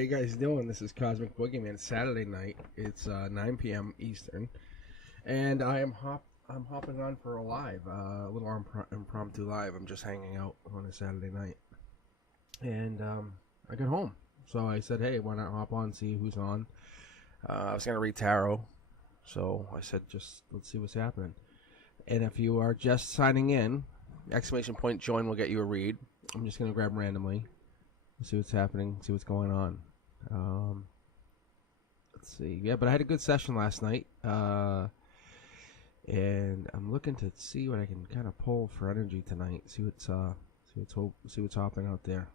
you guys doing? This is Cosmic Boogeyman. It's Saturday night. It's 9 p.m. Eastern, and I'm hopping on for a live, a little impromptu live. I'm just hanging out on a Saturday night, and I got home, so I said, "Hey, why not hop on, see who's on?" I was gonna read tarot, so I said, "Just let's see what's happening." And if you are just signing in, !join will get you a read. I'm just gonna grab randomly. See what's happening, see what's going on. Let's see. Yeah, but I had a good session last night. And I'm looking to see what I can kind of pull for energy tonight. See what's hopping out there.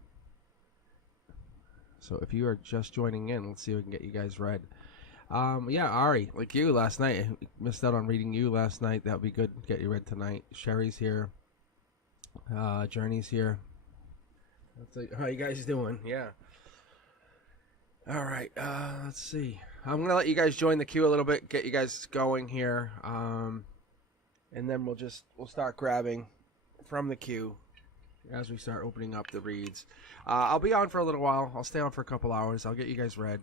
So if you are just joining in, let's see if we can get you guys read. Yeah, Ari, like you last night. I missed out on reading you last night. That would be good. Get you read tonight. Sherry's here. Journey's here. How you guys doing? Yeah. All right. Let's see. I'm gonna let you guys join the queue a little bit, get you guys going here, and then we'll start grabbing from the queue as we start opening up the reads. I'll be on for a little while. I'll stay on for a couple hours. I'll get you guys read.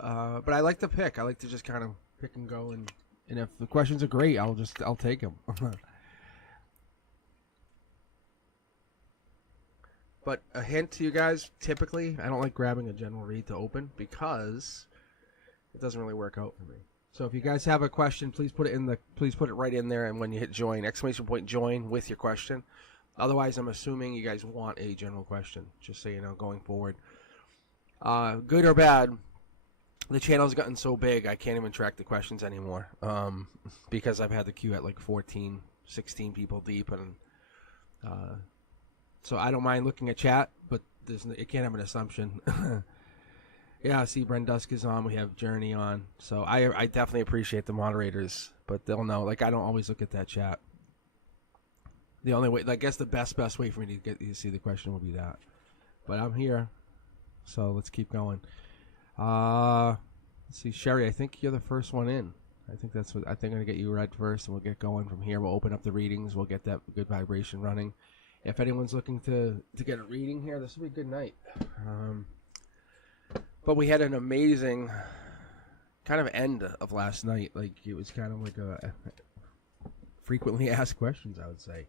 But I like to pick. I like to just kind of pick and go, and if the questions are great, I'll take them. But a hint to you guys, typically, I don't like grabbing a general read to open because it doesn't really work out for me. So if you guys have a question, please put it right in there, and when you hit join, !join with your question. Otherwise, I'm assuming you guys want a general question, just so you know, going forward. Good or bad, the channel's gotten so big, I can't even track the questions anymore, because I've had the queue at like 14, 16 people deep, and so I don't mind looking at chat, but it can't have an assumption. Yeah, I see Brendusk is on. We have Journey on. So I definitely appreciate the moderators, but they'll know. Like, I don't always look at that chat. The only way, I guess the best way for me to get you to see the question will be that. But I'm here, so let's keep going. Let's see, Sherry, I think you're the first one in. I think I'm going to get you read first, and we'll get going from here. We'll open up the readings. We'll get that good vibration running. If anyone's looking to get a reading here, this will be a good night. But we had an amazing kind of end of last night. Like, it was kind of like a frequently asked questions, I would say.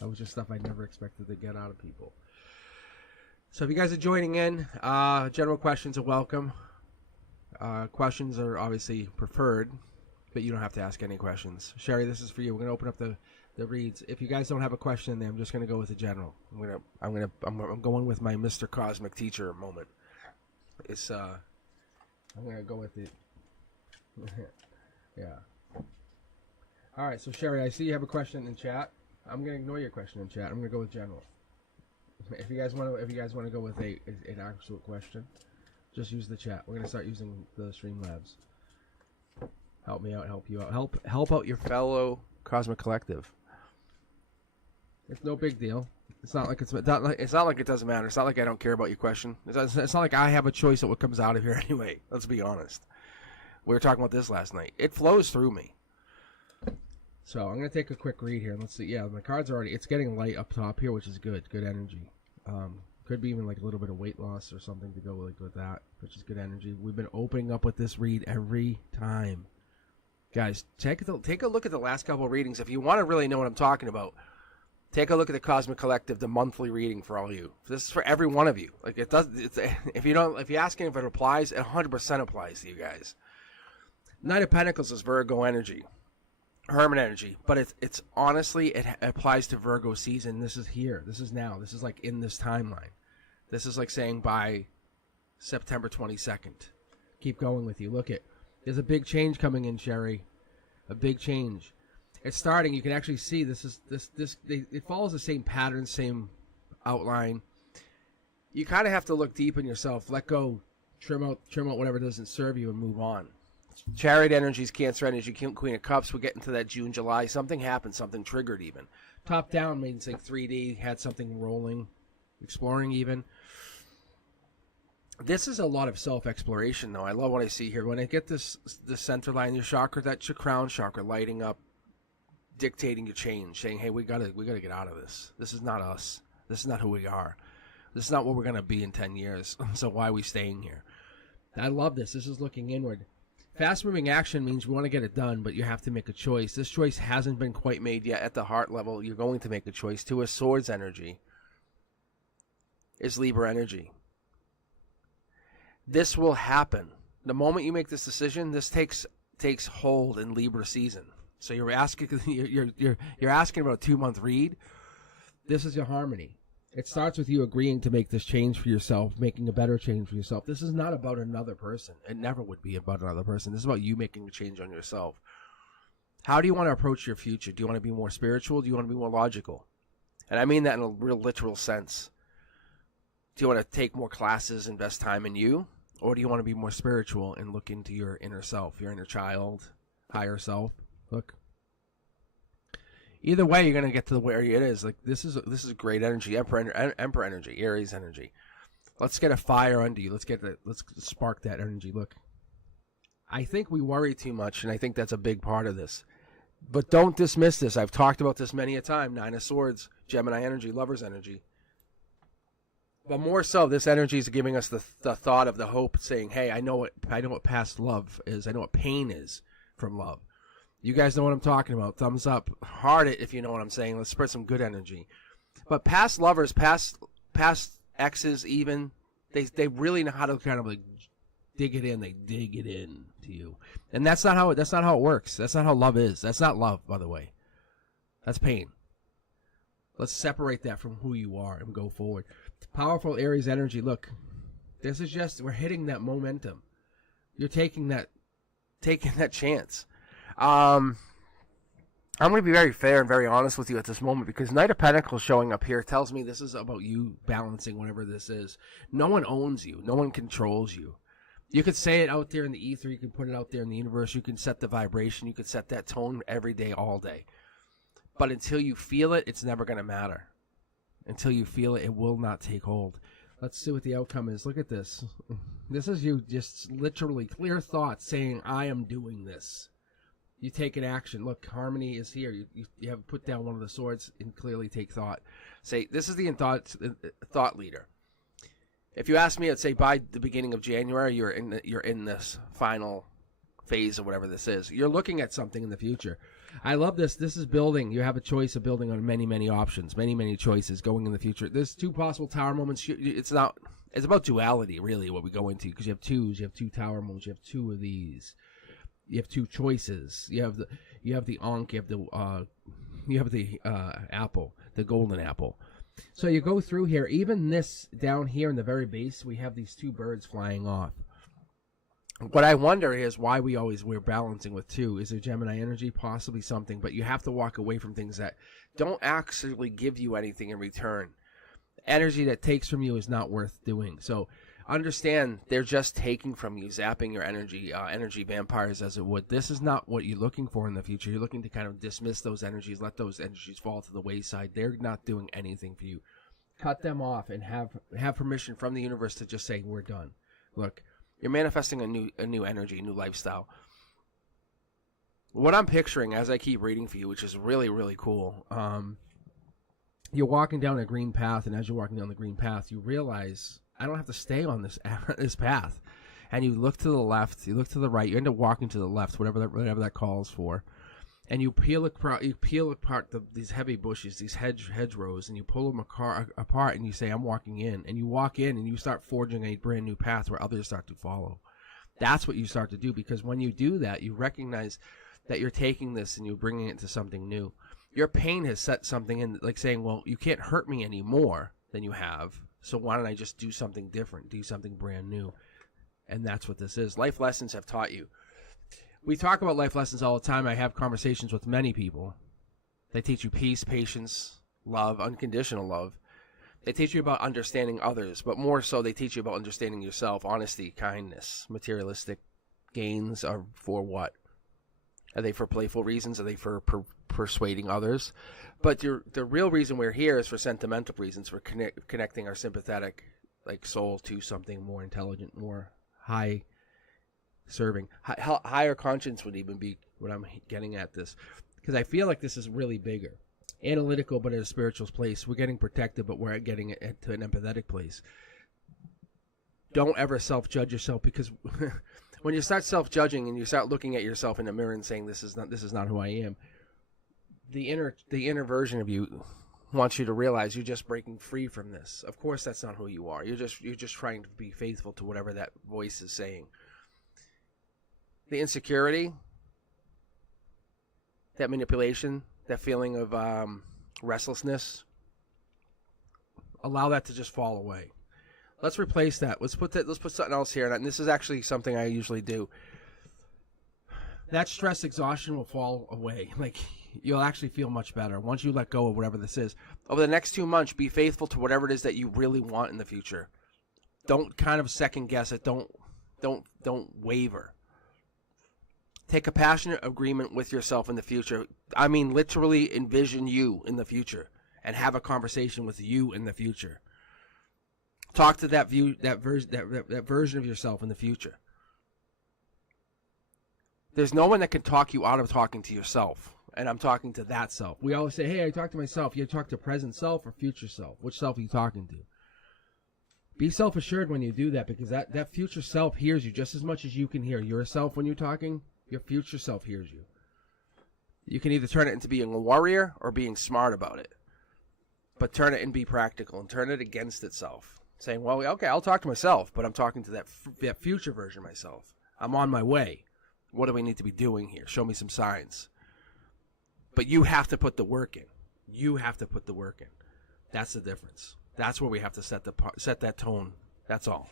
That was just stuff I never expected to get out of people. So if you guys are joining in, general questions are welcome. Questions are obviously preferred, but you don't have to ask any questions. Sherry, this is for you. We're going to open up the reads. If you guys don't have a question in there, I'm just going to go with the general. I'm going with my Mr. Cosmic Teacher moment. I'm going to go with it. Yeah. All right, so Sherry, I see you have a question in chat. I'm going to ignore your question in chat. I'm going to go with general. If you guys want to go with an actual question, just use the chat. We're going to start using the Streamlabs. Help me out, help you out. Help out your fellow Cosmic Collective. It's no big deal. It's not like it doesn't matter. It's not like I don't care about your question. It's not like I have a choice of what comes out of here anyway. Let's be honest. We were talking about this last night. It flows through me. So I'm going to take a quick read here. Let's see. Yeah, my cards are already... It's getting light up top here, which is good. Good energy. Could be even like a little bit of weight loss or something to go with that, which is good energy. We've been opening up with this read every time. Guys, take a look at the last couple of readings. If you want to really know what I'm talking about, take a look at the Cosmic Collective, the monthly reading for all of you. This is for every one of you. Like, it does. If you're asking if it applies, it 100% applies to you guys. Knight of Pentacles is Virgo energy, Hermit energy, but it's honestly, it applies to Virgo season. This is here. This is now. This is like in this timeline. This is like saying by September 22nd. Keep going with you. Look, there's a big change coming in, Sherry. A big change. It's starting. You can actually see it follows the same pattern, same outline. You kind of have to look deep in yourself, let go, trim out whatever doesn't serve you, and move on. Chariot energies, Cancer energy, Queen of Cups. We're getting to that June, July. Something happened. Something triggered even. Top down means like 3D, had something rolling, exploring even. This is a lot of self-exploration, though. I love what I see here. When I get this center line, your chakra, that's your crown chakra, lighting up, dictating your change, saying, hey, we gotta get out of this. This is not us. This is not who we are. This is not what we're going to be in 10 years. So why are we staying here? I love this. This is looking inward. Fast-moving action means we want to get it done, but you have to make a choice. This choice hasn't been quite made yet at the heart level. You're going to make a choice. Two of Swords energy is Libra energy. This will happen. The moment you make this decision, this takes hold in Libra season. So you're asking about a 2-month read. This is your harmony. It starts with you agreeing to make this change for yourself, making a better change for yourself. This is not about another person. It never would be about another person. This is about you making a change on yourself. How do you want to approach your future? Do you want to be more spiritual? Do you want to be more logical? And I mean that in a real literal sense. Do you want to take more classes, invest time in you? Or do you want to be more spiritual and look into your inner self, your inner child, higher self? Look. Either way, you're going to get to where it is. Like this is great energy, Emperor energy, Aries energy. Let's get a fire under you. Let's spark that energy. Look, I think we worry too much, and I think that's a big part of this. But don't dismiss this. I've talked about this many a time. 9 of Swords, Gemini energy, Lover's energy. But more so, this energy is giving us the thought of the hope, saying, "Hey, I know what past love is. I know what pain is from love." You guys know what I'm talking about. Thumbs up. Heart it if you know what I'm saying. Let's spread some good energy. But past lovers, past exes even, they really know how to kind of like dig it in. They dig it in to you. And that's not how it works. That's not how love is. That's not love, by the way. That's pain. Let's separate that from who you are and go forward. Powerful Aries energy. Look, this is just, we're hitting that momentum. You're taking that chance. I'm going to be very fair and very honest with you at this moment, because Knight of Pentacles showing up here tells me this is about you balancing whatever this is. No one owns you. No one controls you. You could say it out there in the ether. You can put it out there in the universe. You can set the vibration. You can set that tone every day, all day. But until you feel it, it's never going to matter. Until you feel it, it will not take hold. Let's see what the outcome is. Look at this. This is you just literally clear thoughts saying, I am doing this. You take an action. Look, harmony is here. You have put down one of the swords and clearly take thought. Say, this is the thought leader. If you ask me, I'd say by the beginning of January, you're in this final phase of whatever this is. You're looking at something in the future. I love this. This is building. You have a choice of building on many, many options, many, many choices going in the future. There's 2 possible tower moments. It's about duality, really, what we go into, because you have twos. You have 2 tower moments. You have 2 of these. You have 2 choices. You have the Ankh. You have the apple, the golden apple. So you go through here. Even this down here in the very base, we have these 2 birds flying off. What I wonder is why we're balancing with 2. Is there Gemini energy? Possibly something, but you have to walk away from things that don't actually give you anything in return. Energy that takes from you is not worth doing. So understand, they're just taking from you, zapping your energy, energy vampires as it would. This is not what you're looking for in the future. You're looking to kind of dismiss those energies, let those energies fall to the wayside. They're not doing anything for you. Cut them off and have permission from the universe to just say, we're done. Look, you're manifesting a new energy, a new lifestyle. What I'm picturing as I keep reading for you, which is really, really cool, you're walking down a green path, and as you're walking down the green path, you realize, I don't have to stay on this path. And you look to the left, you look to the right, you end up walking to the left, whatever that calls for. And you peel apart these heavy bushes, these hedgerows, and you pull them apart, and you say, I'm walking in. And you walk in, and you start forging a brand new path where others start to follow. That's what you start to do, because when you do that, you recognize that you're taking this and you're bringing it to something new. Your pain has set something in, like saying, well, you can't hurt me any more than you have, so why don't I just do something different, do something brand new? And that's what this is. Life lessons have taught you. We talk about life lessons all the time. I have conversations with many people. They teach you peace, patience, love, unconditional love. They teach you about understanding others, but more so they teach you about understanding yourself, honesty, kindness. Materialistic gains are for what? Are they for playful reasons? Are they for persuading others? But the real reason we're here is for sentimental reasons, for connecting our sympathetic soul to something more intelligent, more high serving. Higher conscience would even be what I'm getting at this, because I feel like this is really bigger. Analytical, but in a spiritual place. We're getting protected, but we're getting it to an empathetic place. don't ever self-judge yourself, because when you start self-judging and you start looking at yourself in the mirror and saying this is not who I am, the inner version of you wants you to realize you're just breaking free from this. Of course, that's not who you are. You're just trying to be faithful to whatever that voice is saying. The insecurity, that manipulation, that feeling of restlessness, allow that to just fall away. Let's replace that. Let's put something else here. And this is actually something I usually do. That stress, exhaustion will fall away. Like, you'll actually feel much better once you let go of whatever this is. Over the next 2 months, be faithful to whatever it is that you really want in the future. Don't kind of second guess it. Don't waver. Take a passionate agreement with yourself in the future. I mean, literally envision you in the future and have a conversation with you in the future. Talk to that version of yourself in the future. There's no one that can talk you out of talking to yourself. And I'm talking to that self. We always say, hey, I talk to myself. You talk to present self or future self. Which self are you talking to? Be self-assured when you do that, because that future self hears you just as much as you can hear yourself when you're talking. Your future self hears you. You can either turn it into being a warrior or being smart about it. But turn it and be practical and turn it against itself. Saying, well, okay, I'll talk to myself, but I'm talking to that future version of myself. I'm on my way. What do we need to be doing here? Show me some signs. But you have to put the work in. You have to put the work in. That's the difference. That's where we have to set that tone. That's all.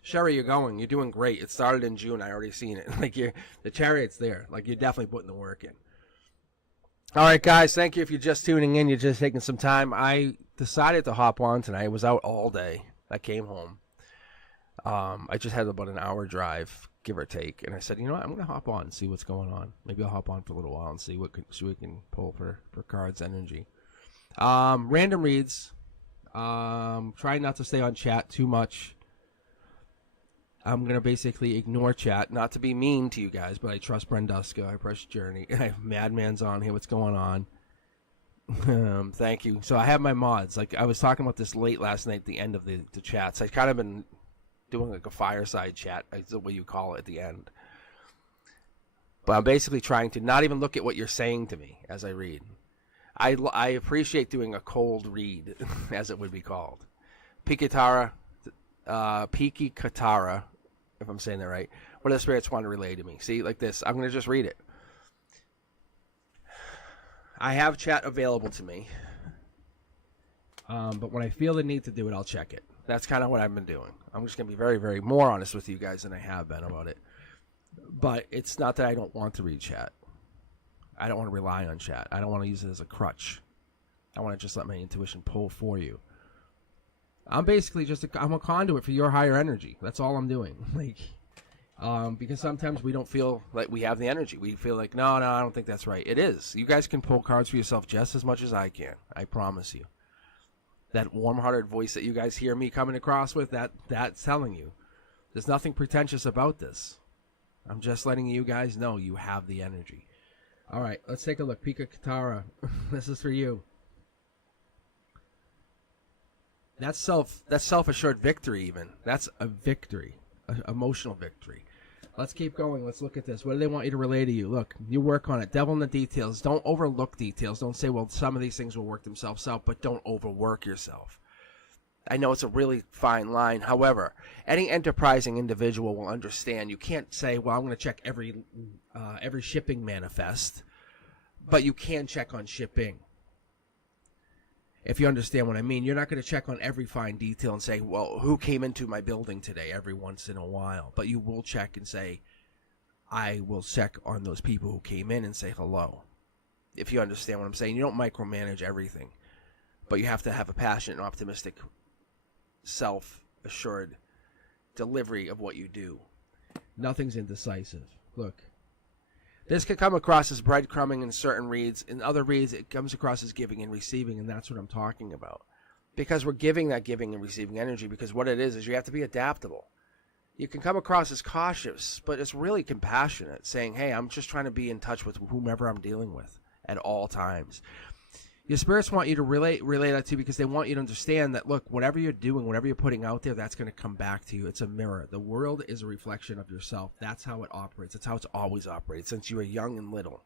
Sherry, you're going. You're doing great. It started in June. I already seen it. Like, the chariot's there. Like, you're definitely putting the work in. All right, guys. Thank you. If you're just tuning in, you're just taking some time. I decided to hop on tonight. I was out all day. I came home. I just had about an hour drive, give or take, and I said, you know what, I'm going to hop on and see what's going on. Maybe I'll hop on for a little while and see what we can pull for cards energy. Random reads. Try not to stay on chat too much. I'm going to basically ignore chat, not to be mean to you guys, but I trust Brenduska. I trust Journey. I have Madman's on here. What's going on? Thank you. So I have my mods. Like, I was talking about this late last night at the end of the chats. I've kind of been doing like a fireside chat, is the way you call it, at the end. But I'm basically trying to not even look at what you're saying to me as I read. I appreciate doing a cold read, as it would be called. Piki Katara, if I'm saying that right. What do the spirits want to relay to me? See, like this. I'm going to just read it. I have chat available to me. But when I feel the need to do it, I'll check it. That's kind of what I've been doing. I'm just going to be very, very more honest with you guys than I have been about it. But it's not that I don't want to read chat. I don't want to rely on chat. I don't want to use it as a crutch. I want to just let my intuition pull for you. I'm basically I'm a conduit for your higher energy. That's all I'm doing. Because sometimes we don't feel like we have the energy. We feel like, no, I don't think that's right. It is. You guys can pull cards for yourself just as much as I can. I promise you. That warm-hearted voice that you guys hear me coming across with, that's telling you. There's nothing pretentious about this. I'm just letting you guys know you have the energy. All right, let's take a look. Pika Katara, this is for you. That's self-assured victory even. That's a victory, an emotional victory. Let's keep going. Let's look at this. What do they want you to relay to you? Look, you work on it. Devil in the details. Don't overlook details. Don't say, well, some of these things will work themselves out, but don't overwork yourself. I know it's a really fine line. However, any enterprising individual will understand. You can't say, well, I'm going to check every shipping manifest, but you can check on shipping. If you understand what I mean, you're not going to check on every fine detail and say, well, who came into my building today every once in a while? But you will check and say, I will check on those people who came in and say hello. If you understand what I'm saying, you don't micromanage everything. But you have to have a passionate and optimistic, self-assured delivery of what you do. Nothing's indecisive. Look. This could come across as breadcrumbing in certain reads. In other reads, it comes across as giving and receiving, and that's what I'm talking about. Because we're giving that giving and receiving energy, because what it is you have to be adaptable. You can come across as cautious, but it's really compassionate, saying, hey, I'm just trying to be in touch with whomever I'm dealing with at all times. Your spirits want you to relay that to you because they want you to understand that, look, whatever you're doing, whatever you're putting out there, that's going to come back to you. It's a mirror. The world is a reflection of yourself. That's how it operates. That's how it's always operated since you were young and little.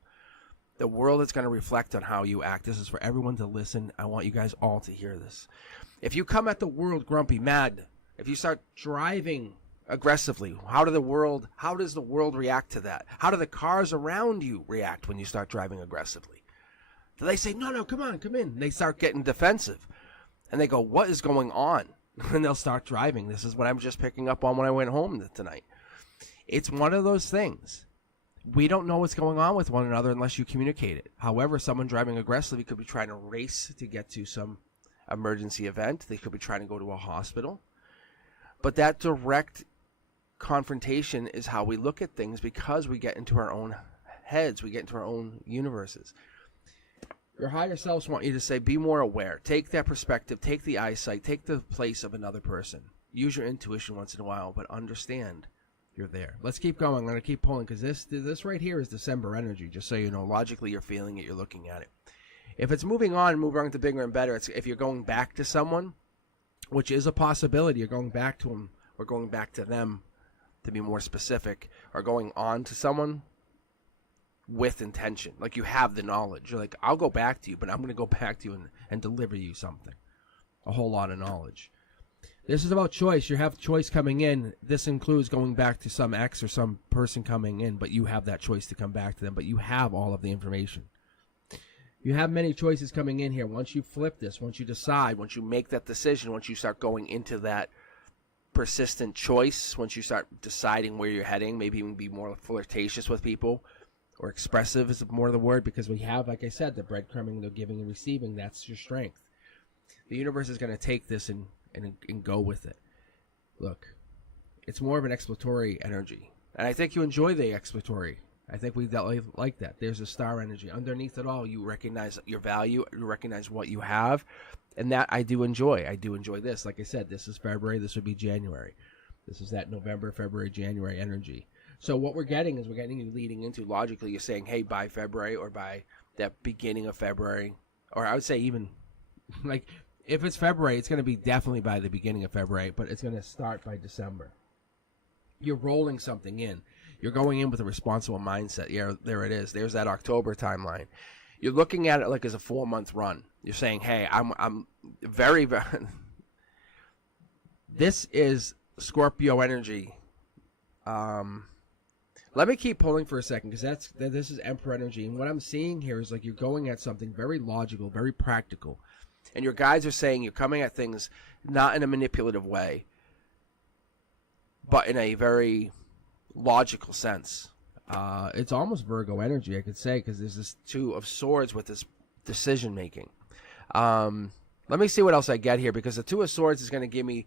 The world is going to reflect on how you act. This is for everyone to listen. I want you guys all to hear this. If you come at the world grumpy, mad, if you start driving aggressively, how does the world react to that? How do the cars around you react when you start driving aggressively? Do they say, no, come on, come in? They start getting defensive. And they go, what is going on? And they'll start driving. This is what I'm just picking up on when I went home tonight. It's one of those things. We don't know what's going on with one another unless you communicate it. However, someone driving aggressively could be trying to race to get to some emergency event. They could be trying to go to a hospital. But that direct confrontation is how we look at things because we get into our own heads. We get into our own universes. Your higher selves want you to say, be more aware. Take that perspective. Take the eyesight. Take the place of another person. Use your intuition once in a while, but understand you're there. Let's keep going. I'm going to keep pulling because this right here is December energy, just so you know. Logically, you're feeling it. You're looking at it. If it's moving on to bigger and better, it's if you're going back to someone, which is a possibility, you're going back to them or going back to them, to be more specific, or going on to someone with intention. Like you have the knowledge. You're like, I'll go back to you, but I'm going to go back to you and deliver you something. A whole lot of knowledge. This is about choice. You have choice coming in. This includes going back to some ex or some person coming in, but you have that choice to come back to them, but you have all of the information. You have many choices coming in here. Once you flip this, once you decide, once you make that decision, once you start going into that persistent choice, once you start deciding where you're heading, maybe even be more flirtatious with people, or expressive is more the word, because we have, like I said, the breadcrumbing, the giving and receiving. That's your strength. The universe is going to take this and go with it. Look, it's more of an exploratory energy. And I think you enjoy the exploratory. I think we like that. There's a star energy. Underneath it all, you recognize your value. You recognize what you have. And that I do enjoy. I do enjoy this. Like I said, this is February. This would be January. This is that November, February, January energy. So what we're getting is we're getting you leading into, logically, you're saying, hey, by February or by that beginning of February, or I would say even, like, if it's February, it's going to be definitely by the beginning of February, but it's going to start by December. You're rolling something in. You're going in with a responsible mindset. Yeah, there it is. There's that October timeline. You're looking at it like as a 4-month run. You're saying, hey, I'm very, very this is Scorpio energy. Let me keep pulling for a second because this is Emperor energy. And what I'm seeing here is like you're going at something very logical, very practical. And your guides are saying you're coming at things not in a manipulative way, but in a very logical sense. It's almost Virgo energy, I could say, because there's this 2 of Swords with this decision making. Let me see what else I get here, because the 2 of Swords is going to give me,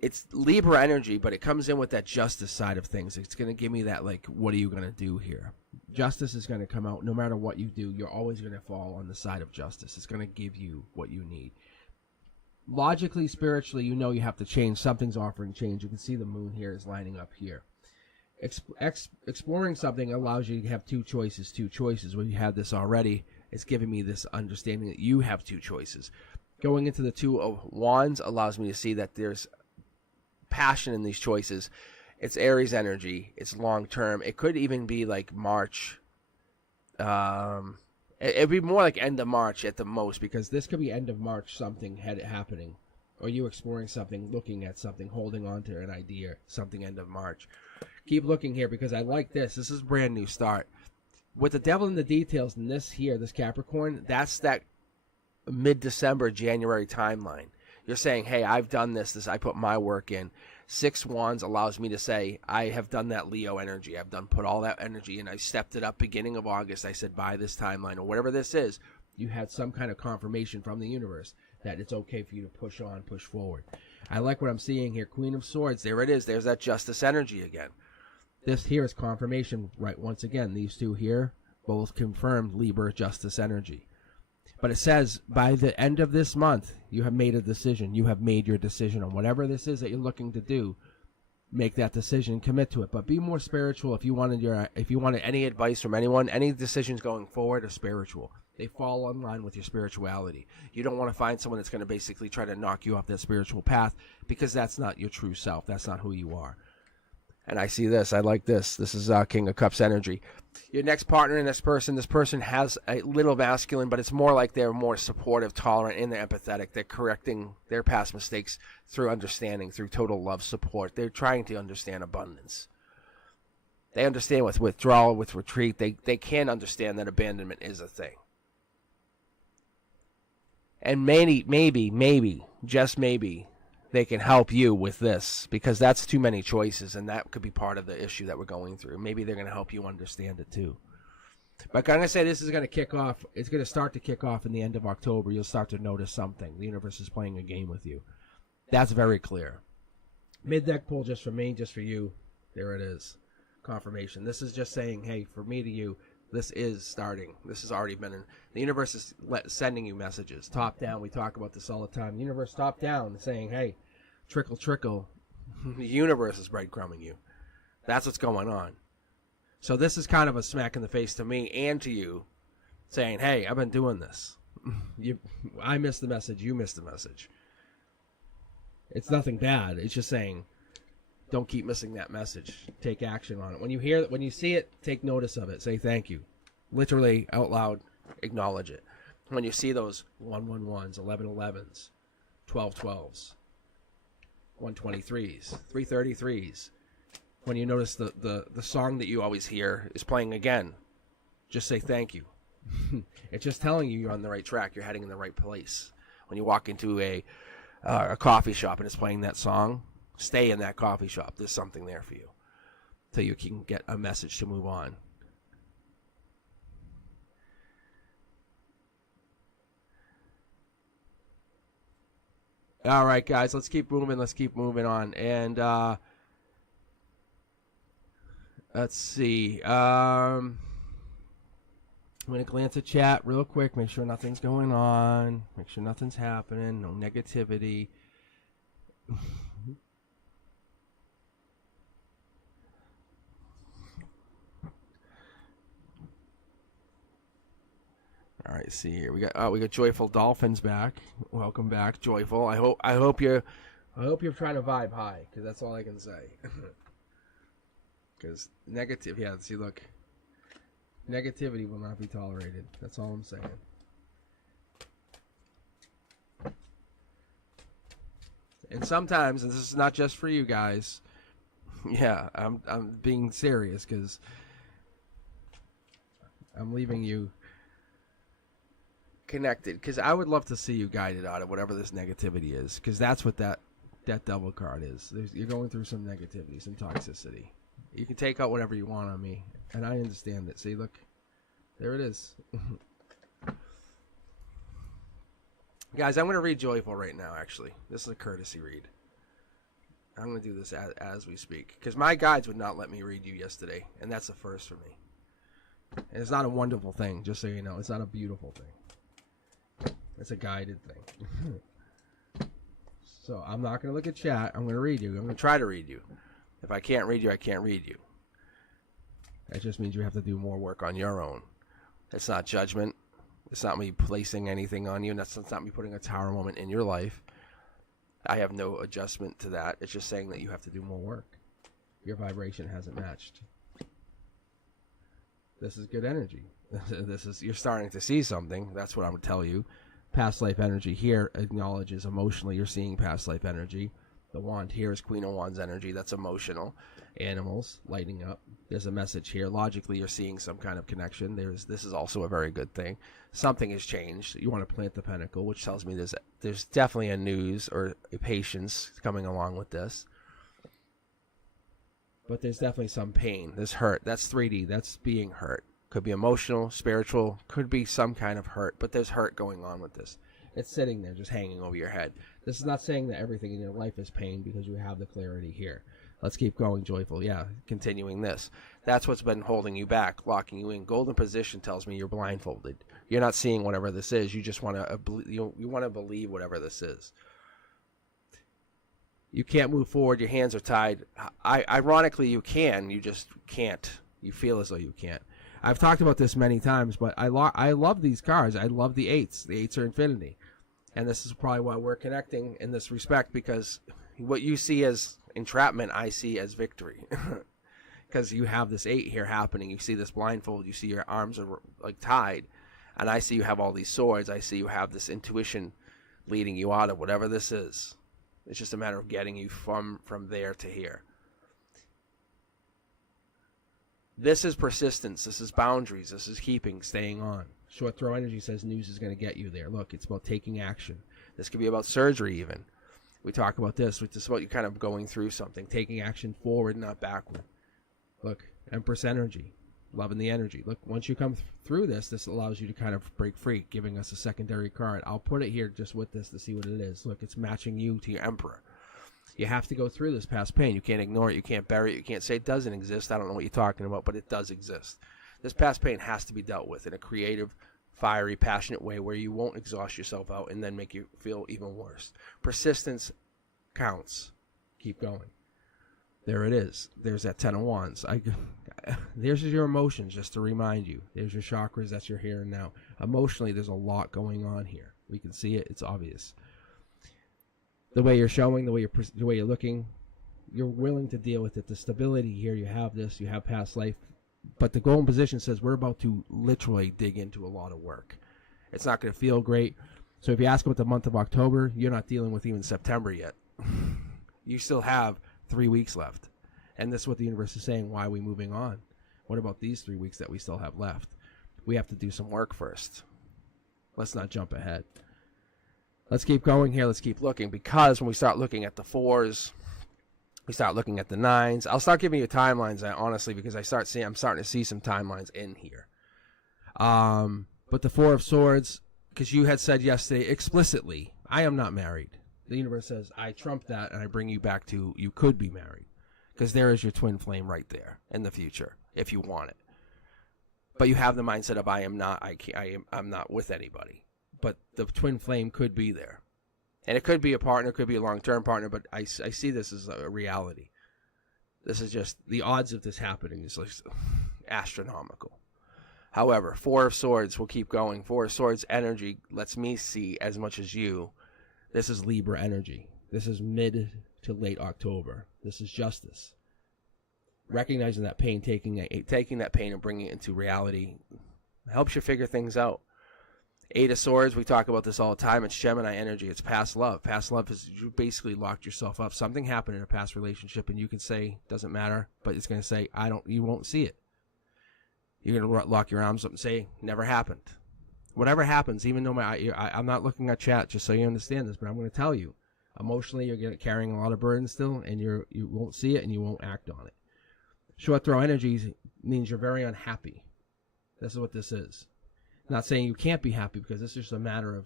it's Libra energy, but it comes in with that justice side of things. It's going to give me that, like, what are you going to do here? Justice is going to come out. No matter what you do, you're always going to fall on the side of justice. It's going to give you what you need. Logically, spiritually, you know you have to change. Something's offering change. You can see the moon here is lining up here. Exploring something allows you to have 2 choices. 2 choices. When you have this already, it's giving me this understanding that you have 2 choices. Going into the 2 of Wands allows me to see that there's passion in these choices. It's Aries energy. It's long term. It could even be like March. It'd be more like end of March at the most, because this could be end of March, something happening, or you exploring something, looking at something, holding on to an idea, something end of March. Keep looking here, because I like this. This is a brand new start. With the devil in the details in this here, this Capricorn, that's that mid-December, January timeline. You're saying, hey, I've done this, I put my work in. 6 Wands allows me to say, I have done that Leo energy. I've put all that energy in. I stepped it up beginning of August. I said, by this timeline, or whatever this is, you had some kind of confirmation from the universe that it's okay for you to push on, push forward. I like what I'm seeing here. Queen of Swords, there it is. There's that justice energy again. This here is confirmation, right? Once again, these 2 here, both confirmed Libra justice energy. But it says, by the end of this month, you have made a decision. You have made your decision on whatever this is that you're looking to do. make that decision, commit to it. But be more spiritual. If you wanted any advice from anyone, any decisions going forward are spiritual. They fall in line with your spirituality. You don't want to find someone that's going to basically try to knock you off that spiritual path, because that's not your true self. That's not who you are. And I see this. I like this. This is King of Cups energy. Your next partner in this person has a little masculine, but it's more like they're more supportive, tolerant, and they're empathetic. They're correcting their past mistakes through understanding, through total love, support. They're trying to understand abundance. They understand with withdrawal, with retreat. They can understand that abandonment is a thing. And maybe, just maybe, they can help you with this, because that's too many choices, and that could be part of the issue that we're going through. Maybe they're going to help you understand it too. But I'm going to say this is going to kick off. It's going to start to kick off in the end of October. You'll start to notice something. The universe is playing a game with you. That's very clear. Mid-deck pull just for me, just for you. There it is. Confirmation. This is just saying, hey, for me to you, this is starting. This has already been in. The universe is sending you messages. Top down. We talk about this all the time. The universe top down saying, hey, trickle, trickle. The universe is breadcrumbing you. That's what's going on. So this is kind of a smack in the face to me and to you, saying, hey, I've been doing this. I missed the message. You missed the message. It's nothing bad. It's just saying, don't keep missing that message. Take action on it. When you see it, take notice of it. Say thank you. Literally, out loud, acknowledge it. When you see those 111s, 1111s, 1212s, 123s, 333s, when you notice the song that you always hear is playing again, just say thank you. It's just telling you you're on the right track. You're heading in the right place. When you walk into a coffee shop and it's playing that song, stay in that coffee shop. There's something there for you, so you can get a message to move on. All right, guys, let's keep moving. Let's keep moving on. And let's see. I'm going to glance at chat real quick, make sure nothing's going on, make sure nothing's happening, no negativity. All right, see here. We got Joyful Dolphins back. Welcome back, Joyful. I hope you're trying to vibe high, because that's all I can say. Because see, look, negativity will not be tolerated. That's all I'm saying. And sometimes, and this is not just for you guys. Yeah, I'm being serious, because I'm leaving you connected, because I would love to see you guided out of whatever this negativity is, because that's what that devil card is. You're going through some negativity, some toxicity. You can take out whatever you want on me, and I understand it. See, look, there it is. Guys, I'm going to read Joyful right now, actually. This is a courtesy read. I'm going to do this as we speak, because my guides would not let me read you yesterday, and that's a first for me. And it's not a wonderful thing, just so you know. It's not a beautiful thing. It's a guided thing. So I'm not going to look at chat. I'm going to read you. I'm going to try to read you. If I can't read you, I can't read you. That just means you have to do more work on your own. It's not judgment. It's not me placing anything on you. And that's not me putting a tower moment in your life. I have no adjustment to that. It's just saying that you have to do more work. Your vibration hasn't matched. This is good energy. You're starting to see something. That's what I would tell you. Past life energy here acknowledges emotionally you're seeing past life energy. The wand here is Queen of Wands energy. That's emotional. Animals lighting up. There's a message here. Logically, you're seeing some kind of connection. This is also a very good thing. Something has changed. You want to plant the pentacle, which tells me there's definitely a news or a patience coming along with this. But there's definitely some pain. There's hurt. That's 3D. That's being hurt. Could be emotional, spiritual, could be some kind of hurt, but there's hurt going on with this. It's sitting there just hanging over your head. This is not saying that everything in your life is pain, because you have the clarity here. Let's keep going, Joyful. Yeah, continuing this. That's what's been holding you back, locking you in. Golden position tells me you're blindfolded. You're not seeing whatever this is. You just want to you want to believe whatever this is. You can't move forward. Your hands are tied. Ironically, you can. You just can't. You feel as though you can't. I've talked about this many times, but I love these cards. I love the 8s. The 8s are infinity. And this is probably why we're connecting in this respect, because what you see as entrapment, I see as victory. Because you have this 8 here happening. You see this blindfold. You see your arms are like tied. And I see you have all these swords. I see you have this intuition leading you out of whatever this is. It's just a matter of getting you from there to here. This is persistence. This is boundaries. This is keeping, staying on. Short throw energy says news is going to get you there. Look, it's about taking action. This could be about surgery even. We talk about this. It's about you kind of going through something, taking action forward, not backward. Look, Empress energy, loving the energy. Look, once you come through this allows you to kind of break free, giving us a secondary card. I'll put it here just with this to see what it is. Look, it's matching you to your Emperor. You have to go through this past pain. You can't ignore it. You can't bury it. You can't say it doesn't exist. I don't know what you're talking about, but it does exist. This past pain has to be dealt with in a creative, fiery, passionate way where you won't exhaust yourself out and then make you feel even worse. Persistence counts. Keep going. There it is. There's that 10 of Wands. There's your emotions, just to remind you. There's your chakras. That's your here and now. Emotionally, there's a lot going on here. We can see it. It's obvious. The way you're showing, the way you're looking, you're willing to deal with it. The stability here, you have this, you have past life. But the golden position says we're about to literally dig into a lot of work. It's not going to feel great. So if you ask about the month of October, you're not dealing with even September yet. You still have 3 weeks left. And this is what the universe is saying. Why are we moving on? What about these 3 weeks that we still have left? We have to do some work first. Let's not jump ahead. Let's keep going here. Let's keep looking, because when we start looking at the 4s, we start looking at the 9s. I'll start giving you timelines, honestly, because I'm starting to see some timelines in here. But the 4 of Swords, because you had said yesterday explicitly, I am not married. The universe says, I trump that and I bring you back to you could be married. Because there is your twin flame right there in the future, if you want it. But you have the mindset of I'm not with anybody. But the twin flame could be there. And it could be a partner, could be a long-term partner, but I see this as a reality. This is just, the odds of this happening is like astronomical. However, 4 of Swords, we'll keep going. 4 of Swords energy lets me see as much as you. This is Libra energy. This is mid to late October. This is justice. Recognizing that pain, taking that pain and bringing it into reality helps you figure things out. 8 of Swords, we talk about this all the time. It's Gemini energy. It's past love. Past love is you basically locked yourself up. Something happened in a past relationship, and you can say, doesn't matter, but it's going to say, you won't see it. You're going to lock your arms up and say, never happened. Whatever happens, even though I'm not looking at chat, just so you understand this, but I'm going to tell you, emotionally, you're carrying a lot of burden still, and you won't see it, and you won't act on it. Short throw energy means you're very unhappy. This is what this is. Not saying you can't be happy, because this is just a matter of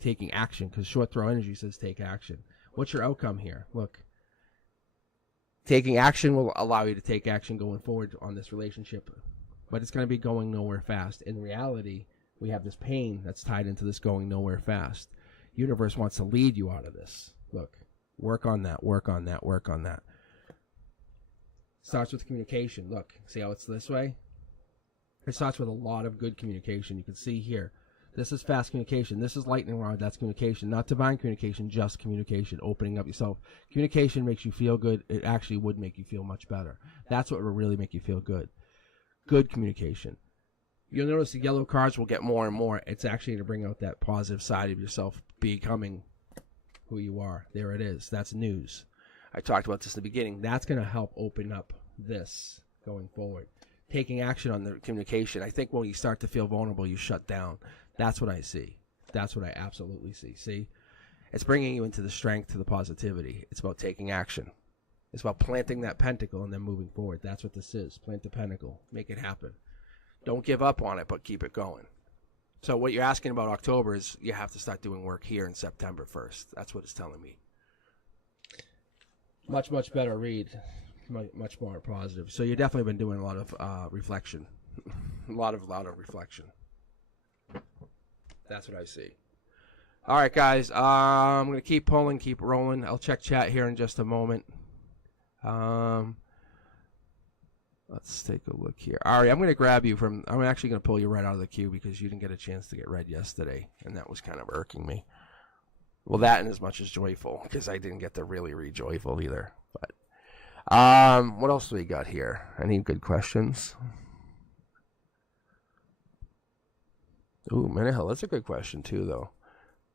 taking action, because short throw energy says take action. What's your outcome here? Look, taking action will allow you to take action going forward on this relationship, but it's going to be going nowhere fast. In reality, we have this pain that's tied into this going nowhere fast. Universe wants to lead you out of this. Look, work on that, work on that, work on that. Starts with communication. Look, see how it's this way? It starts with a lot of good communication. You can see here. This is fast communication. This is lightning rod. That's communication. Not divine communication, just communication. Opening up yourself. Communication makes you feel good. It actually would make you feel much better. That's what will really make you feel good. Good communication. You'll notice the yellow cards will get more and more. It's actually to bring out that positive side of yourself, becoming who you are. There it is. That's news. I talked about this in the beginning. That's going to help open up this going forward. Taking action on the communication. I think when you start to feel vulnerable, you shut down. That's what I see. That's what I absolutely see. See? It's bringing you into the strength, to the positivity. It's about taking action. It's about planting that pentacle and then moving forward. That's what this is. Plant the pentacle. Make it happen. Don't give up on it, but keep it going. So what you're asking about October is you have to start doing work here in September 1st. That's what it's telling me. Much, much better read. Much more positive. So you've definitely been doing a lot of reflection. a lot of reflection. That's what I see. All right, guys. I'm gonna keep pulling, keep rolling. I'll check chat here in just a moment. Let's take a look here. Ari, I'm gonna grab you from. I'm actually gonna pull you right out of the queue because you didn't get a chance to get read yesterday, and that was kind of irking me. Well, that and as much as joyful, because I didn't get to really read joyful either. But what else do we got here? Any good questions? Ooh, Minahill, that's a good question too, though.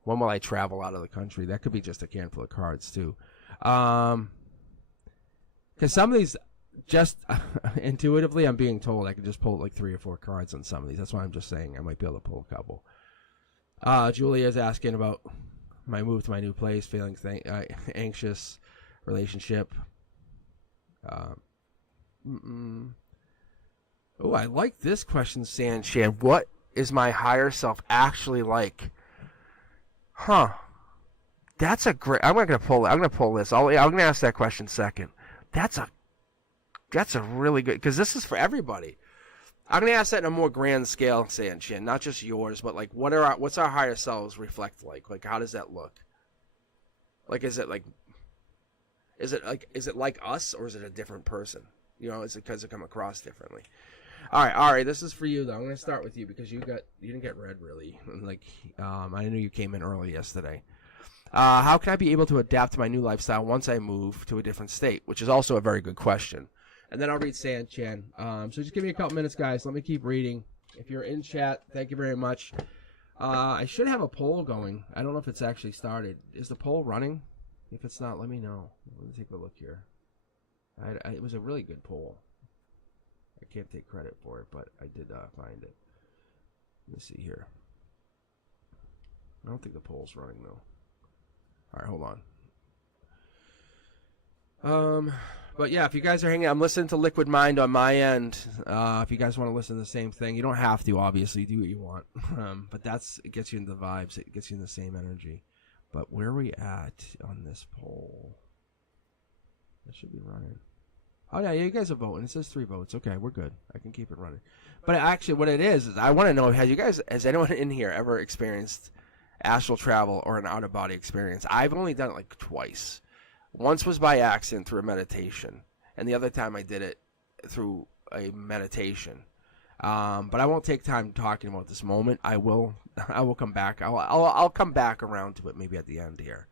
When will I travel out of the country? That could be just a handful of cards too. Because some of these, just intuitively, I'm being told I can just pull like 3 or 4 cards on some of these. That's why I'm just saying I might be able to pull a couple. Julia's asking about my move to my new place, feeling anxious, relationship. Oh, I like this question, Sanchan. What is my higher self actually like? Huh. That's a great. I'm gonna pull this. I'm gonna ask that question second. That's a really good, because this is for everybody. I'm gonna ask that in a more grand scale, Sanchin, not just yours, but like what's our higher selves reflect like? Like, how does that look? Like, is it like us, or is it a different person? You know, is it because it come across differently? All right. This is for you though. I'm gonna start with you because you didn't get read really. Like, I knew you came in early yesterday. How can I be able to adapt to my new lifestyle once I move to a different state? Which is also a very good question. And then I'll read Sanchan. So just give me a couple minutes, guys. Let me keep reading. If you're in chat, thank you very much. I should have a poll going. I don't know if it's actually started. Is the poll running? If it's not, let me know. Let me take a look here. It was a really good poll. I can't take credit for it, but I did find it. Let me see here. I don't think the poll's running, though. All right, hold on. But yeah, if you guys are hanging out, I'm listening to Liquid Mind on my end. If you guys want to listen to the same thing, you don't have to, obviously. Do what you want. But it gets you in the vibes. It gets you in the same energy. But where are we at on this poll? It should be running. Oh, yeah, you guys are voting. It says 3 votes. Okay, we're good. I can keep it running. But actually, what it is I want to know, has anyone in here ever experienced astral travel or an out-of-body experience? I've only done it like twice. Once was by accident through a meditation, and the other time I did it through a meditation. But I won't take time talking about this moment. I will come back. I'll come back around to it maybe at the end here.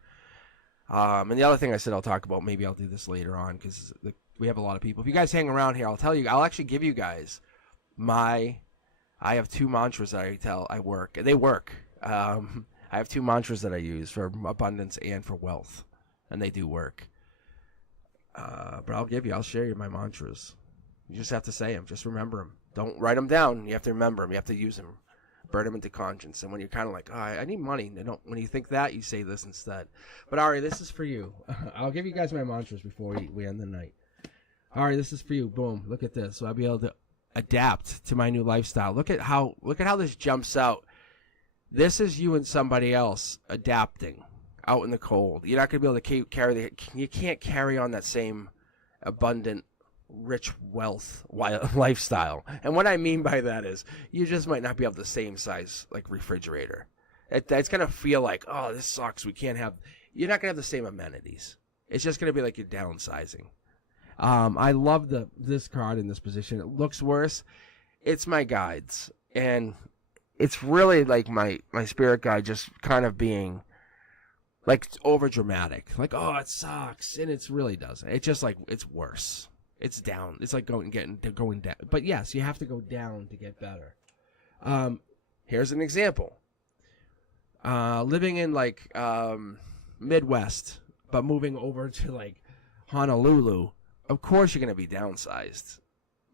And the other thing I said I'll talk about, maybe I'll do this later on because we have a lot of people. If you guys hang around here, I'll actually give you guys I have 2 mantras that I work. They work. I have 2 mantras that I use for abundance and for wealth, and they do work. But I'll share you my mantras. You just have to say them. Just remember them. Don't write them down. You have to remember them. You have to use them. Burn them into conscience. And when you're kind of like, I need money, when you think that, you say this instead. But Ari, this is for you. I'll give you guys my mantras before we end the night. Ari, this is for you. Boom. Look at this. So I'll be able to adapt to my new lifestyle. Look at how this jumps out. This is you and somebody else adapting out in the cold. You're not going to be able to you can't carry on that same abundant, rich wealth lifestyle. And what I mean by that is you just might not be able the same size like refrigerator. It's going to feel like, oh, this sucks. You're not going to have the same amenities. It's just going to be like you're downsizing. I love this card in this position. It looks worse. It's my guides. And it's really like my spirit guide just kind of being like over dramatic. Like, oh, it sucks. And it really doesn't. It's just like, it's worse. It's down. It's like going down. But yes, you have to go down to get better. Here's an example. Living in like Midwest, but moving over to like Honolulu, of course you're going to be downsized.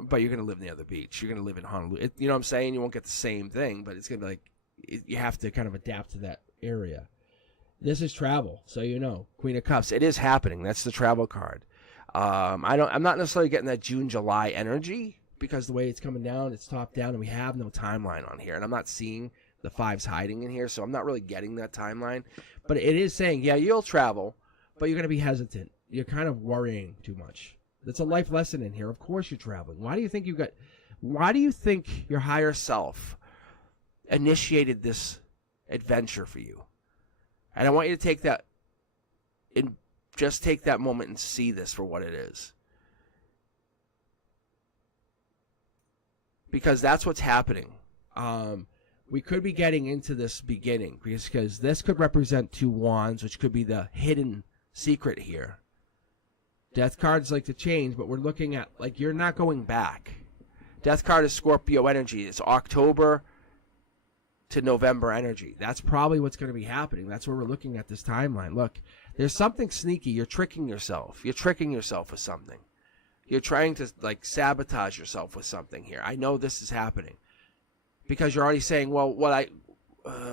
But you're going to live near the beach. You're going to live in Honolulu. You know what I'm saying? You won't get the same thing, but it's going to be like, you have to kind of adapt to that area. This is travel, so you know. Queen of Cups. It is happening. That's the travel card. I'm not necessarily getting that June, July energy because the way it's coming down, it's top down, and we have no timeline on here. And I'm not seeing the 5s hiding in here, so I'm not really getting that timeline. But it is saying, yeah, you'll travel, but you're going to be hesitant. You're kind of worrying too much. That's a life lesson in here. Of course you're traveling. Why do you think your higher self initiated this adventure for you? And I want you to take that and just take that moment and see this for what it is. Because that's what's happening. We could be getting into this beginning because this could represent 2 wands, which could be the hidden secret here. Death cards like to change, but we're looking at, like, you're not going back. Death card is Scorpio energy. It's October to November energy. That's probably what's going to be happening. That's where we're looking at this timeline. Look, there's something sneaky. You're tricking yourself. You're tricking yourself with something. You're trying to, like, sabotage yourself with something here. I know this is happening. Because you're already saying, well,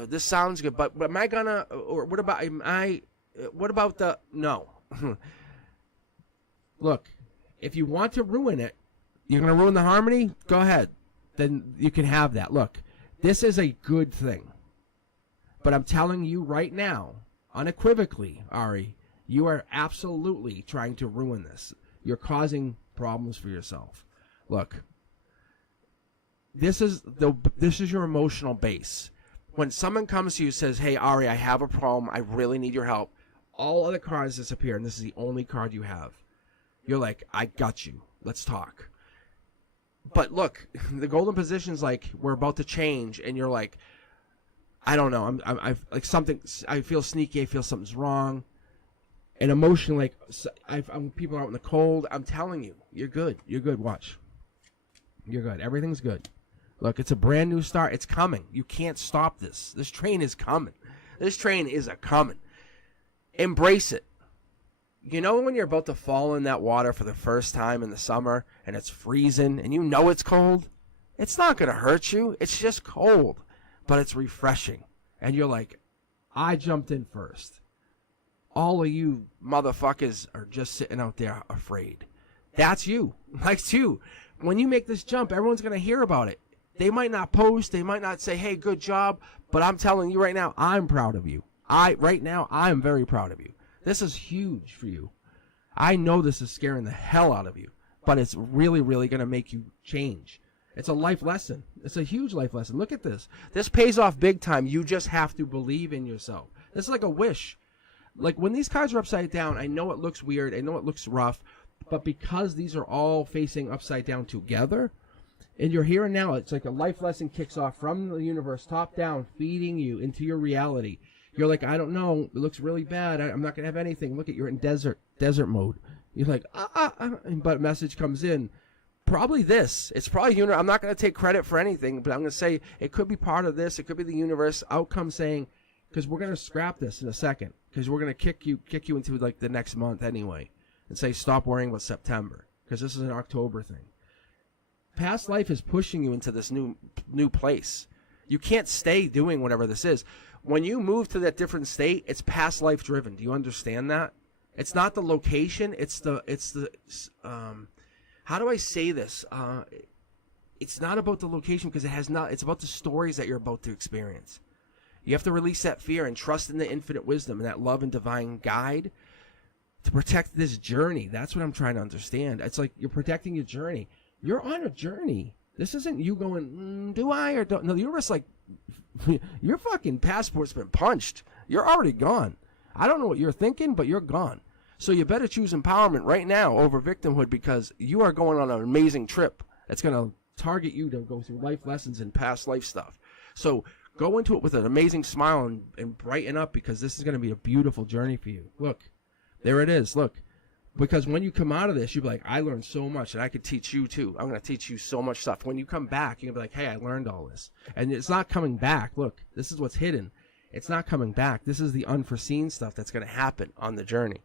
this sounds good, but am I gonna, or what about, what about the, no. Look, if you want to ruin it, you're going to ruin the harmony, go ahead. Then you can have that. Look, this is a good thing. But I'm telling you right now, unequivocally, Ari, you are absolutely trying to ruin this. You're causing problems for yourself. Look, this is your emotional base. When someone comes to you and says, hey, Ari, I have a problem. I really need your help. All other cards disappear, and this is the only card you have. You're like, I got you. Let's talk. But look, the golden position's like, we're about to change, and you're like, I don't know. I've like something. I feel sneaky. I feel something's wrong. And emotionally, like, I'm people out in the cold. I'm telling you, you're good. You're good. Watch. You're good. Everything's good. Look, it's a brand new start. It's coming. You can't stop this. This train is coming. This train is a-coming. Embrace it. You know when you're about to fall in that water for the first time in the summer and it's freezing and you know it's cold? It's not going to hurt you. It's just cold, but it's refreshing. And you're like, I jumped in first. All of you motherfuckers are just sitting out there afraid. That's you. That's you. When you make this jump, everyone's going to hear about it. They might not post. They might not say, hey, good job. But I'm telling you right now, I'm proud of you. Right now, I'm very proud of you. This is huge for you. I know this is scaring the hell out of you, but it's really, really going to make you change. It's a life lesson. It's a huge life lesson. Look at this. This pays off big time. You just have to believe in yourself. This is like a wish. Like when these cards are upside down, I know it looks weird. I know it looks rough, but because these are all facing upside down together, and you're here and now, it's like a life lesson kicks off from the universe, top down, feeding you into your reality. You're like, I don't know. It looks really bad. I'm not going to have anything. Look at, you're in desert mode. You're like, but a message comes in. Probably this. It's probably, I'm not going to take credit for anything, but I'm going to say it could be part of this. It could be the universe outcome saying, because we're going to scrap this in a second, because we're going to kick you into like the next month anyway, and say, stop worrying about September, because this is an October thing. Past life is pushing you into this new place. You can't stay doing whatever this is. When you move to that different state, it's past life driven. Do you understand that? It's not the location. It's the how do I say this? It's not about the location because it's about the stories that you're about to experience. You have to release that fear and trust in the infinite wisdom and that love and divine guide to protect this journey. That's what I'm trying to understand. It's like you're protecting your journey. You're on a journey. This isn't you going, do I or don't? No, the universe, like, your fucking passport's been punched. You're already gone. I don't know what you're thinking, but you're gone. So you better choose empowerment right now over victimhood because you are going on an amazing trip that's going to target you to go through life lessons and past life stuff. So go into it with an amazing smile and brighten up because this is going to be a beautiful journey for you. Look, there it is. Look. Because when you come out of this, you'll be like, I learned so much, and I could teach you, too. I'm going to teach you so much stuff. When you come back, you're going to be like, hey, I learned all this. And it's not coming back. Look, this is what's hidden. It's not coming back. This is the unforeseen stuff that's going to happen on the journey.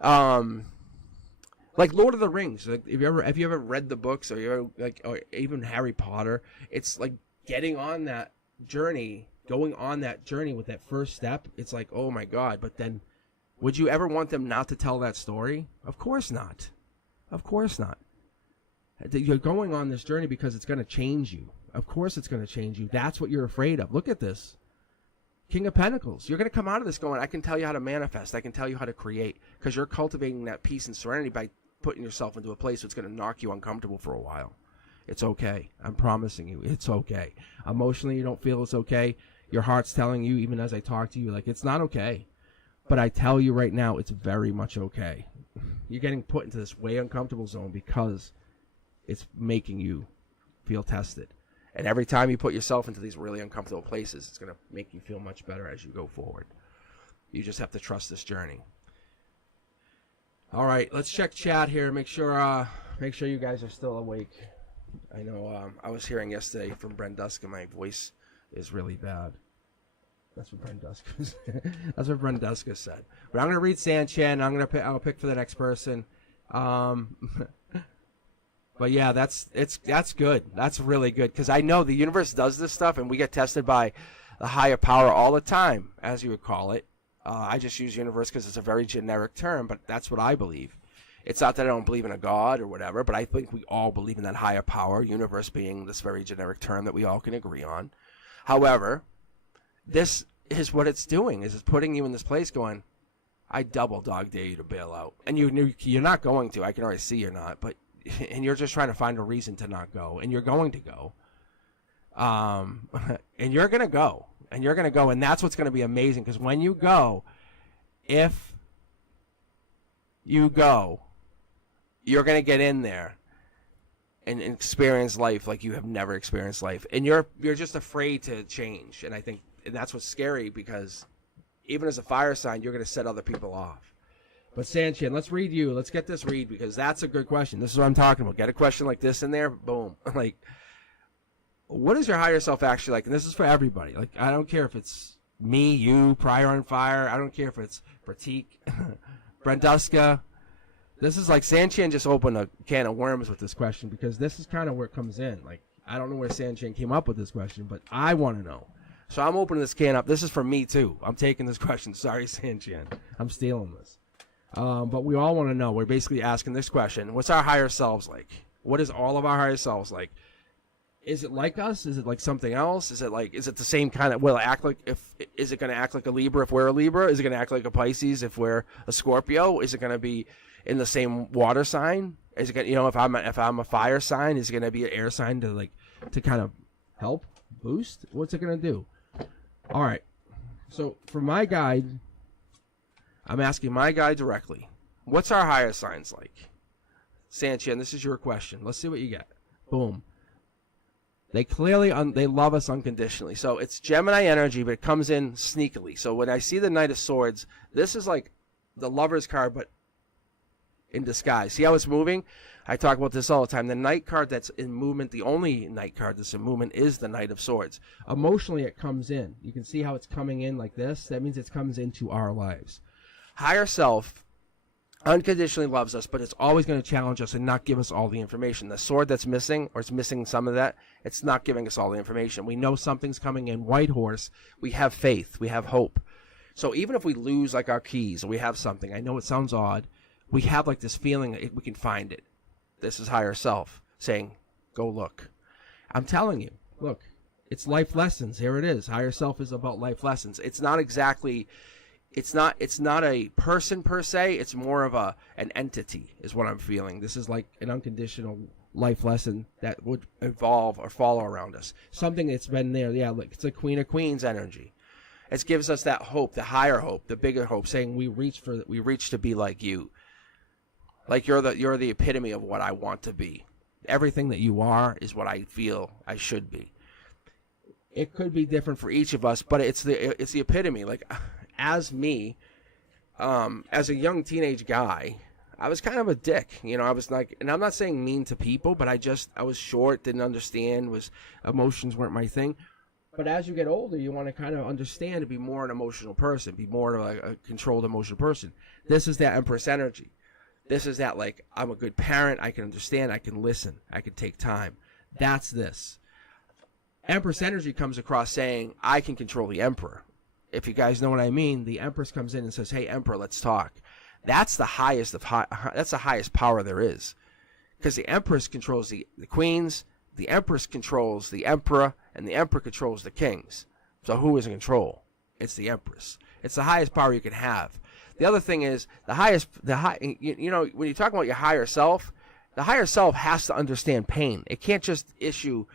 Like Lord of the Rings. Like, if you ever read the books, or even Harry Potter, it's like getting on that journey, going on that journey with that first step. It's like, oh, my God. But then, would you ever want them not to tell that story? Of course not. Of course not. You're going on this journey because it's going to change you. Of course it's going to change you. That's what you're afraid of. Look at this. King of Pentacles. You're going to come out of this going, I can tell you how to manifest. I can tell you how to create. Because you're cultivating that peace and serenity by putting yourself into a place that's going to knock you uncomfortable for a while. It's okay. I'm promising you. It's okay. Emotionally, you don't feel it's okay. Your heart's telling you, even as I talk to you, like, it's not okay. But I tell you right now, it's very much okay. You're getting put into this way uncomfortable zone because it's making you feel tested. And every time you put yourself into these really uncomfortable places, it's going to make you feel much better as you go forward. You just have to trust this journey. All right, let's check chat here. Make sure you guys are still awake. I know I was hearing yesterday from Brenduska, my voice is really bad. That's what Brenduska said. But I'm going to read Sanchin. I'll pick for the next person. But yeah, that's good. That's really good because I know the universe does this stuff, and we get tested by the higher power all the time, as you would call it. I just use universe because it's a very generic term, but that's what I believe. It's not that I don't believe in a God or whatever, but I think we all believe in that higher power, universe being this very generic term that we all can agree on. However, this is what it's doing, is it's putting you in this place going, I double dog dare you to bail out. And you're not going to. I can already see you're not, and you're just trying to find a reason to not go, and you're going to go. And you're going to go. And you're going to go, and that's what's going to be amazing, because when you go, if you go, you're going to get in there and experience life like you have never experienced life. And you're just afraid to change, and I think that's what's scary, because even as a fire sign, you're going to set other people off. But Sanchin, let's read you. Let's get this read, because that's a good question. This is what I'm talking about. Get a question like this in there, boom. Like, what is your higher self actually like? And this is for everybody. Like, I don't care if it's me, you, Prior on Fire. I don't care if it's Pratik, Brenduska. This is like Sanchin just opened a can of worms with this question, because this is kind of where it comes in. Like, I don't know where Sanchin came up with this question, but I want to know. So I'm opening this can up. This is for me, too. I'm taking this question. Sorry, Sanchin. I'm stealing this. But we all want to know. We're basically asking this question. What's our higher selves like? What is all of our higher selves like? Is it like us? Is it like something else? Is it the same kind of, will it act like, is it going to act like a Libra if we're a Libra? Is it going to act like a Pisces if we're a Scorpio? Is it going to be in the same water sign? Is it going to, if I'm a fire sign, is it going to be an air sign to kind of help, boost? What's it going to do? All right. So for my guide, I'm asking my guide directly. What's our higher signs like? Sanchin, this is your question. Let's see what you get. Boom. They clearly, they love us unconditionally. So it's Gemini energy, but it comes in sneakily. So when I see the Knight of Swords, this is like the Lover's card, but in disguise. See how it's moving? I talk about this all the time. The Knight card that's in movement, the only Knight card that's in movement is the Knight of Swords. Emotionally, it comes in. You can see how it's coming in like this. That means it comes into our lives. Higher self unconditionally loves us, but it's always going to challenge us and not give us all the information. The sword that's missing, or it's missing some of that, it's not giving us all the information. We know something's coming in. White horse, we have faith, we have hope. So even if we lose like our keys, or we have something, I know it sounds odd, we have like this feeling that we can find it. This is higher self saying, go look. I'm telling you, look, it's life lessons. Here it is. Higher self is about life lessons. It's not exactly... It's not a person per se. It's more of an entity is what I'm feeling. This is like an unconditional life lesson that would evolve or follow around us. Something that's been there. Yeah, look, it's a Queen of Queens energy. It gives us that hope, the higher hope, the bigger hope, saying we reach to be like you. Like you're the epitome of what I want to be. Everything that you are is what I feel I should be. It could be different for each of us, but it's the epitome. Like, as me, as a young teenage guy, I was kind of a dick. I was like, and I'm not saying mean to people, but I was short, didn't understand, emotions weren't my thing. But as you get older, you want to kind of understand and be more an emotional person, be more like a controlled emotional person. This is that Empress energy. This is that, like, I'm a good parent, I can understand, I can listen, I can take time. That's this. Empress energy comes across saying, I can control the Emperor. If you guys know what I mean, the Empress comes in and says, hey, Emperor, let's talk. That's the highest that's the highest power there is. Because the Empress controls the queens, the Empress controls the Emperor, and the Emperor controls the kings. So who is in control? It's the Empress. It's the highest power you can have. The other thing is, when you talk about your higher self, the higher self has to understand pain. It can't just issue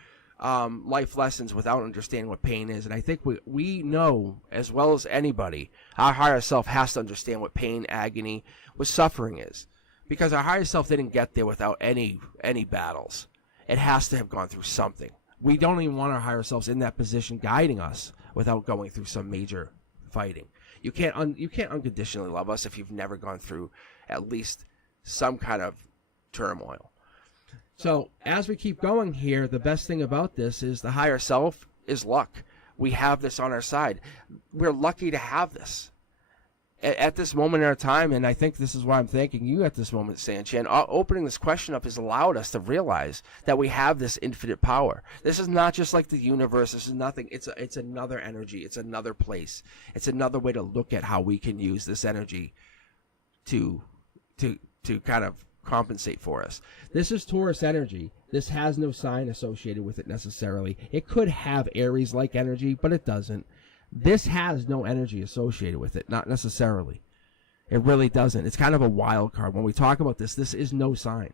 life lessons without understanding what pain is. And I think we know as well as anybody, our higher self has to understand what pain, agony, what suffering is, because our higher self didn't get there without any battles. It has to have gone through something. We don't even want our higher selves in that position guiding us without going through some major fighting. You can't unconditionally love us if you've never gone through at least some kind of turmoil. So as we keep going here, the best thing about this is the higher self is luck. We have this on our side. We're lucky to have this at this moment in our time, and I think this is why I'm thanking you at this moment, Sanchin. Opening this question up has allowed us to realize that we have this infinite power. This is not just like the universe. This is nothing. It's another energy. It's another place. It's another way to look at how we can use this energy to kind of compensate for us. This is Taurus energy. This has no sign associated with it necessarily. It could have Aries-like energy, but it doesn't. This has no energy associated with it, not necessarily. It really doesn't. It's kind of a wild card. When we talk about this is no sign.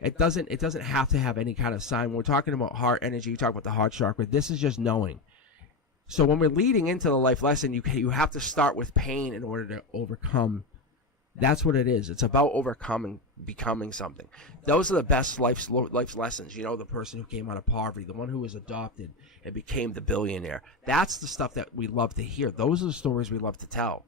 It doesn't have to have any kind of sign. When we're talking about heart energy, we talk about the heart chakra. This is just knowing. So when we're leading into the life lesson, you have to start with pain in order to overcome. That's what it is. It's about overcoming, becoming something. Those are the best life lessons. You know, the person who came out of poverty, the one who was adopted and became the billionaire. That's the stuff that we love to hear. Those are the stories we love to tell.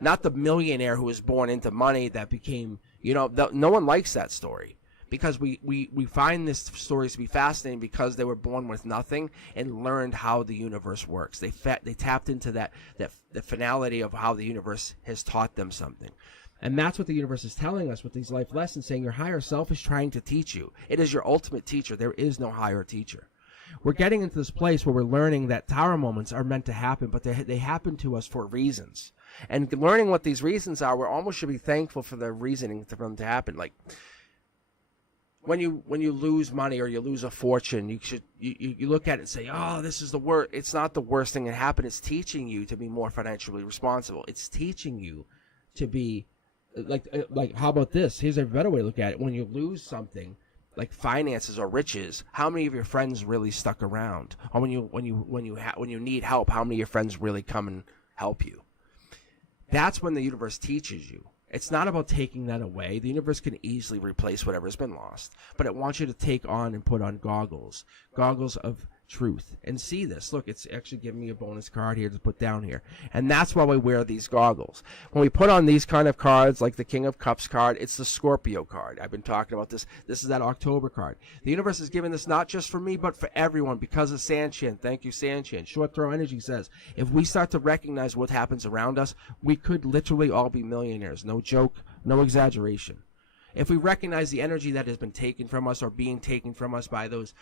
Not the millionaire who was born into money that became, no one likes that story. Because we find this stories to be fascinating because they were born with nothing and learned how the universe works. They tapped into the finality of how the universe has taught them something. And that's what the universe is telling us with these life lessons, saying your higher self is trying to teach you. It is your ultimate teacher. There is no higher teacher. We're getting into this place where we're learning that tower moments are meant to happen, but they happen to us for reasons. And learning what these reasons are, we almost should be thankful for the reasoning for them to happen. Like when you lose money or you lose a fortune, you look at it and say, oh, this is the worst. It's not the worst thing that happened. It's teaching you to be more financially responsible. It's teaching you to be like how about this? Here's a better way to look at it. When you lose something like finances or riches, how many of your friends really stuck around? Or when you need help, how many of your friends really come and help you? That's when the universe teaches you. It's not about taking that away. The universe can easily replace whatever's been lost, but it wants you to take on and put on goggles of truth and see this. Look, it's actually giving me a bonus card here to put down here, and that's why we wear these goggles. When we put on these kind of cards, like the King of Cups card, it's the Scorpio card. I've been talking about this. This is that October card. The universe is giving this not just for me, but for everyone because of Sanchin. Thank you, Sanchin. Short Throw Energy says, if we start to recognize what happens around us, we could literally all be millionaires. No joke, no exaggeration. If we recognize the energy that has been taken from us or being taken from us by those,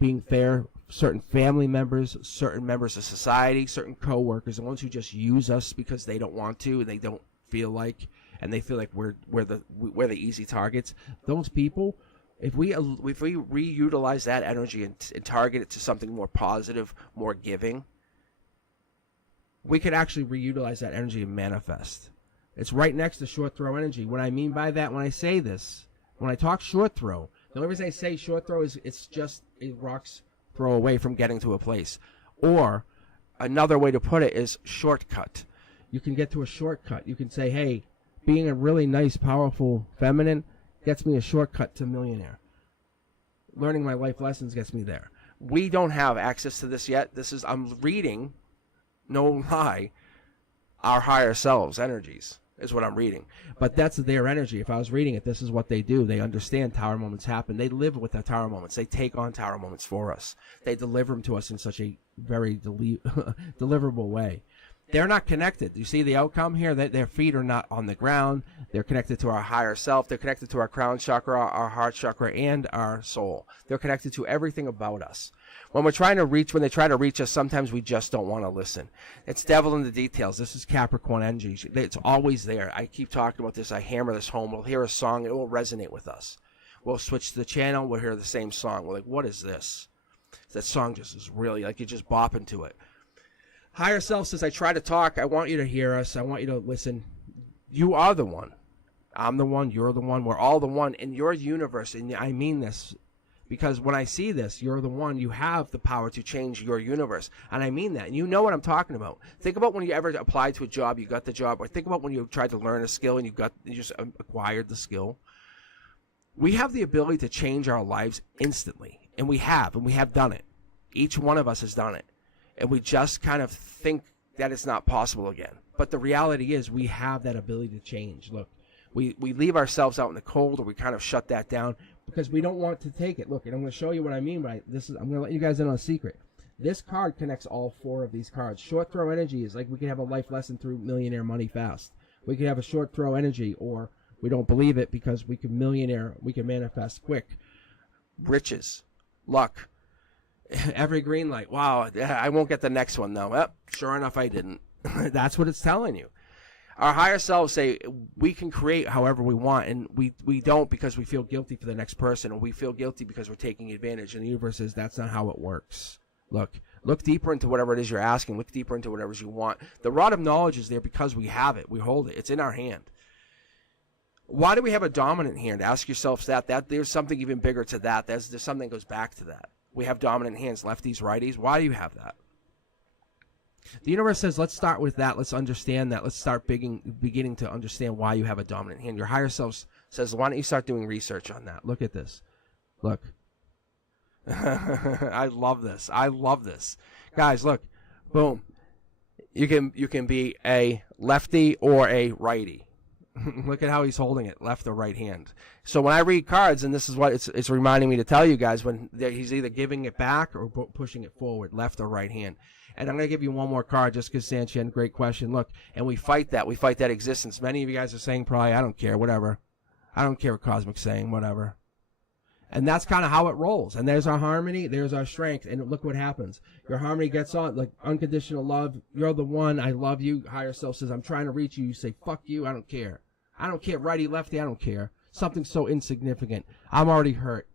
being fair, certain family members, certain members of society, certain co-workers, the ones who just use us because they don't want to and they don't feel like, and they feel like we're the easy targets. Those people, if we reutilize that energy and target it to something more positive, more giving, we could actually reutilize that energy and manifest. It's right next to short throw energy. What I mean by that, when I say this, when I talk short throw, the only reason I say short throw is it's just a rock's throw away from getting to a place. Or another way to put it is shortcut. You can get to a shortcut. You can say, hey, being a really nice, powerful feminine gets me a shortcut to millionaire. Learning my life lessons gets me there. We don't have access to this yet. I'm reading, no lie, our higher selves energies. Is what I'm reading. But that's their energy. If I was reading it, this is what they do. They understand tower moments happen. They live with the tower moments. They take on tower moments for us. They deliver them to us in such a very deliverable way. They're not connected. You see the outcome here? Their feet are not on the ground. They're connected to our higher self. They're connected to our crown chakra, our heart chakra, and our soul. They're connected to everything about us. When they try to reach us, sometimes we just don't want to listen. It's devil in the details. This is Capricorn energy. It's always there. I keep talking about this. I hammer this home. We'll hear a song. It will resonate with us. We'll switch to the channel. We'll hear the same song. We're like, what is this? That song just is really like you just bop into it. Higher self says, I try to talk. I want you to hear us. I want you to listen. You are the one. I'm the one. You're the one. We're all the one in your universe. And I mean this. Because when I see this, you're the one, you have the power to change your universe. And I mean that. And you know what I'm talking about. Think about when you ever applied to a job, you got the job. Or think about when you tried to learn a skill and you just acquired the skill. We have the ability to change our lives instantly. And we have done it. Each one of us has done it. And we just kind of think that it's not possible again. But the reality is we have that ability to change. Look, we leave ourselves out in the cold, or we kind of shut that down because we don't want to take it. Look, and I'm going to show you what I mean by this. I'm going to let you guys in on a secret. This card connects all 4 of these cards. Short throw energy is like we can have a life lesson through Millionaire Money Fast. We can have a short throw energy, or we don't believe it because we can manifest quick. Riches, luck, every green light. Wow, I won't get the next one though. Sure enough, I didn't. That's what it's telling you. Our higher selves say we can create however we want, and we don't because we feel guilty for the next person, or we feel guilty because we're taking advantage. And the universe says that's not how it works. Look deeper into whatever it is you're asking. Look deeper into whatever you want. The rod of knowledge is there because we have it. We hold it. It's in our hand. Why do we have a dominant hand? Ask yourselves that. There's something even bigger to that. There's something that goes back to that. We have dominant hands, lefties, righties. Why do you have that? The universe says, let's start with that. Let's understand that. Let's start beginning to understand why you have a dominant hand. Your higher self says, why don't you start doing research on that? Look at this. Look. I love this. I love this. Guys, look. Boom. You can be a lefty or a righty. Look at how he's holding it, left or right hand. So when I read cards, and this is what it's reminding me to tell you guys, when he's either giving it back or pushing it forward, left or right hand. And I'm going to give you one more card just because, Sanchen, great question. Look, and we fight that. We fight that existence. Many of you guys are saying probably, I don't care, whatever. I don't care what Cosmic's saying, whatever. And that's kind of how it rolls. And there's our harmony. There's our strength. And look what happens. Your harmony gets on, like unconditional love. You're the one. I love you. Higher self says, I'm trying to reach you. You say, fuck you. I don't care. I don't care. Righty, lefty, I don't care. Something so insignificant. I'm already hurt.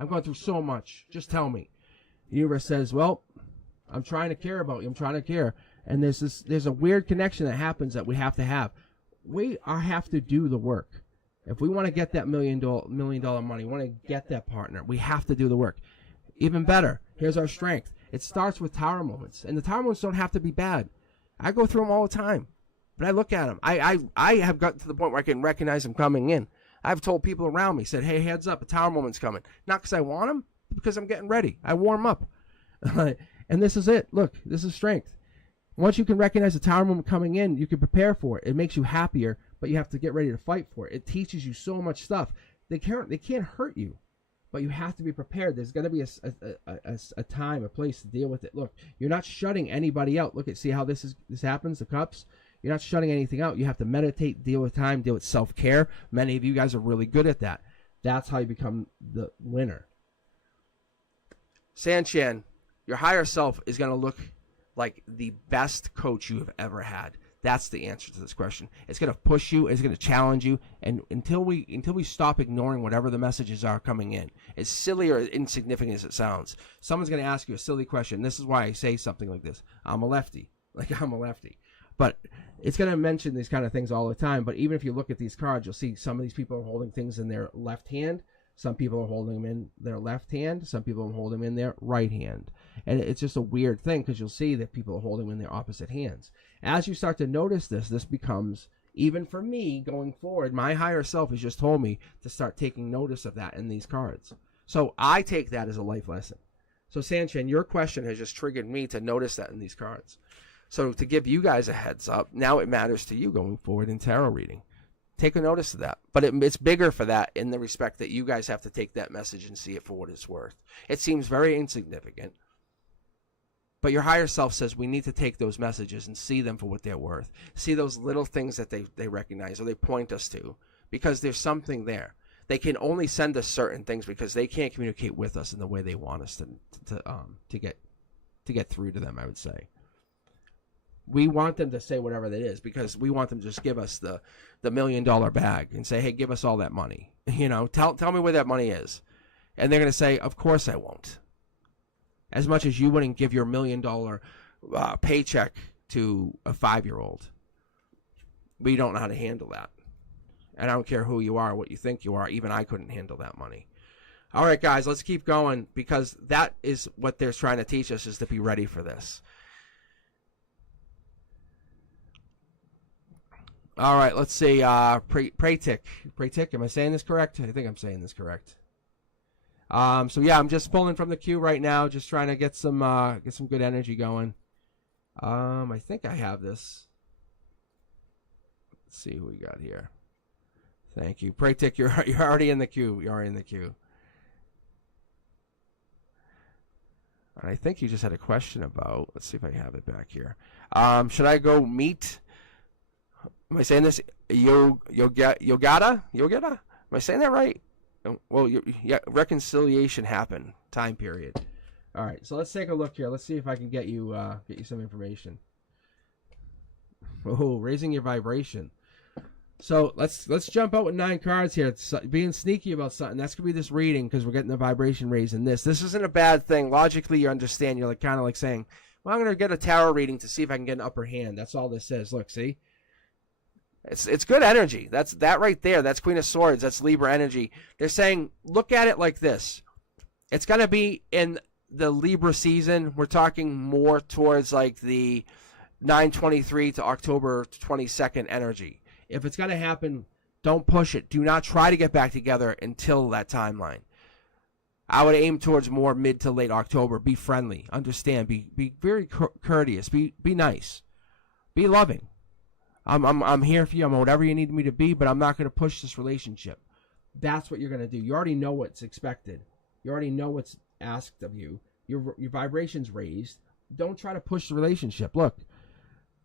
I'm going through so much. Just tell me. The universe says, well, I'm trying to care about you. I'm trying to care. And there's a weird connection that happens that we have to have. We have to do the work. If we want to get that $1 million money, want to get that partner, we have to do the work. Even better, here's our strength. It starts with tower moments. And the tower moments don't have to be bad. I go through them all the time. But I look at them. I have gotten to the point where I can recognize them coming in. I've told people around me, said, hey, heads up, a tower moment's coming. Not because I want them, but because I'm getting ready. I warm up. And this is it. Look, this is strength. Once you can recognize the tower moment coming in, you can prepare for it. It makes you happier, but you have to get ready to fight for it. It teaches you so much stuff. They can't hurt you, but you have to be prepared. There's going to be a time, a place to deal with it. Look, you're not shutting anybody out. Look at, see how this happens, the cups? You're not shutting anything out. You have to meditate, deal with time, deal with self-care. Many of you guys are really good at that. That's how you become the winner. Sanchan, your higher self is going to look like the best coach you have ever had. That's the answer to this question. It's going to push you. It's going to challenge you. And until we stop ignoring whatever the messages are coming in, as silly or insignificant as it sounds, someone's going to ask you a silly question. This is why I say something like this. I'm a lefty. I'm a lefty. But it's going to mention these kind of things all the time. But even if you look at these cards, you'll see some of these people are holding things in their left hand. Some people are holding them in their left hand. Some people are holding them in their right hand. And it's just a weird thing because you'll see that people are holding them in their opposite hands. As you start to notice this becomes, even for me going forward, my higher self has just told me to start taking notice of that in these cards. So I take that as a life lesson. So Sanchan, your question has just triggered me to notice that in these cards. So to give you guys a heads up, now it matters to you going forward in tarot reading. Take a notice of that. But it's bigger for that in the respect that you guys have to take that message and see it for what it's worth. It seems very insignificant. But your higher self says we need to take those messages and see them for what they're worth. See those little things that they recognize or they point us to. Because there's something there. They can only send us certain things because they can't communicate with us in the way they want us to get through to them, I would say. We want them to say whatever that is because we want them to just give us the $1 million bag and say, hey, give us all that money. You know, tell me where that money is. And they're going to say, of course I won't. As much as you wouldn't give your $1 million paycheck to a 5-year-old. We don't know how to handle that. And I don't care who you are, what you think you are. Even I couldn't handle that money. All right, guys, let's keep going because that is what they're trying to teach us, is to be ready for this. All right, let's see. Praytic. Am I saying this correct? I think I'm saying this correct. So yeah, I'm just pulling from the queue right now, just trying to get some good energy going. I think I have this. Let's see who we got here. Thank you, Praytic. You're already in the queue. You're already in the queue. And I think you just had a question about. Let's see if I have it back here. Should I go meet? Am I saying this? Yogata? Am I saying that right? Well, yeah. Reconciliation happened. Time period. All right, so let's take a look here. Let's see if I can get you some information. Oh, raising your vibration. So let's jump out with 9 cards here. It's being sneaky about something. That's gonna be this reading because we're getting the vibration raised in this. This isn't a bad thing. Logically, you understand. You're like kind of like saying, "Well, I'm gonna get a tarot reading to see if I can get an upper hand." That's all this says. Look, see. It's good energy. That's that right there. That's Queen of Swords. That's Libra energy. They're saying, look at it like this. It's gonna be in the Libra season. We're talking more towards like the 9/23 to October 22nd energy. If it's gonna happen, don't push it. Do not try to get back together until that timeline. I would aim towards more mid to late October. Be friendly. Understand. Be very courteous. Be nice. Be loving. I'm here for you. I'm whatever you need me to be, but I'm not going to push this relationship. That's what you're going to do. You already know what's expected. You already know what's asked of you. Your vibration's raised. Don't try to push the relationship. Look,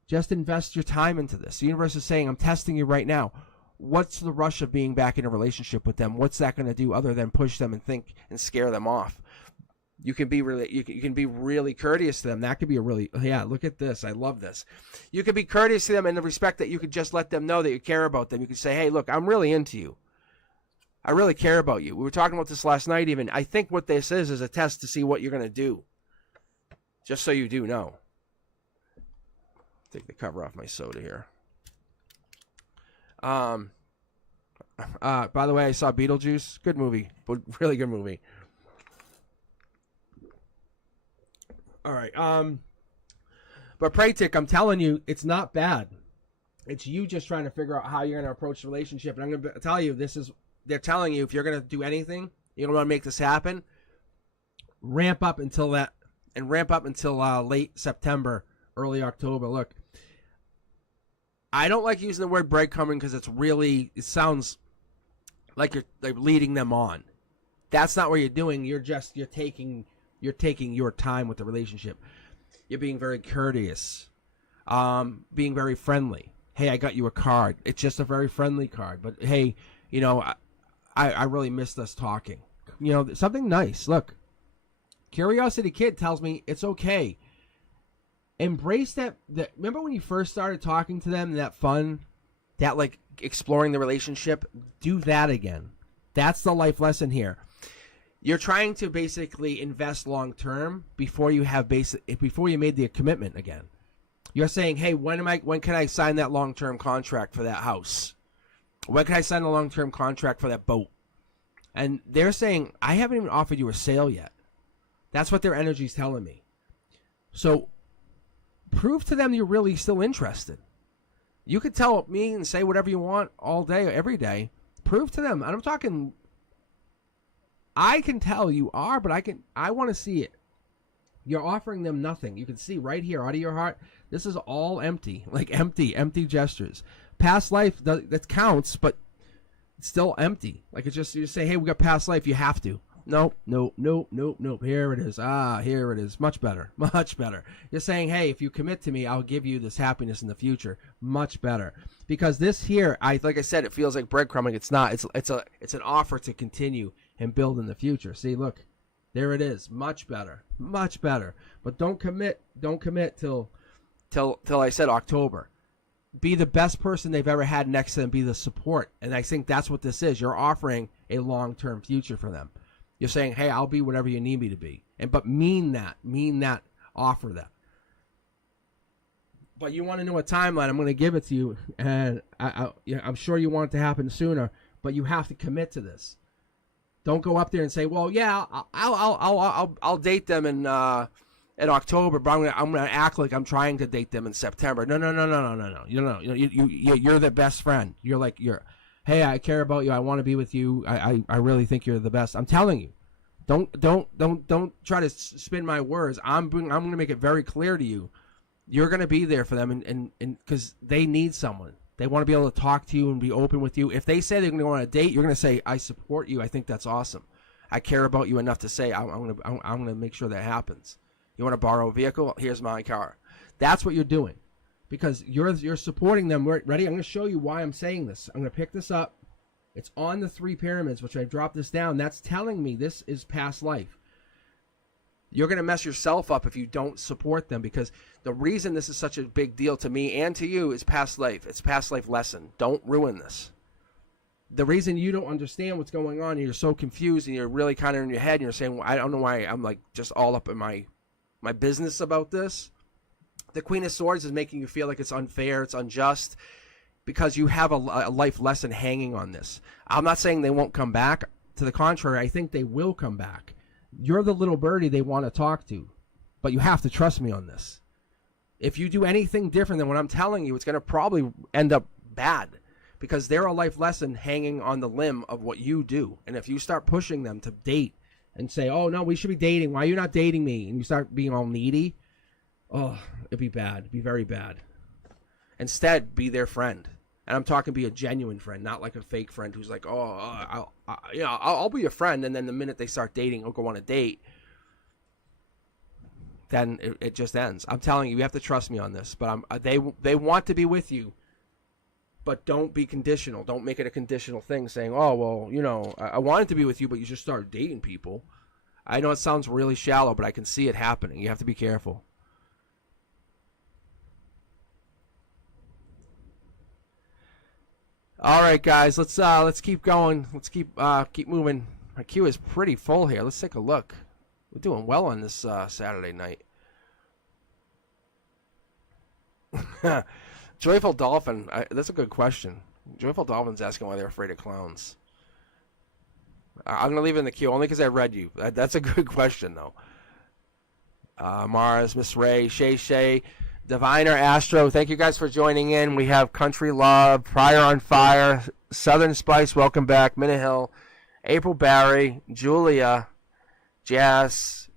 just invest your time into this. The universe is saying, I'm testing you right now. What's the rush of being back in a relationship with them? What's that going to do other than push them and think and scare them off? You can be really courteous to them. That could be look at this. I love this. You could be courteous to them in the respect that you could just let them know that you care about them. You could say, hey, look, I'm really into you. I really care about you. We were talking about this last night even. I think what this is a test to see what you're going to do. Just so you do know. Take the cover off my soda here. By the way, I saw Beetlejuice. Good movie. Really good movie. All right. But Praytic, I'm telling you, it's not bad. It's you just trying to figure out how you're going to approach the relationship. And I'm going to tell you, they're telling you if you're going to do anything, you're going to want to make this happen, ramp up until late September, early October. Look, I don't like using the word breadcrumbing because it sounds like you're like leading them on. That's not what you're doing. You're taking your time with the relationship. You're being very courteous, being very friendly. Hey, I got you a card. It's just a very friendly card. But hey, I really missed us talking. Something nice. Look, Curiosity Kid tells me it's okay. Embrace that. Remember when you first started talking to them, that fun, that like exploring the relationship? Do that again. That's the life lesson here. You're trying to basically invest long term before you made the commitment again. You're saying, hey, when can I sign that long term contract for that house? When can I sign a long term contract for that boat? And they're saying, I haven't even offered you a sale yet. That's what their energy's telling me. So prove to them you're really still interested. You could tell me and say whatever you want all day, every day. Prove to them. And I'm talking, I can tell you are, but I want to see it. You're offering them nothing. You can see right here, out of your heart, this is all empty. Like empty gestures. Past life, that counts, but it's still empty. Like it's just, you say, hey, we got past life, you have to. Nope. Here it is. Here it is. Much better. You're saying, hey, if you commit to me, I'll give you this happiness in the future. Much better. Because this here, like I said, it feels like breadcrumbing. It's not. It's an offer to continue and build in the future. See, look, there it is. Much better. But don't commit till I said October. Be the best person they've ever had next to them. Be the support. And I think that's what this is. You're offering a long-term future for them. You're saying, hey, I'll be whatever you need me to be. But mean that, offer that. But you want to know a timeline, I'm going to give it to you. And I'm sure you want it to happen sooner, but you have to commit to this. Don't go up there and say, well, yeah, I'll date them in October, but I'm gonna act like I'm trying to date them in September. No. You're the best friend. Hey, I care about you. I want to be with you. I really think you're the best. I'm telling you. Don't try to spin my words. I'm gonna make it very clear to you. You're gonna be there for them, and because they need someone. They want to be able to talk to you and be open with you. If they say they're going to go on a date, you're going to say, I support you. I think that's awesome. I care about you enough to say I'm going to make sure that happens. You want to borrow a vehicle? Here's my car. That's what you're doing, because you're supporting them. Ready? I'm going to show you why I'm saying this. I'm going to pick this up. It's on the 3 pyramids, which I dropped this down. That's telling me this is past life. You're going to mess yourself up if you don't support them, because the reason this is such a big deal to me and to you is past life. It's past life lesson. Don't ruin this. The reason you don't understand what's going on and you're so confused and you're really kind of in your head and you're saying, well, I don't know why I'm like just all up in my business about this. The Queen of Swords is making you feel like it's unfair, it's unjust, because you have a life lesson hanging on this. I'm not saying they won't come back. To the contrary, I think they will come back. You're the little birdie they want to talk to, but you have to trust me on this. If you do anything different than what I'm telling you, it's going to probably end up bad, because they're a life lesson hanging on the limb of what you do. And if you start pushing them to date and say, oh, no, we should be dating. Why are you not dating me? And you start being all needy, oh, it'd be bad. It'd be very bad. Instead, be their friend. And I'm talking be a genuine friend, not like a fake friend who's like, oh, I'll be your friend. And then the minute they start dating or go on a date, then it just ends. I'm telling you have to trust me on this. But they want to be with you, but don't be conditional. Don't make it a conditional thing saying, oh, well, I wanted to be with you, but you just start dating people. I know it sounds really shallow, but I can see it happening. You have to be careful. All right, guys, let's keep going. Let's keep moving. My queue is pretty full here. Let's take a look. We're doing well on this Saturday night. Joyful Dolphin. That's a good question. Joyful Dolphin's asking why they're afraid of clowns. I'm gonna leave it in the queue only because I read you. That's a good question though. Mars, Miss Ray, Shay. Diviner, Astro, thank you guys for joining in. We have Country Love, Prior on Fire, Southern Spice, welcome back, Minahill, April Barry, Julia, Jazz,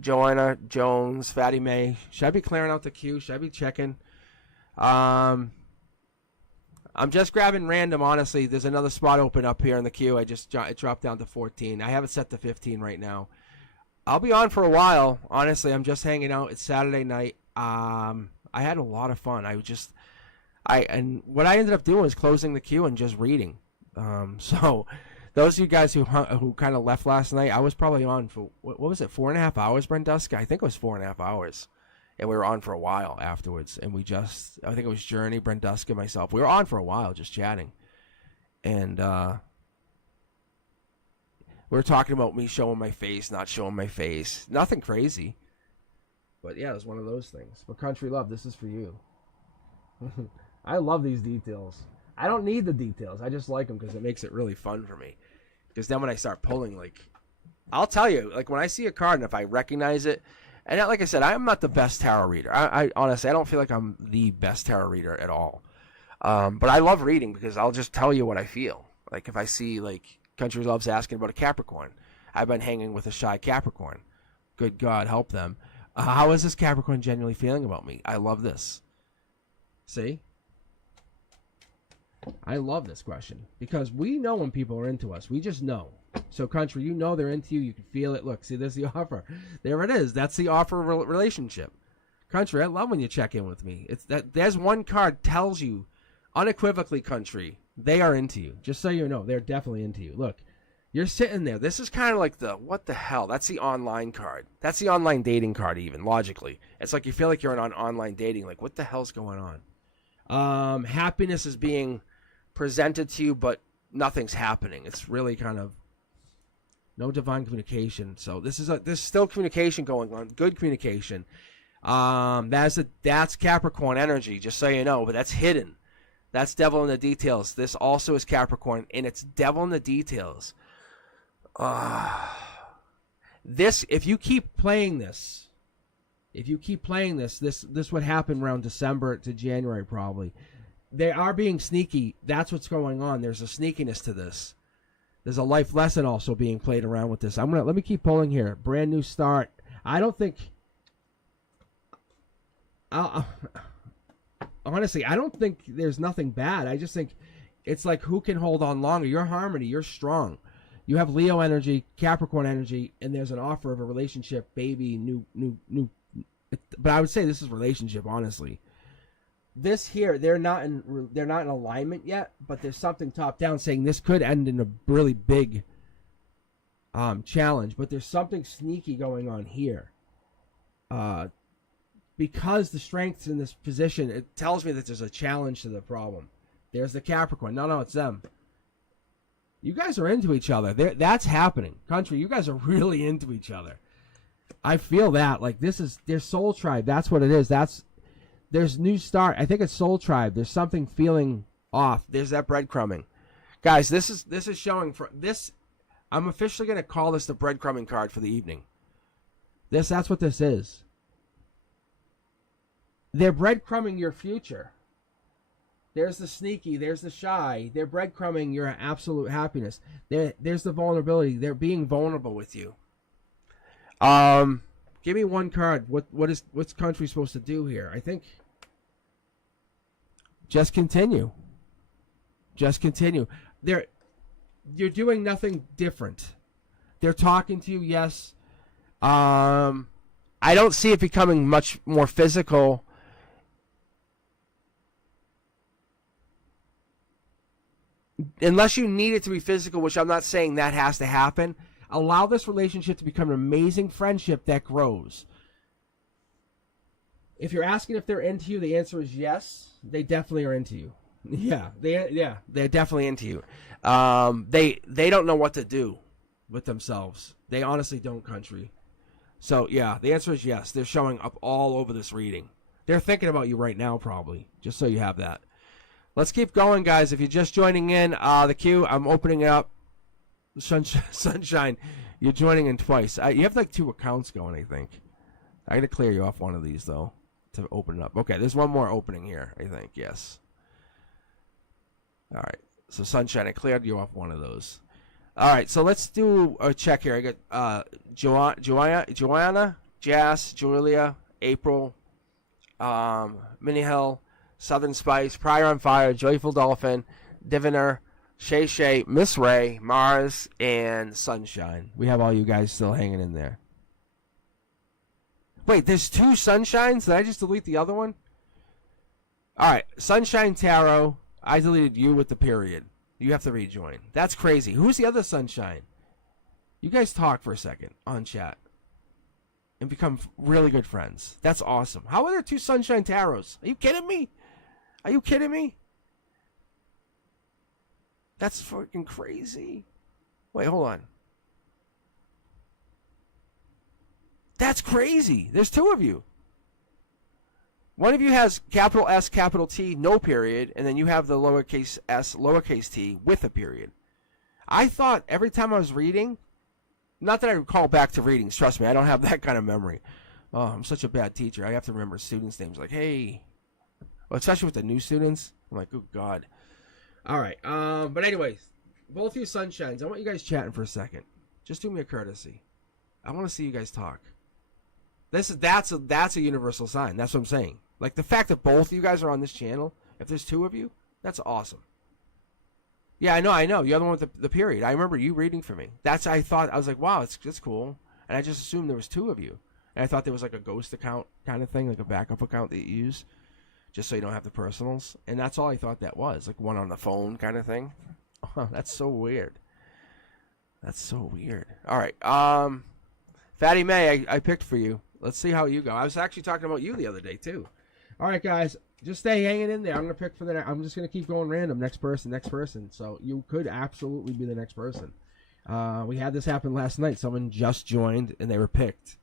Joanna, Jones, Fatty May. Should I be clearing out the queue? Should I be checking? I'm just grabbing random, honestly. There's another spot open up here in the queue. It dropped down to 14. I have it set to 15 right now. I'll be on for a while. Honestly, I'm just hanging out. It's Saturday night. I had a lot of fun. And what I ended up doing was closing the queue and just reading. So those of you guys who kind of left last night, I was probably on for, what was it, 4.5 hours, Brenduska? I think it was 4.5 hours. And we were on for a while afterwards. And I think it was Journey, Brenduska, myself. We were on for a while just chatting. And we were talking about me showing my face, not showing my face. Nothing crazy. But yeah, it was one of those things. But Country Love, this is for you. I love these details. I don't need the details. I just like them because it makes it really fun for me. Because then when I start pulling, I'll tell you, when I see a card and if I recognize it, and like I said, I'm not the best tarot reader. I honestly, I don't feel like I'm the best tarot reader at all. But I love reading because I'll just tell you what I feel. Like if I see, Country Love's asking about a Capricorn. I've been hanging with a shy Capricorn. Good God, help them. How is this Capricorn genuinely feeling about me? I love this. See? I love this question because we know when people are into us. We just know. So, Country, you know they're into you. You can feel it. Look, see, there's the offer. There it is. That's the offer relationship. Country, I love when you check in with me. There's one card tells you unequivocally, Country, they are into you. Just so you know, they're definitely into you. Look. You're sitting there. This is kind of like what the hell? That's the online card. That's the online dating card even, logically. It's like you feel like you're on online dating. Like, what the hell's going on? Happiness is being presented to you, but nothing's happening. It's really kind of no divine communication. So there's still communication going on. Good communication. That's Capricorn energy, just so you know, but that's hidden. That's devil in the details. This also is Capricorn, and it's devil in the details. This, if you keep playing this would happen around December to January probably. They are being sneaky. That's what's going on. There's a sneakiness to this. There's a life lesson also being played around with this. Let me keep pulling here. Brand new start. I don't think. Honestly, I don't think there's nothing bad. I just think it's like, who can hold on longer? You're harmony. You're strong. You have Leo energy, Capricorn energy, and there's an offer of a relationship, baby, new. But I would say this is relationship, honestly. This here, they're not in alignment yet, but there's something top down saying this could end in a really big challenge. But there's something sneaky going on here. Because the strength's in this position, it tells me that there's a challenge to the problem. There's the Capricorn. No, it's them. You guys are into each other. That's happening. Country, you guys are really into each other. I feel that. Like, this is their soul tribe. That's what it is. There's new start. I think it's soul tribe. There's something feeling off. There's that breadcrumbing. Guys, this is showing for this. I'm officially going to call this the breadcrumbing card for the evening. That's what this is. They're breadcrumbing your future. There's the sneaky. There's the shy. They're breadcrumbing your absolute happiness. There's the vulnerability. They're being vulnerable with you. Give me one card. What's country supposed to do here? I think just continue. Just continue. You're doing nothing different. They're talking to you, yes. I don't see it becoming much more physical. Unless you need it to be physical, which I'm not saying that has to happen. Allow this relationship to become an amazing friendship that grows. If you're asking if they're into you, the answer is yes. They definitely are into you. They're definitely into you. They don't know what to do with themselves. They honestly don't, country. So yeah, the answer is yes. They're showing up all over this reading. They're thinking about you right now, probably. Just so you have that. Let's keep going, guys. If you're just joining in, the queue, I'm opening it up. Sunshine, you're joining in twice. You have like 2 accounts going, I think. I got to clear you off one of these, though, to open it up. Okay, there's one more opening here, I think. Yes. All right. So, Sunshine, I cleared you off one of those. All right, so let's do a check here. I got Joanna, Jazz, Julia, April, Minnie Hill, Southern Spice, Prior on Fire, Joyful Dolphin, Diviner, Shay, Miss Ray, Mars, and Sunshine. We have all you guys still hanging in there. Wait, there's 2 Sunshines? Did I just delete the other one? All right, Sunshine Tarot. I deleted you with the period. You have to rejoin. That's crazy. Who's the other Sunshine? You guys talk for a second on chat and become really good friends. That's awesome. How are there 2 Sunshine Tarots? Are you kidding me? Are you kidding me? That's fucking crazy. Wait, hold on. That's crazy. There's 2 of you. One of you has capital S, capital T, no period, and then you have the lowercase s, lowercase t with a period. I thought every time I was reading, not that I recall back to readings, trust me, I don't have that kind of memory. Oh, I'm such a bad teacher. I have to remember students' names like, hey. Well, especially with the new students. I'm like, oh, God. All right. But anyways, both you Sunshines, I want you guys chatting for a second. Just do me a courtesy. I want to see you guys talk. That's a universal sign. That's what I'm saying. Like, the fact that both of you guys are on this channel, if there's 2 of you, that's awesome. Yeah, I know. You're the one with the period. I remember you reading for me. I was like, wow, it's cool. And I just assumed there was 2 of you. And I thought there was like a ghost account kind of thing, like a backup account that you use, just so you don't have the personals. And that's all I thought that was, like one on the phone kind of thing. Oh, that's so weird. That's so weird. All right. Fatty May, I picked for you. Let's see how you go. I was actually talking about you the other day, too. All right, guys. Just stay hanging in there. I'm going to pick for I'm just going to keep going random. Next person. So you could absolutely be the next person. We had this happen last night. Someone just joined, and they were picked.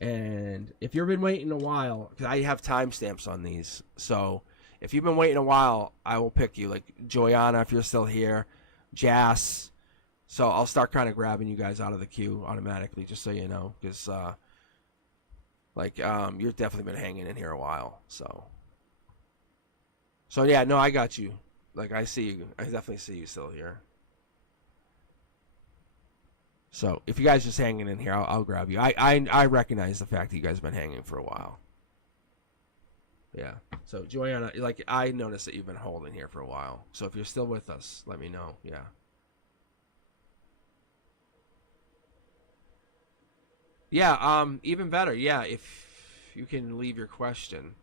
And if you've been waiting a while, because I have timestamps on these. So if you've been waiting a while, I will pick you. Like Joyanna, if you're still here. Jas, So I'll start kind of grabbing you guys out of the queue automatically, just so you know, because you've definitely been hanging in here a while. So yeah, no, I got you. Like, I see you. I definitely see you still here. So if you guys just hanging in here, I'll grab you. I recognize the fact that you guys have been hanging for a while. Yeah. So Joanna, like, I noticed that you've been holding here for a while. So if you're still with us, let me know. Yeah. Yeah. Even better. Yeah. If you can leave your question,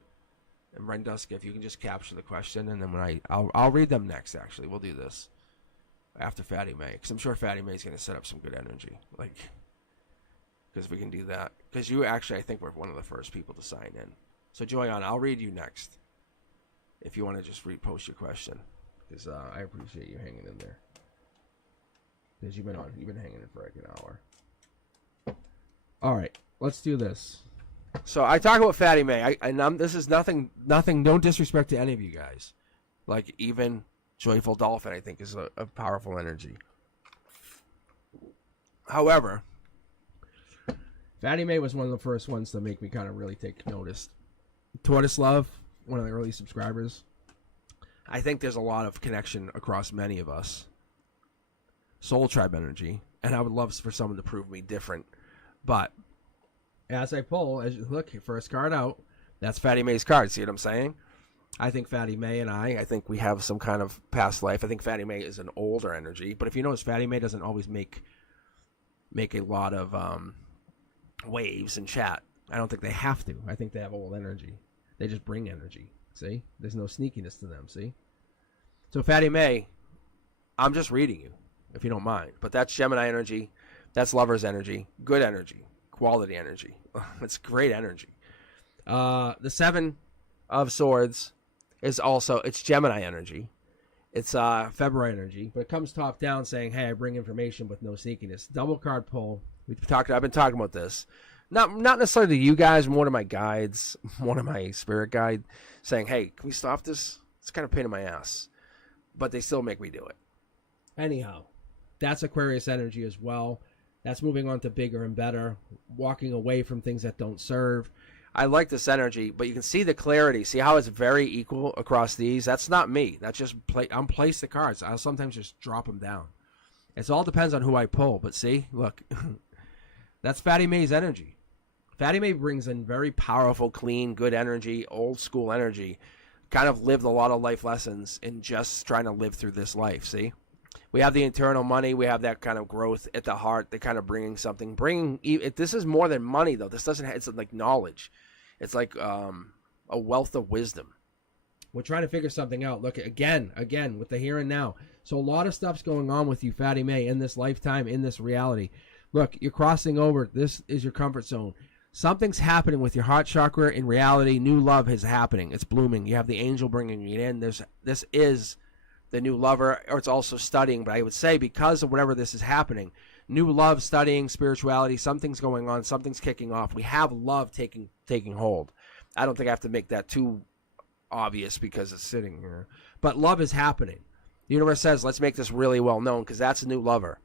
and Renduska, if you can just capture the question, and then I'll read them next. Actually, we'll do this after Fatty May, because I'm sure Fatty May's going to set up some good energy, like, because we can do that. Because you actually, I think, were one of the first people to sign in. So Joanna, I'll read you next. If you want to just repost your question, because I appreciate you hanging in there. Because you've been hanging in for like an hour. All right, let's do this. So I talk about Fatty May. This is nothing. No disrespect to any of you guys. Like, even Joyful Dolphin, I think, is a powerful energy. However, Fatty May was one of the first ones to make me kind of really take notice. Tortoise Love, one of the early subscribers. I think there's a lot of connection across many of us. Soul Tribe energy, and I would love for someone to prove me different. But as I pull, as you look, first card out, that's Fatty May's card. See what I'm saying? I think Fatty May and I think we have some kind of past life. I think Fatty May is an older energy. But if you notice, Fatty May doesn't always make a lot of waves in chat. I don't think they have to. I think they have old energy. They just bring energy. See? There's no sneakiness to them. See? So Fatty May, I'm just reading you, if you don't mind. But that's Gemini energy. That's Lover's energy. Good energy. Quality energy. It's great energy. The Seven of Swords is also, it's Gemini energy. It's February energy. But it comes top down saying, hey, I bring information with no sneakiness. Double card pull. I've been talking about this. Not necessarily to you guys, more to my guides, one of my spirit guide, saying, hey, can we stop this? It's kind of a pain in my ass. But they still make me do it. Anyhow, that's Aquarius energy as well. That's moving on to bigger and better, walking away from things that don't serve. I like this energy, but you can see the clarity. See how it's very equal across these? That's not me. That's just I'm place the cards. I'll sometimes just drop them down. It all depends on who I pull. But see, look, that's Fatty May's energy. Fatty May brings in very powerful, clean, good energy, old school energy. Kind of lived a lot of life lessons in just trying to live through this life. See, we have the internal money. We have that kind of growth at the heart. They're kind of bringing something. This is more than money, though. This doesn't. It's like knowledge. It's like a wealth of wisdom. We're trying to figure something out. Look, again, with the here and now. So a lot of stuff's going on with you, Fatty May, in this lifetime, in this reality. Look, you're crossing over. This is your comfort zone. Something's happening with your heart chakra. In reality, new love is happening. It's blooming. You have the angel bringing it in. This is the new lover, or it's also studying. But I would say because of whatever this is happening, new love, studying, spirituality, something's going on. Something's kicking off. We have love taking hold. I don't think I have to make that too obvious because it's sitting here. But love is happening. The universe says, let's make this really well known because that's a new lover.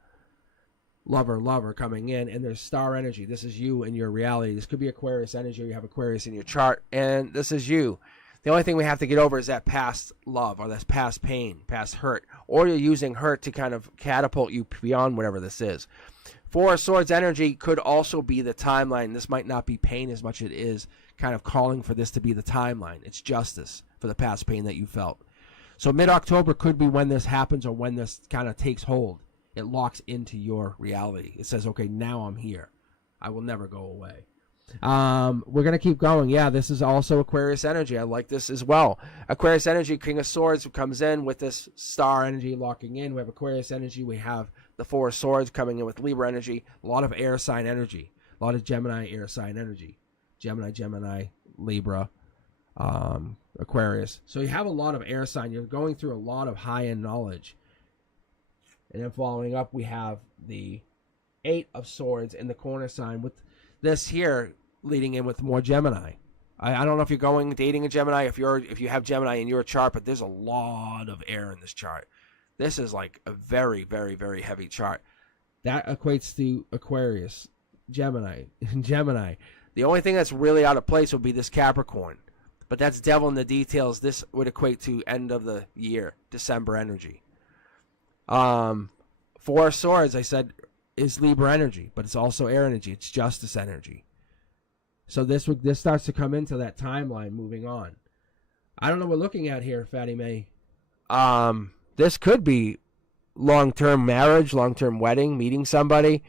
Lover coming in, and there's star energy. This is you in your reality. This could be Aquarius energy, or you have Aquarius in your chart, and this is you. The only thing we have to get over is that past love, or that past pain, past hurt, or you're using hurt to kind of catapult you beyond whatever this is. Four of Swords energy could also be the timeline. This might not be pain as much as it is kind of calling for this to be the timeline. It's justice for the past pain that you felt. So mid-October could be when this happens, or when this kind of takes hold. It locks into your reality. It says, okay, now I'm here. I will never go away. We're going to keep going. Yeah, this is also Aquarius energy. I like this as well. Aquarius energy, King of Swords, who comes in with this star energy locking in. We have Aquarius energy. We have the Four of Swords coming in with Libra energy. A lot of air sign energy. A lot of Gemini air sign energy. Gemini, Libra, Aquarius. So you have a lot of air sign. You're going through a lot of high-end knowledge. And then following up, we have the Eight of Swords in the corner sign with this here leading in with more Gemini. I don't know if you're dating a Gemini, if you have Gemini in your chart, but there's a lot of air in this chart. This is like a very, very, very heavy chart. That equates to Aquarius, Gemini, Gemini. The only thing that's really out of place would be this Capricorn. But that's devil in the details. This would equate to end of the year, December energy. Four of Swords, I said, is Libra energy, but it's also air energy. It's justice energy. So this starts to come into that timeline moving on. I don't know what we're looking at here, Fatty May. This could be long-term marriage, long-term wedding, meeting somebody,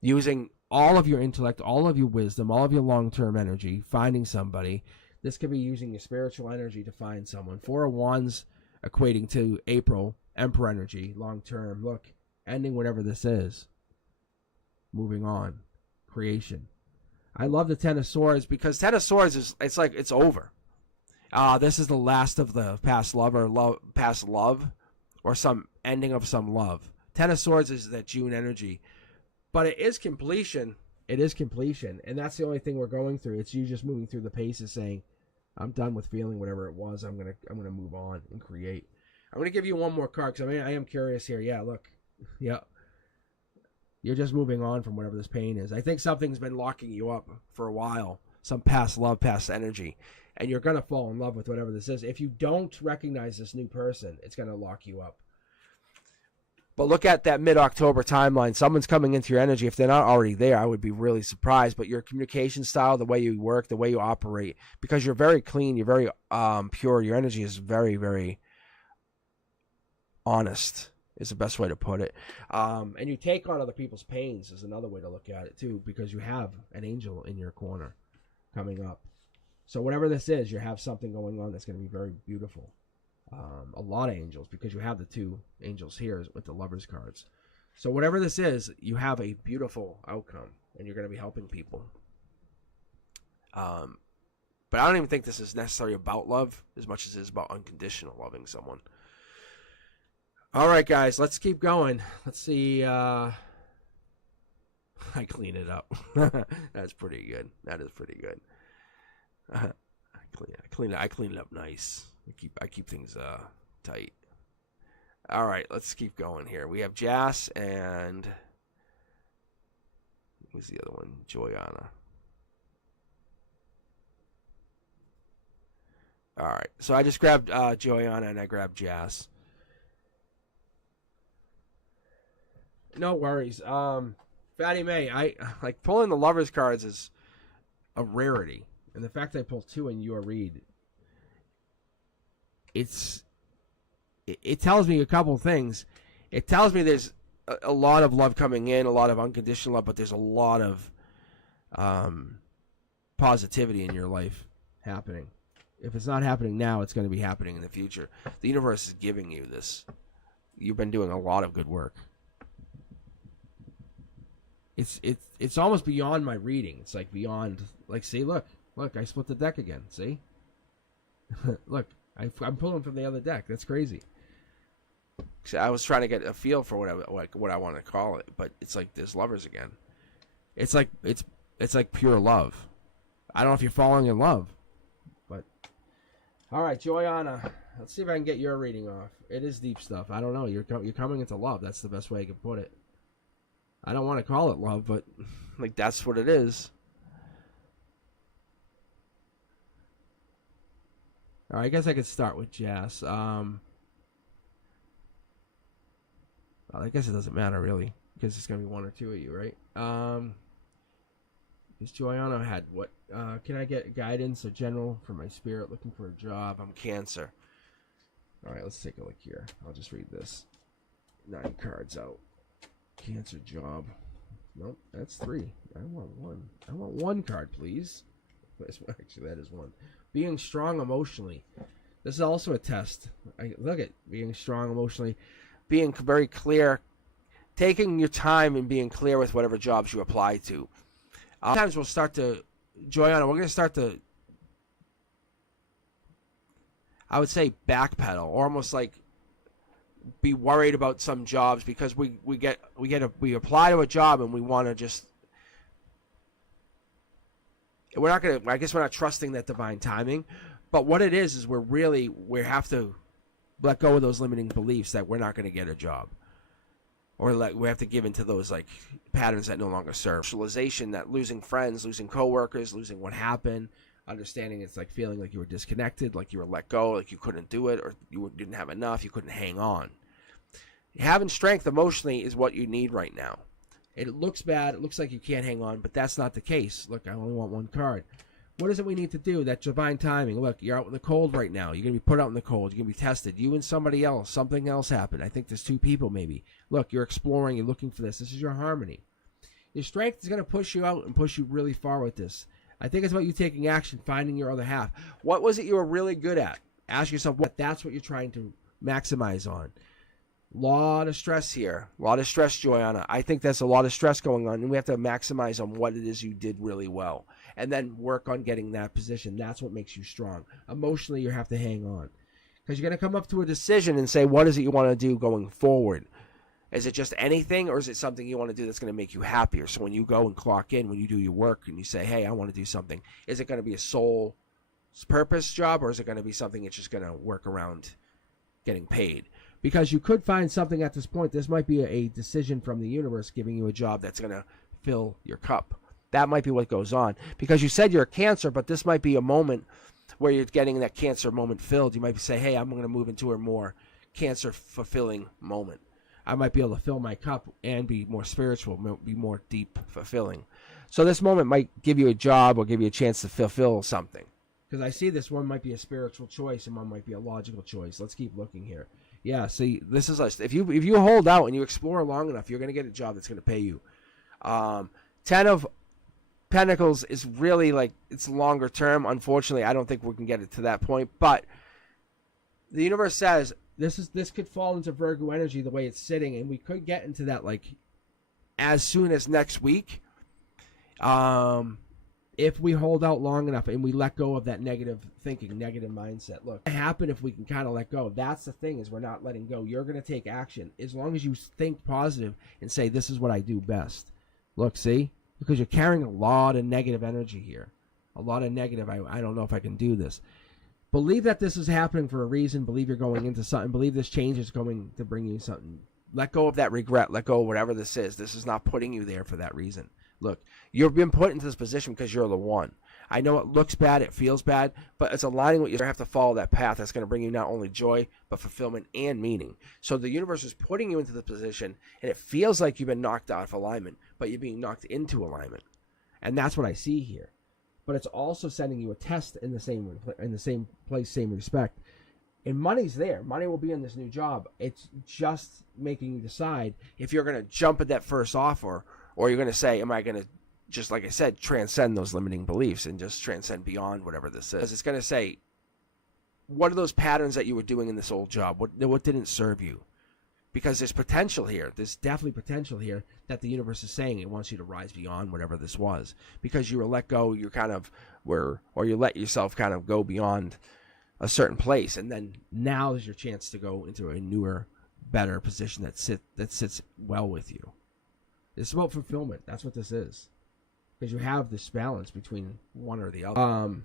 using all of your intellect, all of your wisdom, all of your long-term energy, finding somebody. This could be using your spiritual energy to find someone. Four of Wands equating to April, Emperor energy, long-term. Look, ending whatever this is. Moving on. Creation. I love the Ten of Swords because Ten of Swords it's like it's over. This is the last of the past love, or some ending of some love. Ten of Swords is that June energy, but it is completion. It is completion, and that's the only thing we're going through. It's you just moving through the paces, saying, "I'm done with feeling whatever it was. I'm gonna move on and create." I'm gonna give you one more card because I am curious here. Yeah, look, yeah. You're just moving on from whatever this pain is. I think something's been locking you up for a while. Some past love, past energy. And you're going to fall in love with whatever this is. If you don't recognize this new person, it's going to lock you up. But look at that mid-October timeline. Someone's coming into your energy. If they're not already there, I would be really surprised. But your communication style, the way you work, the way you operate, because you're very clean, you're very pure. Your energy is very, very honest. Is the best way to put it. And you take on other people's pains is another way to look at it, too, because you have an angel in your corner coming up. So whatever this is, you have something going on that's going to be very beautiful. A lot of angels, because you have the two angels here with the Lovers cards. So whatever this is, you have a beautiful outcome, and you're going to be helping people. But I don't even think this is necessarily about love as much as it is about unconditional loving someone. All right, guys, let's keep going. Let's see. I clean it up. That's pretty good. That is pretty good. I clean it up nice. I keep things tight. All right, let's keep going here. We have Jas and who's the other one? Joyanna. All right, so I just grabbed Joyanna and I grabbed Jas. No worries. Fatty May, I like pulling the Lovers cards is a rarity, and the fact that I pulled two in your read, it tells me a couple things. It tells me there's a lot of love coming in, a lot of unconditional love, but there's a lot of positivity in your life happening. If it's not happening now, it's going to be happening in the future. The universe is giving you this. You've been doing a lot of good work. It's almost beyond my reading. It's like beyond, like, see, look, I split the deck again. See, look, I'm pulling from the other deck. That's crazy. I was trying to get a feel for what I want to call it, but it's like there's Lovers again. It's like pure love. I don't know if you're falling in love, but all right, Joyanna, let's see if I can get your reading off. It is deep stuff. I don't know. You're coming into love. That's the best way I can put it. I don't want to call it love, but like that's what it is. All right, I guess I could start with Jas. Well, I guess it doesn't matter really because it's gonna be one or two of you, right? Is Joyanna had what? Can I get guidance or general for my spirit looking for a job? I'm Cancer. All right, let's take a look here. I'll just read this. 9 cards out. Cancer job. Nope, that's 3. I want 1. I want 1 card, please. Actually, that is 1. Being strong emotionally. This is also a test. Look at being strong emotionally. Being very clear. Taking your time and being clear with whatever jobs you apply to. Sometimes we'll start to, Joyanna, we're going to start to, I would say, backpedal, or almost like be worried about some jobs because we apply to a job and we want to just, we're not going to, I guess we're not trusting that divine timing, but what it is we have to let go of those limiting beliefs that we're not going to get a job. or like we have to give into those like patterns that no longer serve. Socialization, that losing friends, losing coworkers, losing what happened, understanding it's like feeling like you were disconnected, like you were let go, like you couldn't do it, or you didn't have enough, you couldn't hang on. Having strength emotionally is what you need right now. It looks bad, it looks like you can't hang on, but that's not the case. Look, I only want one card. What is it we need to do? That divine timing. Look, you're out in the cold right now. You're going to be put out in the cold. You're going to be tested. You and somebody else. Something else happened. I think there's 2 people maybe. Look, you're exploring. You're looking for this. This is your harmony. Your strength is going to push you out and push you really far with this. I think it's about you taking action, finding your other half. What was it you were really good at? Ask yourself what that's what you're trying to maximize on. Lot of stress here. A lot of stress, Joanna. I think there's a lot of stress going on, and we have to maximize on what it is you did really well. And then work on getting that position. That's what makes you strong. Emotionally, you have to hang on. Because you're going to come up to a decision and say, what is it you want to do going forward? Is it just anything, or is it something you want to do that's going to make you happier? So when you go and clock in, when you do your work and you say, hey, I want to do something, is it going to be a sole purpose job, or is it going to be something that's just going to work around getting paid? Because you could find something at this point. This might be a decision from the universe giving you a job that's going to fill your cup. That might be what goes on. Because you said you're a Cancer, but this might be a moment where you're getting that Cancer moment filled. You might say, hey, I'm going to move into a more Cancer-fulfilling moment. I might be able to fill my cup and be more spiritual, be more deep fulfilling. So this moment might give you a job or give you a chance to fulfill something. Because I see this one might be a spiritual choice and one might be a logical choice. Let's keep looking here. Yeah, see, this is if you hold out and you explore long enough, you're going to get a job that's going to pay you. 10 of Pentacles is really like, it's longer term. Unfortunately, I don't think we can get it to that point. But the universe says this could fall into Virgo energy the way it's sitting, and we could get into that like as soon as next week. If we hold out long enough and we let go of that negative thinking, negative mindset. Look, what happen if we can kind of let go? That's the thing, is we're not letting go. You're going to take action as long as you think positive and say, this is what I do best. Look, see? Because you're carrying a lot of negative energy here. A lot of negative, I don't know if I can do this. Believe that this is happening for a reason. Believe you're going into something. Believe this change is going to bring you something. Let go of that regret. Let go of whatever this is. This is not putting you there for that reason. Look, you've been put into this position because you're the one. I know it looks bad, it feels bad, but it's aligning with you. You have to follow that path that's going to bring you not only joy, but fulfillment and meaning. So the universe is putting you into the position, and it feels like you've been knocked out of alignment, but you're being knocked into alignment. And that's what I see here. But it's also sending you a test in the same place, same respect. And money's there. Money will be in this new job. It's just making you decide if you're going to jump at that first offer, or you're going to say, am I going to, just like I said, transcend those limiting beliefs and just transcend beyond whatever this is. It's going to say, what are those patterns that you were doing in this old job? What didn't serve you? Because there's potential here. There's definitely potential here that the universe is saying it wants you to rise beyond whatever this was. Because you were let go, you kind of were, or you let yourself kind of go beyond a certain place. And then now is your chance to go into a newer, better position that sits well with you. It's about fulfillment. That's what this is. Because you have this balance between one or the other.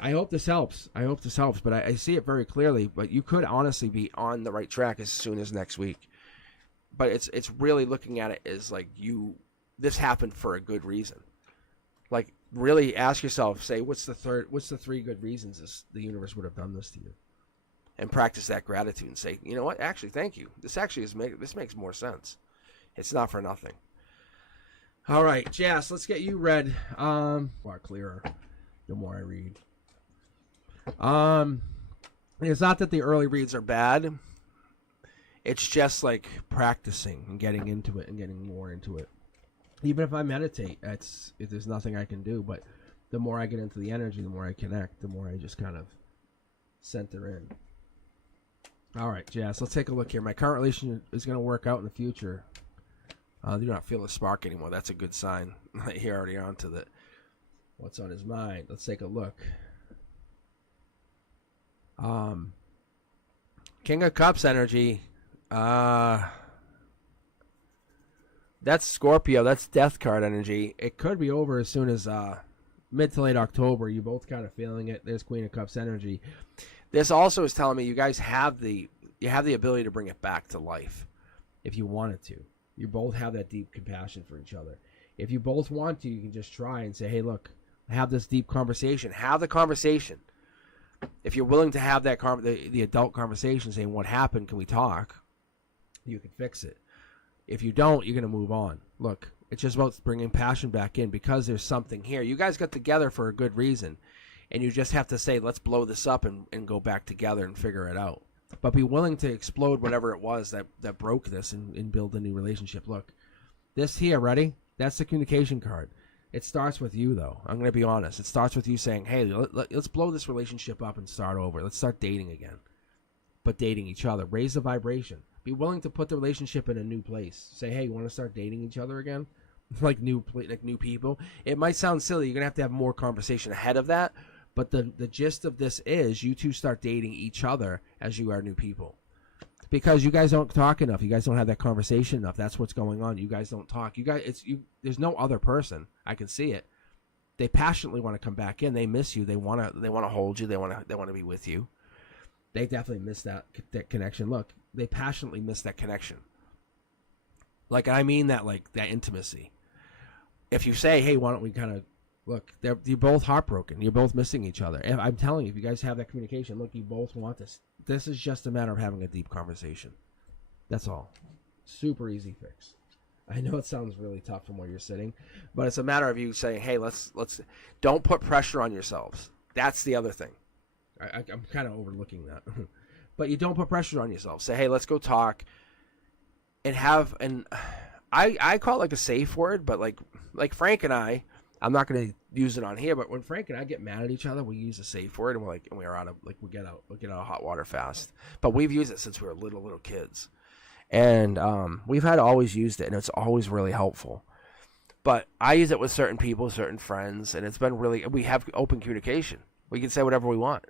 I hope this helps. But I see it very clearly. But you could honestly be on the right track as soon as next week. But it's really looking at it as like this happened for a good reason. Like really ask yourself, say, what's the 3 good reasons the universe would have done this to you? And practice that gratitude and say, you know what? Actually, thank you. This makes more sense. It's not for nothing. All right, Jess, let's get you read. More clearer the more I read. It's not that the early reads are bad. It's just like practicing and getting into it and getting more into it. Even if I meditate, there's nothing I can do. But the more I get into the energy, the more I connect, the more I just kind of center in. All right, Jess, let's take a look here. My current relationship is going to work out in the future. Do not feel a spark anymore. That's a good sign. You're already on to what's on his mind. Let's take a look. King of Cups energy. That's Scorpio. That's Death card energy. It could be over as soon as mid to late October. You both kind of feeling it. There's Queen of Cups energy. This also is telling me you guys have the ability to bring it back to life. if you wanted to. You both have that deep compassion for each other. If you both want to, you can just try and say, hey, look, have this deep conversation. Have the conversation. If you're willing to have that the adult conversation saying, what happened, can we talk? You can fix it. If you don't, you're going to move on. Look, it's just about bringing passion back in because there's something here. You guys got together for a good reason, and you just have to say, let's blow this up and go back together and figure it out. But be willing to explode whatever it was that broke this and build a new relationship. Look, this here, ready? That's the communication card. It starts with you, though. I'm going to be honest. It starts with you saying, hey, let's blow this relationship up and start over. Let's start dating again. But dating each other. Raise the vibration. Be willing to put the relationship in a new place. Say, hey, you want to start dating each other again? like new people. It might sound silly. You're going to have more conversation ahead of that. But the gist of this is you two start dating each other as you are new people. Because you guys don't talk enough. You guys don't have that conversation enough. That's what's going on. You guys don't talk. There's no other person. I can see it. They passionately want to come back in. They miss you. They want to hold you. They want to be with you. They definitely miss that connection. Look, they passionately miss that connection. Like, I mean that, like, that intimacy. If you say, hey, why don't we kind of, look, you're both heartbroken. You're both missing each other. And I'm telling you, if you guys have that communication, look, you both want this. This is just a matter of having a deep conversation. That's all. Super easy fix. I know it sounds really tough from where you're sitting, but it's a matter of you saying, hey, let's don't put pressure on yourselves. That's the other thing. I'm kind of overlooking that. But you don't put pressure on yourself. Say, hey, let's go talk and I call it like a safe word, but like Frank and I'm not going to use it on here, but when Frank and I get mad at each other, we use a safe word, and we get out of hot water fast. But we've used it since we were little kids, and we've always used it, and it's always really helpful. But I use it with certain people, certain friends, and it's been we have open communication. We can say whatever we want,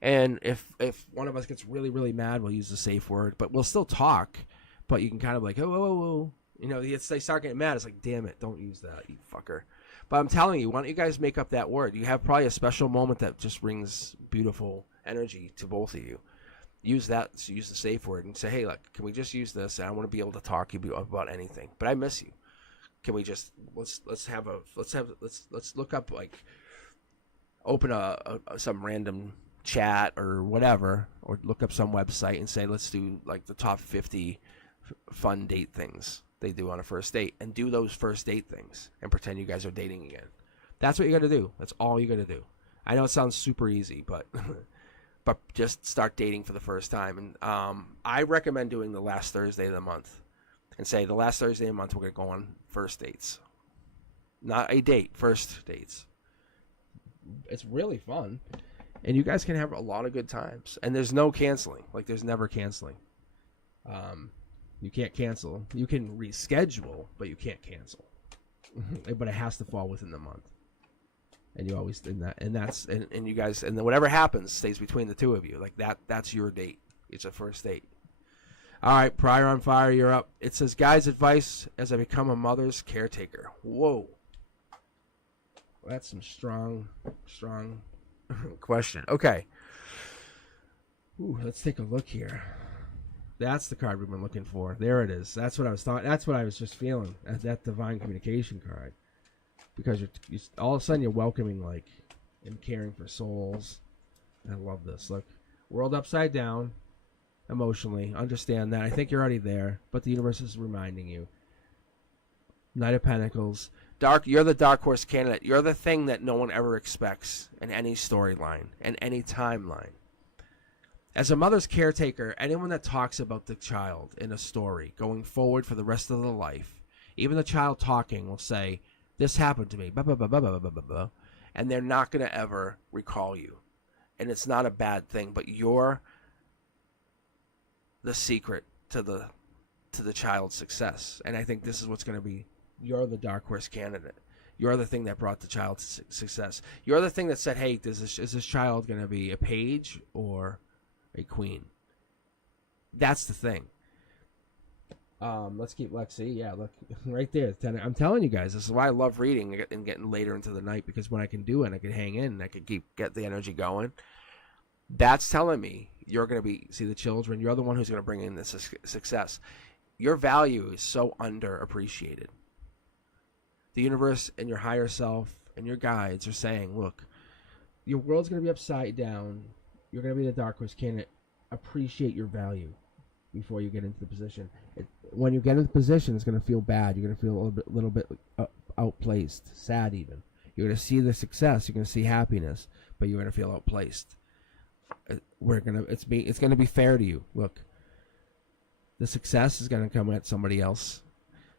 and if one of us gets really, really mad, we'll use the safe word, but we'll still talk. But you can kind of like, oh. They start getting mad. It's like, damn it, don't use that, you fucker. But I'm telling you, why don't you guys make up that word? You have probably a special moment that just brings beautiful energy to both of you. Use that. So use the safe word and say, hey, look, can we just use this? And I want to be able to talk to you about anything. But I miss you. Can we just let's look up, like, open some random chat or whatever, or look up some website and say, let's do like the top 50 fun date things they do on a first date, and do those first date things and pretend you guys are dating again. That's what you got to do. That's all you got to do. I know it sounds super easy, but just start dating for the first time. And I recommend doing the last Thursday of the month, and say the last Thursday of the month we're gonna go on first dates, not a date, first dates. It's really fun, and you guys can have a lot of good times. And there's no canceling. Like, there's never canceling. You can't cancel. You can reschedule, but you can't cancel. But it has to fall within the month. And you always in that, and you guys, and then whatever happens stays between the two of you. Like that's your date. It's a first date. All right, Prior on Fire, you're up. It says, guys, advice as I become a mother's caretaker. Whoa. That's some strong question. Okay. Ooh, let's take a look here. That's the card we've been looking for. There it is. That's what I was thought. That's what I was just feeling. That divine communication card, because you're all of a sudden you're welcoming, like, and caring for souls. I love this. Look, world upside down, emotionally. Understand that. I think you're already there, but the universe is reminding you. Knight of Pentacles. You're the dark horse candidate. You're the thing that no one ever expects in any storyline and any timeline. As a mother's caretaker, anyone that talks about the child in a story going forward for the rest of their life, even the child talking will say, this happened to me, blah, blah, blah, blah, blah, blah, blah, blah, and they're not going to ever recall you. And it's not a bad thing, but you're the secret to the child's success. And I think this is what's going to be. You're the dark horse candidate. You're the thing that brought the child to success. You're the thing that said, hey, is this child going to be a page or a queen? That's the thing. Let's keep Lexi. Yeah, look right there. I'm telling you guys, this is why I love reading and getting later into the night, because when I can do it, I can hang in and I can get the energy going. That's telling me you're going to be, see the children, you're the one who's going to bring in this success. your value is so underappreciated. The universe and your higher self and your guides are saying, look, your world's going to be upside down. You're going to be the dark horse candidate. Appreciate your value before you get into the position. When you get into the position, it's going to feel bad. You're going to feel a little bit outplaced, sad even. You're going to see the success. You're going to see happiness, but you're going to feel outplaced. It's going to be fair to you. Look, the success is going to come at somebody else.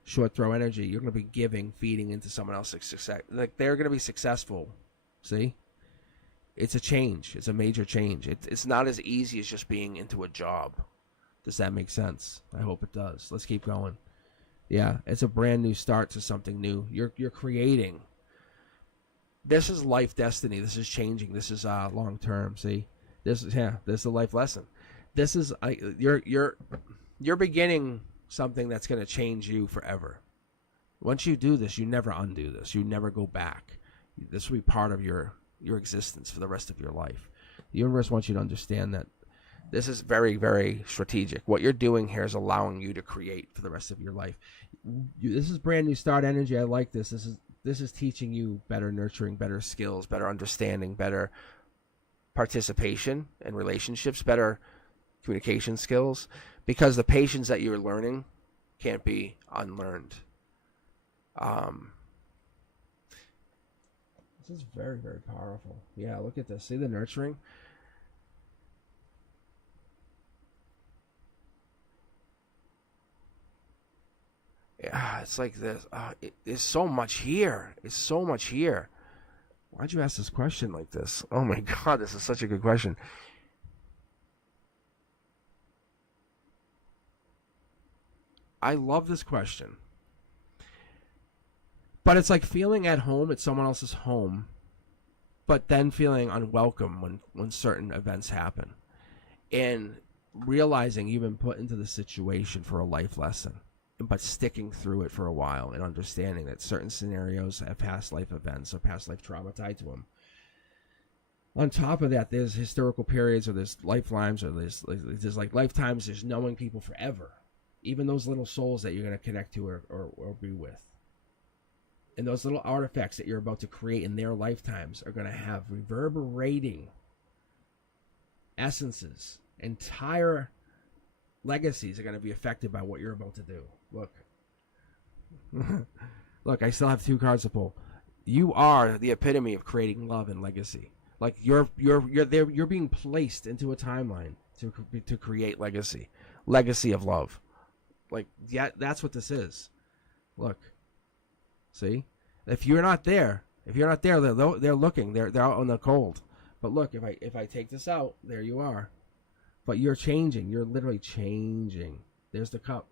Short throw energy. You're going to be giving, feeding into someone else's success. Like, they're going to be successful. See? It's a change. It's a major change. It's not as easy as just being into a job. Does that make sense? I hope it does. Let's keep going. Yeah, it's a brand new start to something new. You're creating. This is life destiny. This is changing. This is long term. See, this is a life lesson. This is you're beginning something that's going to change you forever. Once you do this, you never undo this. You never go back. This will be part of your existence for the rest of your life. The universe wants you to understand that this is very, very strategic. What you're doing here is allowing you to create for the rest of your life. This is brand new start energy. I like this. This is teaching you better nurturing, better skills, better understanding, better participation in relationships, better communication skills, because the patience that you're learning can't be unlearned. This is very, very powerful. Yeah, look at this. See the nurturing? Yeah, it's like this. There's so much here. It's so much here. Why'd you ask this question like this? Oh my God, this is such a good question. I love this question. But it's like feeling at home at someone else's home, but then feeling unwelcome when certain events happen. And realizing you've been put into the situation for a life lesson, but sticking through it for a while and understanding that certain scenarios have past life events or past life trauma tied to them. On top of that, there's historical periods, or there's lifelines, or there's like lifetimes, there's knowing people forever. Even those little souls that you're going to connect to or be with. And those little artifacts that you're about to create in their lifetimes are going to have reverberating essences. Entire legacies are going to be affected by what you're about to do. Look. Look, I still have 2 cards to pull. You are the epitome of creating love and legacy. Like you're there. You're being placed into a timeline to create legacy of love. Like, yeah, that's what this is. Look. See, if you're not there, they're looking. They're out in the cold. But look, if I take this out, there you are. But you're changing. You're literally changing. There's the cup.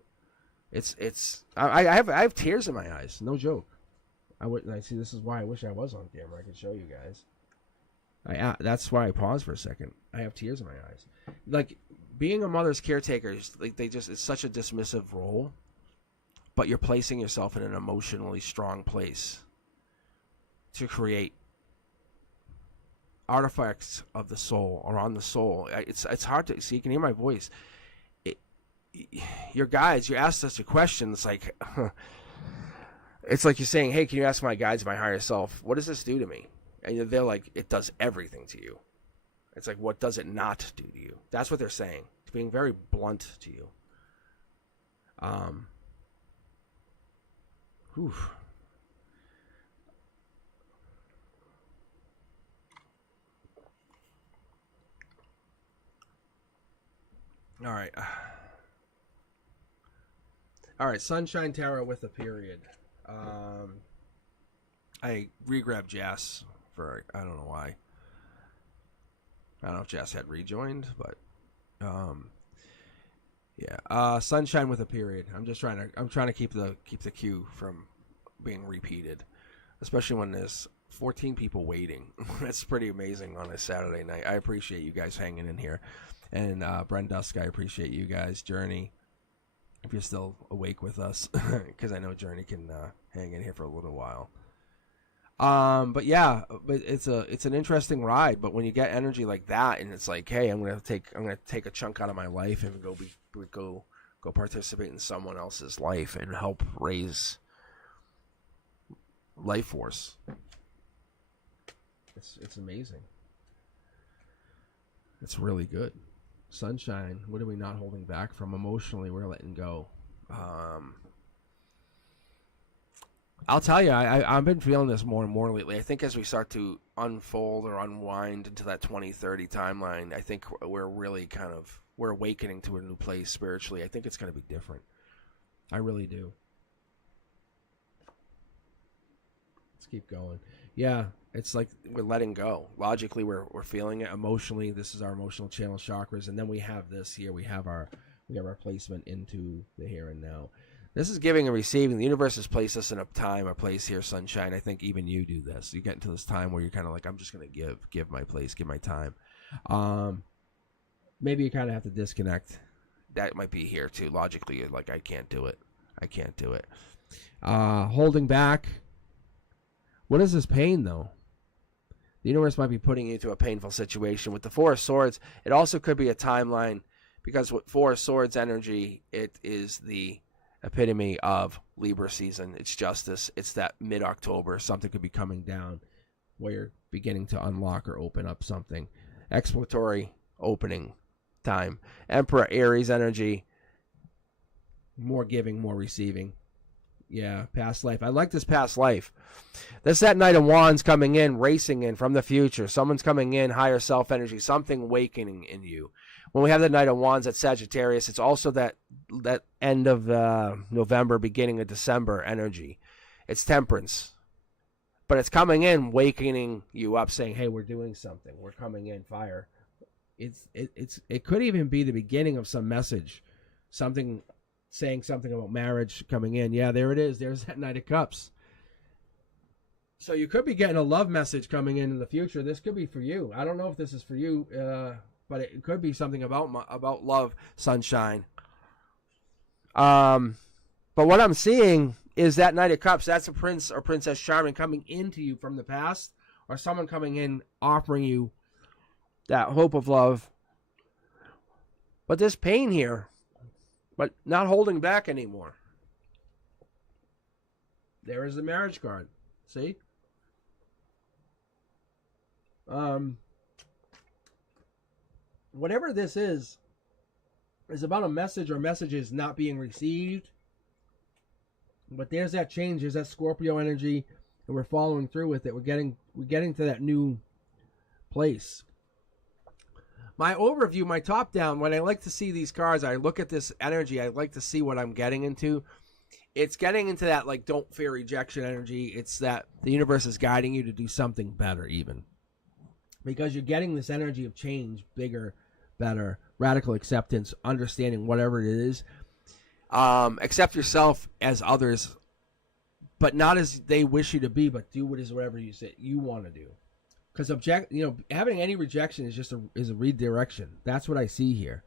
I have tears in my eyes. No joke. I see. This is why I wish I was on camera. I could show you guys. That's why I paused for a second. I have tears in my eyes. Like, being a mother's caretaker is like it's such a dismissive role. But you're placing yourself in an emotionally strong place to create artifacts of the soul or on the soul. It's hard to see. You can hear my voice. Your guides, you asked us a question. It's like, it's like you're saying, hey, can you ask my guides, my higher self, what does this do to me? And they're like, it does everything to you. It's like, what does it not do to you? That's what they're saying. It's being very blunt to you. Whew. All right. Sunshine Tarot with a period. I re-grabbed Jas for, I don't know why. I don't know if Jas had rejoined, but yeah. Sunshine with a period. I'm trying to keep the queue from being repeated, especially when there's 14 people waiting. That's pretty amazing on a Saturday night. I appreciate you guys hanging in here, and Brent Dusk, I appreciate you guys. Journey, if you're still awake with us, because I know Journey can hang in here for a little while. But yeah, but it's an interesting ride. But when you get energy like that, and it's like, hey, I'm gonna take a chunk out of my life and go Go participate in someone else's life and help raise life force. It's amazing. It's really good. Sunshine. What are we not holding back from emotionally? We're letting go. I'll tell you, I've been feeling this more and more lately. I think as we start to unfold or unwind into that 2030 timeline, I think we're really we're awakening to a new place spiritually. I think it's going to be different. I really do. Let's keep going. Yeah, it's like we're letting go. Logically, we're feeling it. Emotionally, this is our emotional channel chakras, and then we have this here. We have our placement into the here and now. This is giving and receiving. The universe has placed us in a time or place here, Sunshine. I think even you do this. You get into this time where you're kind of like, I'm just going to give my place, give my time. Maybe you kind of have to disconnect. That might be here too. Logically, you're like, I can't do it. I can't do it. Holding back. What is this pain, though? The universe might be putting you into a painful situation. With the Four of Swords, it also could be a timeline, because with Four of Swords energy, it is the epitome of Libra season. It's justice. It's that mid-October. Something could be coming down where you're beginning to unlock or open up something. Exploratory opening time. Emperor, Aries energy. More giving, more receiving. Yeah, past life. I like this past life. This that Knight of Wands coming in, racing in from the future. Someone's coming in, higher self energy, something awakening in you. When we have the Knight of Wands at Sagittarius, it's also that end of November, beginning of December energy. It's temperance. But it's coming in, wakening you up, saying, hey, we're doing something. We're coming in, fire. It could even be the beginning of some message. Something saying something about marriage coming in. Yeah, there it is. There's that Knight of Cups. So you could be getting a love message coming in the future. This could be for you. I don't know if this is for you, but it could be something about love, Sunshine. But what I'm seeing is that Knight of Cups. That's a prince or princess charming coming into you from the past, or someone coming in offering you that hope of love. But there's pain here, but not holding back anymore. There is the marriage card. See? Whatever this is about a message or messages not being received. But there's that change. There's that Scorpio energy, and we're following through with it. We're getting to that new place. My overview, my top down, when I like to see these cards, I look at this energy, I like to see what I'm getting into. It's getting into that, like, don't fear rejection energy. It's that the universe is guiding you to do something better, even. Because you're getting this energy of change, bigger, better, radical acceptance, understanding whatever it is. Accept yourself as others, but not as they wish you to be, but do whatever you say you want to do. Because having any rejection is just a redirection. That's what I see here.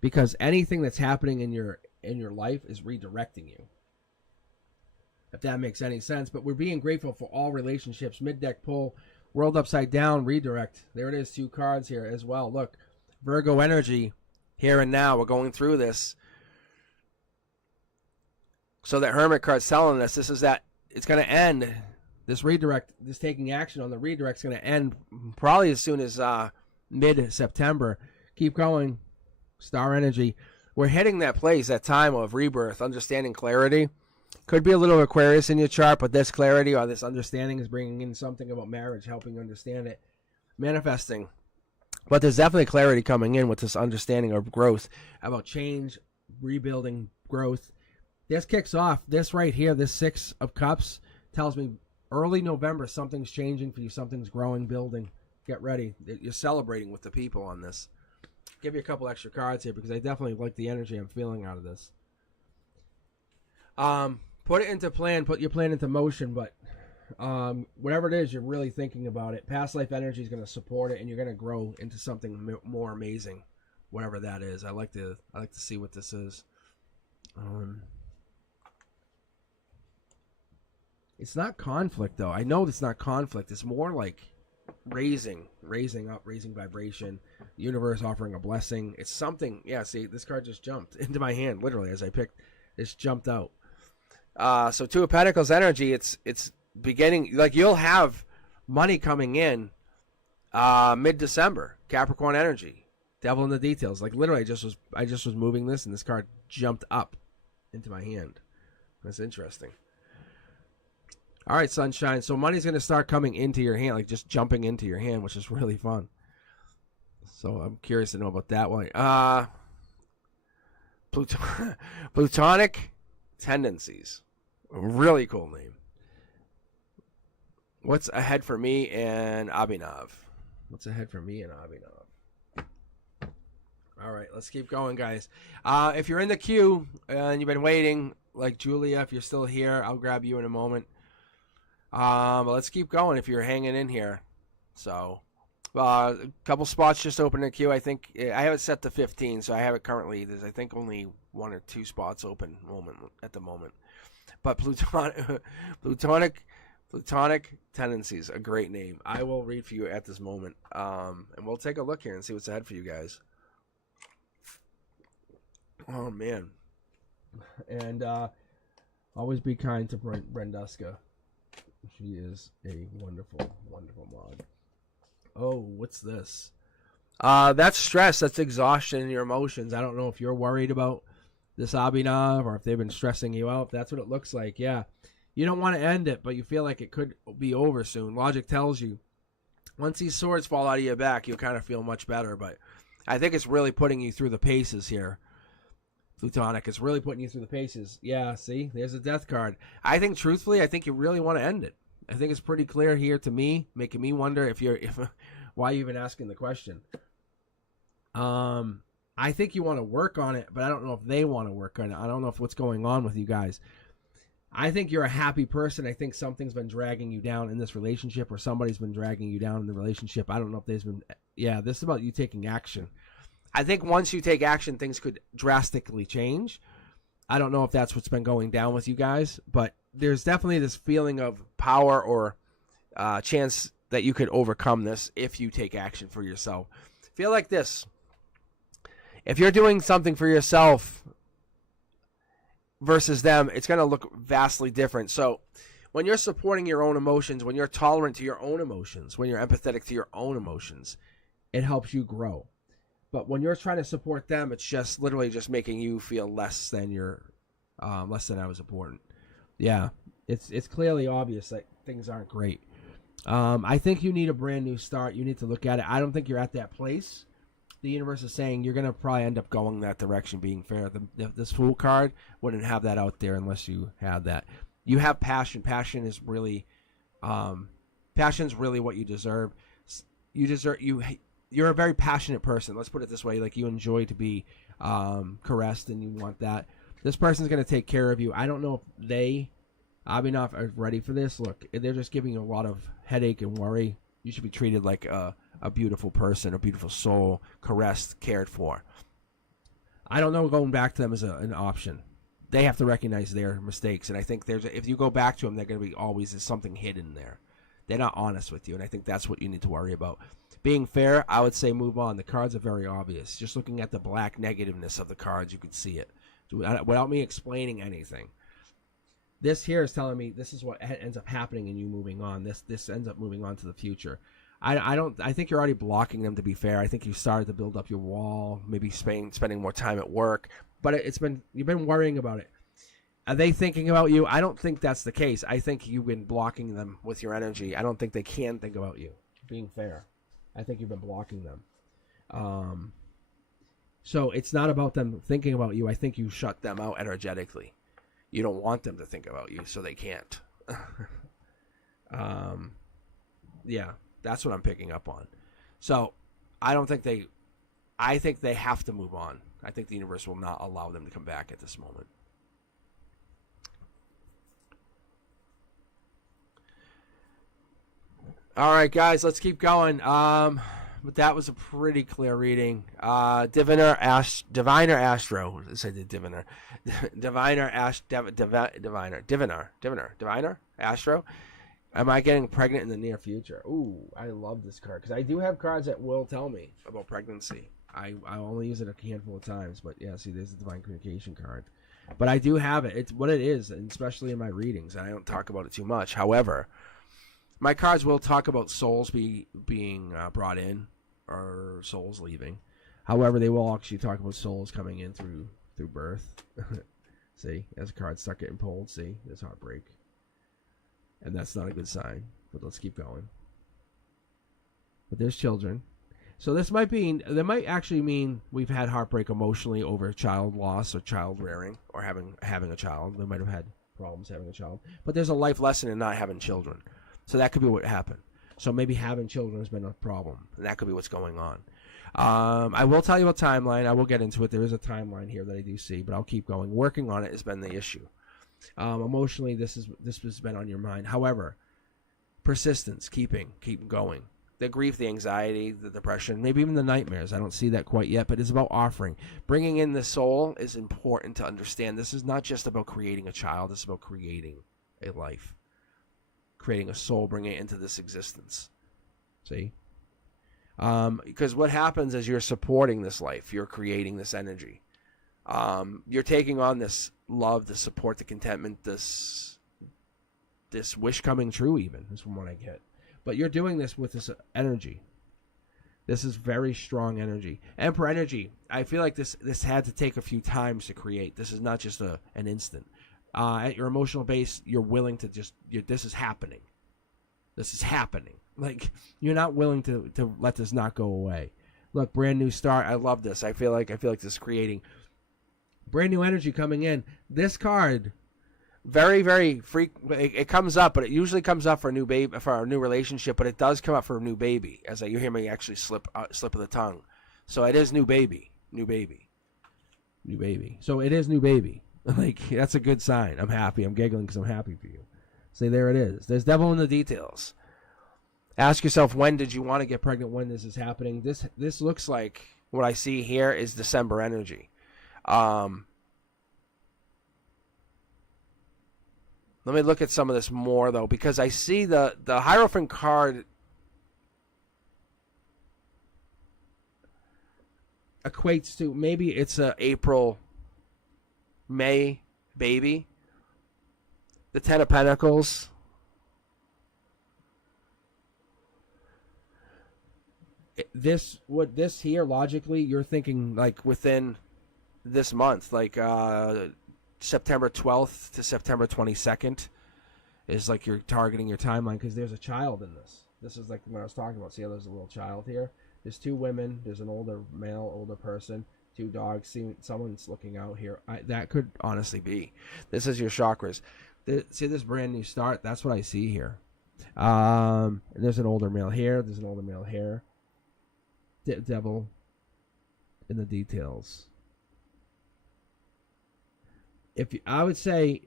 Because anything that's happening in your life is redirecting you. If that makes any sense. But we're being grateful for all relationships. Mid-deck pull, world upside down, redirect. There it is, 2 cards here as well. Look, Virgo energy, here and now. We're going through this. So that Hermit card's telling us this is that it's going to end. This redirect, this taking action on the redirect's going to end probably as soon as mid-September. Keep going. Star energy. We're hitting that place, that time of rebirth, understanding clarity. Could be a little Aquarius in your chart, but this clarity or this understanding is bringing in something about marriage, helping you understand it. Manifesting. But there's definitely clarity coming in with this understanding of growth, about change, rebuilding, growth. This kicks off. This right here, this 6 of Cups, tells me early November, something's changing for you. Something's growing, building. Get ready. You're celebrating with the people on this. Give you a couple extra cards here because I definitely like the energy I'm feeling out of this. Put it into plan. Put your plan into motion. But whatever it is, you're really thinking about it. Past life energy is going to support it, and you're going to grow into something more amazing, whatever that is. I like to see what this is. It's not conflict, though. I know it's not conflict. It's more like raising up, raising vibration, universe offering a blessing. It's something. Yeah, see, this card just jumped into my hand literally as I picked. It's jumped out. So Two of Pentacles energy. It's beginning. Like you'll have money coming in mid-December. Capricorn energy. Devil in the details. Like literally, I just was moving this and this card jumped up into my hand. That's interesting. All right, sunshine. So money's going to start coming into your hand, like just jumping into your hand, which is really fun. So I'm curious to know about that one. Plutonic tendencies. Really cool name. What's ahead for me and Abhinav? What's ahead for me and Abhinav? All right, let's keep going, guys. If you're in the queue and you've been waiting, like Julia, if you're still here, I'll grab you in a moment. But let's keep going if you're hanging in here. So, a couple spots just open in the queue. I think I have it set to 15, so I have it currently. There's, I think, only 1 or 2 spots open at the moment. But Plutonic tendencies, a great name. I will read for you at this moment, and we'll take a look here and see what's ahead for you guys. Oh man, and always be kind to Brenduska. She is a wonderful, wonderful mod. Oh, what's this? That's stress. That's exhaustion in your emotions. I don't know if you're worried about this Abhinav or if they've been stressing you out. That's what it looks like. Yeah. You don't want to end it, but you feel like it could be over soon. Logic tells you once these swords fall out of your back, you'll kind of feel much better. But I think it's really putting you through the paces here. Plutonic, it's really putting you through the paces. Yeah, see? There's a death card. I think, truthfully, I think you really want to end it. I think it's pretty clear here to me, making me wonder if why you're even asking the question. I think you want to work on it, but I don't know if they want to work on it. I don't know if what's going on with you guys. I think you're a happy person. I think something's been dragging you down in this relationship, or somebody's been dragging you down in the relationship. I don't know if there's been... Yeah, this is about you taking action. I think once you take action, things could drastically change. I don't know if that's what's been going down with you guys, but there's definitely this feeling of power or chance that you could overcome this if you take action for yourself. Feel like this. If you're doing something for yourself versus them, it's going to look vastly different. So when you're supporting your own emotions, when you're tolerant to your own emotions, when you're empathetic to your own emotions, it helps you grow. But when you're trying to support them, it's just literally just making you feel less than I was important. Yeah, it's clearly obvious that things aren't great. I think you need a brand new start. You need to look at it. I don't think you're at that place. The universe is saying you're going to probably end up going that direction, being fair. This Fool card wouldn't have that out there unless you had that. You have passion. Passion is really, passion's really what you deserve. You're a very passionate person. Let's put it this way. Like, you enjoy to be caressed, and you want that. This person's going to take care of you. I don't know if Abhinav are ready for this. Look, they're just giving you a lot of headache and worry. You should be treated like a beautiful person, a beautiful soul, caressed, cared for. I don't know going back to them is an option. They have to recognize their mistakes, and I think if you go back to them, they're going to be always there's something hidden there. They're not honest with you, and I think that's what you need to worry about. Being fair, I would say move on. The cards are very obvious. Just looking at the black negativeness of the cards, you could see it without me explaining anything. This here is telling me this is what ends up happening and you moving on. This ends up moving on to the future. I think you're already blocking them, to be fair. I think you started to build up your wall, maybe spending more time at work, but you've been worrying about it. Are they thinking about you? I don't think that's the case. I think you've been blocking them with your energy. I don't think they can think about you, being fair. I think you've been blocking them. So it's not about them thinking about you. I think you shut them out energetically. You don't want them to think about you, so they can't. Yeah, that's what I'm picking up on. So I think they have to move on. I think the universe will not allow them to come back at this moment. All right, guys, let's keep going. But that was a pretty clear reading. Diviner Astro. I said Diviner. Diviner Astro. Am I getting pregnant in the near future? Ooh, I love this card because I do have cards that will tell me about pregnancy. I only use it a handful of times, but yeah, see, there's the Divine Communication card. But I do have it. It's what it is, and especially in my readings. I don't talk about it too much. However, my cards will talk about souls being brought in or souls leaving. However, they will actually talk about souls coming in through birth. See, as cards start getting pulled, see, there's heartbreak. And that's not a good sign, but let's keep going. But there's children. So that might actually mean we've had heartbreak emotionally over child loss or child rearing or having a child. We might have had problems having a child. But there's a life lesson in not having children. So that could be what happened. So maybe having children has been a problem. And that could be what's going on. I will tell you about timeline. I will get into it. There is a timeline here that I do see, but I'll keep going. Working on it has been the issue. Emotionally, this has been on your mind. However, persistence, keep going. The grief, the anxiety, the depression, maybe even the nightmares. I don't see that quite yet, but it's about offering. Bringing in the soul is important to understand. This is not just about creating a child. It's about creating a life. Creating a soul, bringing it into this existence. See? Because what happens is you're supporting this life. You're creating this energy. You're taking on this love, this support, the contentment, this wish coming true even, is from what I get. But you're doing this with this energy. This is very strong energy. Emperor energy, I feel like this had to take a few times to create. This is not just an instant. At your emotional base, you're willing to this is happening. This is happening. Like, you're not willing to let this not go away. Look, brand new start. I love this. I feel like this is creating brand new energy coming in. This card, very, very it comes up, but it usually comes up for a new baby, for a new relationship, but it does come up for a new baby, as you hear me actually slip of the tongue. So it is new baby. So it is new baby. Like, that's a good sign. I'm happy. I'm giggling because I'm happy for you. See, there it is. There's devil in the details. Ask yourself, when did you want to get pregnant? When this is happening? This looks like what I see here is December energy. Let me look at some of this more, though, because I see the Hierophant card equates to maybe it's a April, May baby. The Ten of Pentacles. This here, logically, you're thinking like within this month, like September 12th to September 22nd is like you're targeting your timeline, because there's a child in this. This is like what I was talking about. See how there's a little child here? There's two women. There's an older male, older person, two dogs. See, someone's looking out here. That could honestly be. This is your chakras. See this brand new start? That's what I see here. There's an older male here. There's an older male here. Devil in the details. I would say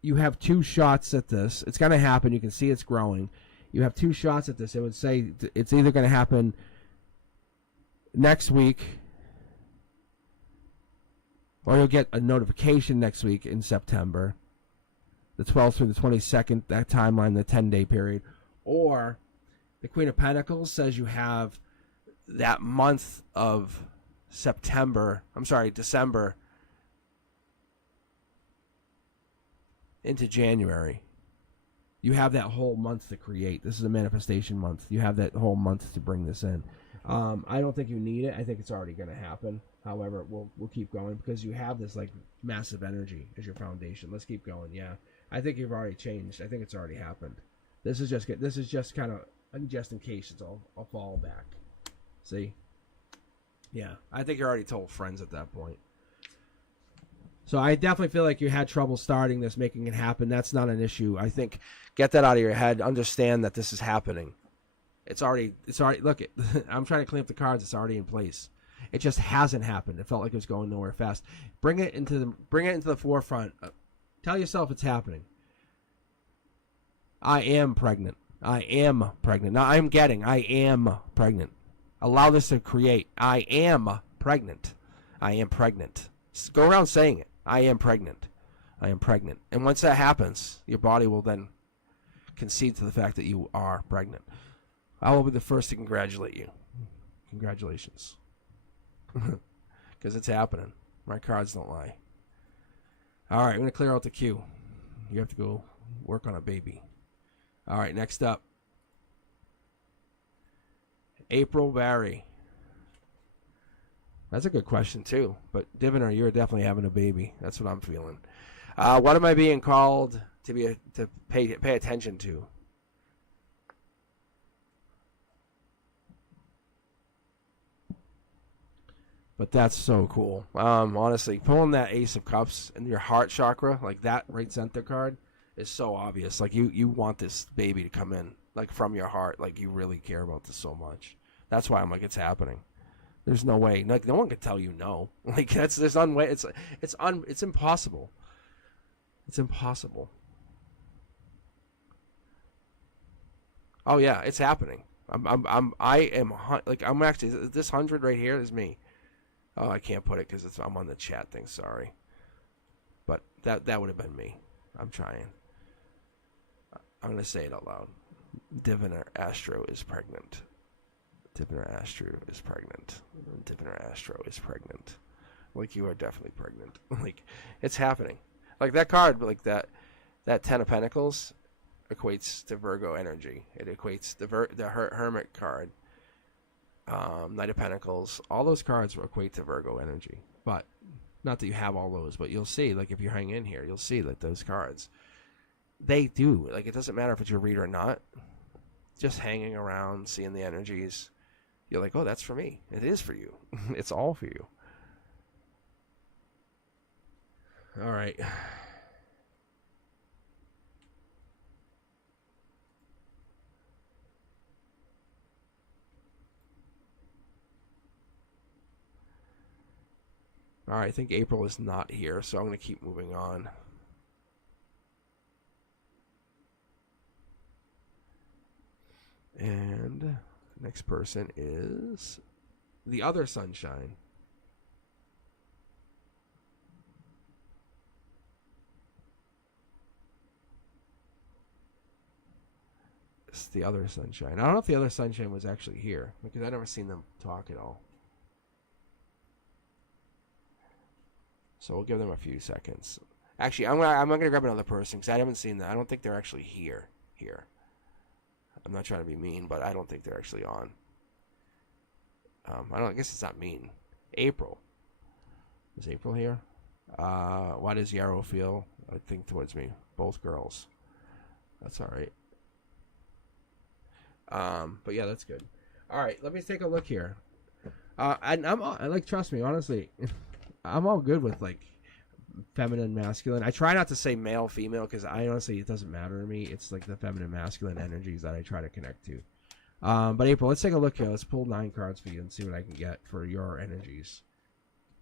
you have two shots at this. It's going to happen. You can see it's growing. You have two shots at this. It would say it's either going to happen next week, or you'll get a notification next week in September, the 12th through the 22nd, that timeline, the 10-day period. Or the Queen of Pentacles says you have that month of December into January. You have that whole month to create. This is a manifestation month. You have that whole month to bring this in. I don't think you need it. I think it's already going to happen. However, we'll keep going because you have this like massive energy as your foundation. Let's keep going. Yeah, I think you've already changed. I think it's already happened. This is just kind of just in case it's all a fallback. See? Yeah, I think you're already told friends at that point. So I definitely feel like you had trouble starting this, making it happen. That's not an issue. I think get that out of your head. Understand that this is happening. It's already. Look, I'm trying to clean up the cards. It's already in place. It just hasn't happened. It felt like it was going nowhere fast. Bring it into the forefront. Tell yourself it's happening. I am pregnant. I am pregnant. Now I am pregnant. Allow this to create. I am pregnant. I am pregnant. Just go around saying it. I am pregnant. I am pregnant. And once that happens, your body will then concede to the fact that you are pregnant. I will be the first to congratulate you. Congratulations. Because it's happening. My cards don't lie. All right, I'm going to clear out the queue. You have to go work on a baby. All right, next up. April Barry. That's a good question, too. But, Diviner, you're definitely having a baby. That's what I'm feeling. What am I being called to pay attention to? But that's so cool. Honestly, pulling that Ace of Cups in your heart chakra, like that right center card, is so obvious. Like you want this baby to come in, like from your heart. Like you really care about this so much. That's why I'm like, it's happening. There's no way. Like no one can tell you no. Like there's unway. It's impossible. It's impossible. Oh yeah, it's happening. I'm actually, this 100 right here is me. Oh, I can't put it because I'm on the chat thing. Sorry, but that would have been me. I'm trying. I'm gonna say it out loud. Diviner Astro is pregnant. Diviner Astro is pregnant. Diviner Astro is pregnant. Like you are definitely pregnant. Like it's happening. Like that card, like that 10 of Pentacles equates to Virgo energy. It equates the Hermit card. Knight of Pentacles, all those cards will equate to Virgo energy. But not that you have all those, but you'll see, like if you hang in here, you'll see that those cards, they do. Like it doesn't matter if it's your reader or not. Just hanging around, seeing the energies, you're like, oh, that's for me. It is for you. It's all for you. All right. All right, I think April is not here, so I'm going to keep moving on. And next person is the other Sunshine. It's the other Sunshine. I don't know if the other Sunshine was actually here, because I've never seen them talk at all. So we'll give them a few seconds. Actually, I'm gonna grab another person because I haven't seen them. I don't think they're actually here. I'm not trying to be mean, but I don't think they're actually on. I guess it's not mean. April. Is April here? Why does Yarrow feel? I think towards me. Both girls. That's all right. But yeah, that's good. All right, let me take a look here. And I like, trust me, honestly. I'm all good with like feminine, masculine. I try not to say male, female because I honestly, it doesn't matter to me. It's like the feminine, masculine energies that I try to connect to. But April, let's take a look here. Let's pull 9 cards for you and see what I can get for your energies.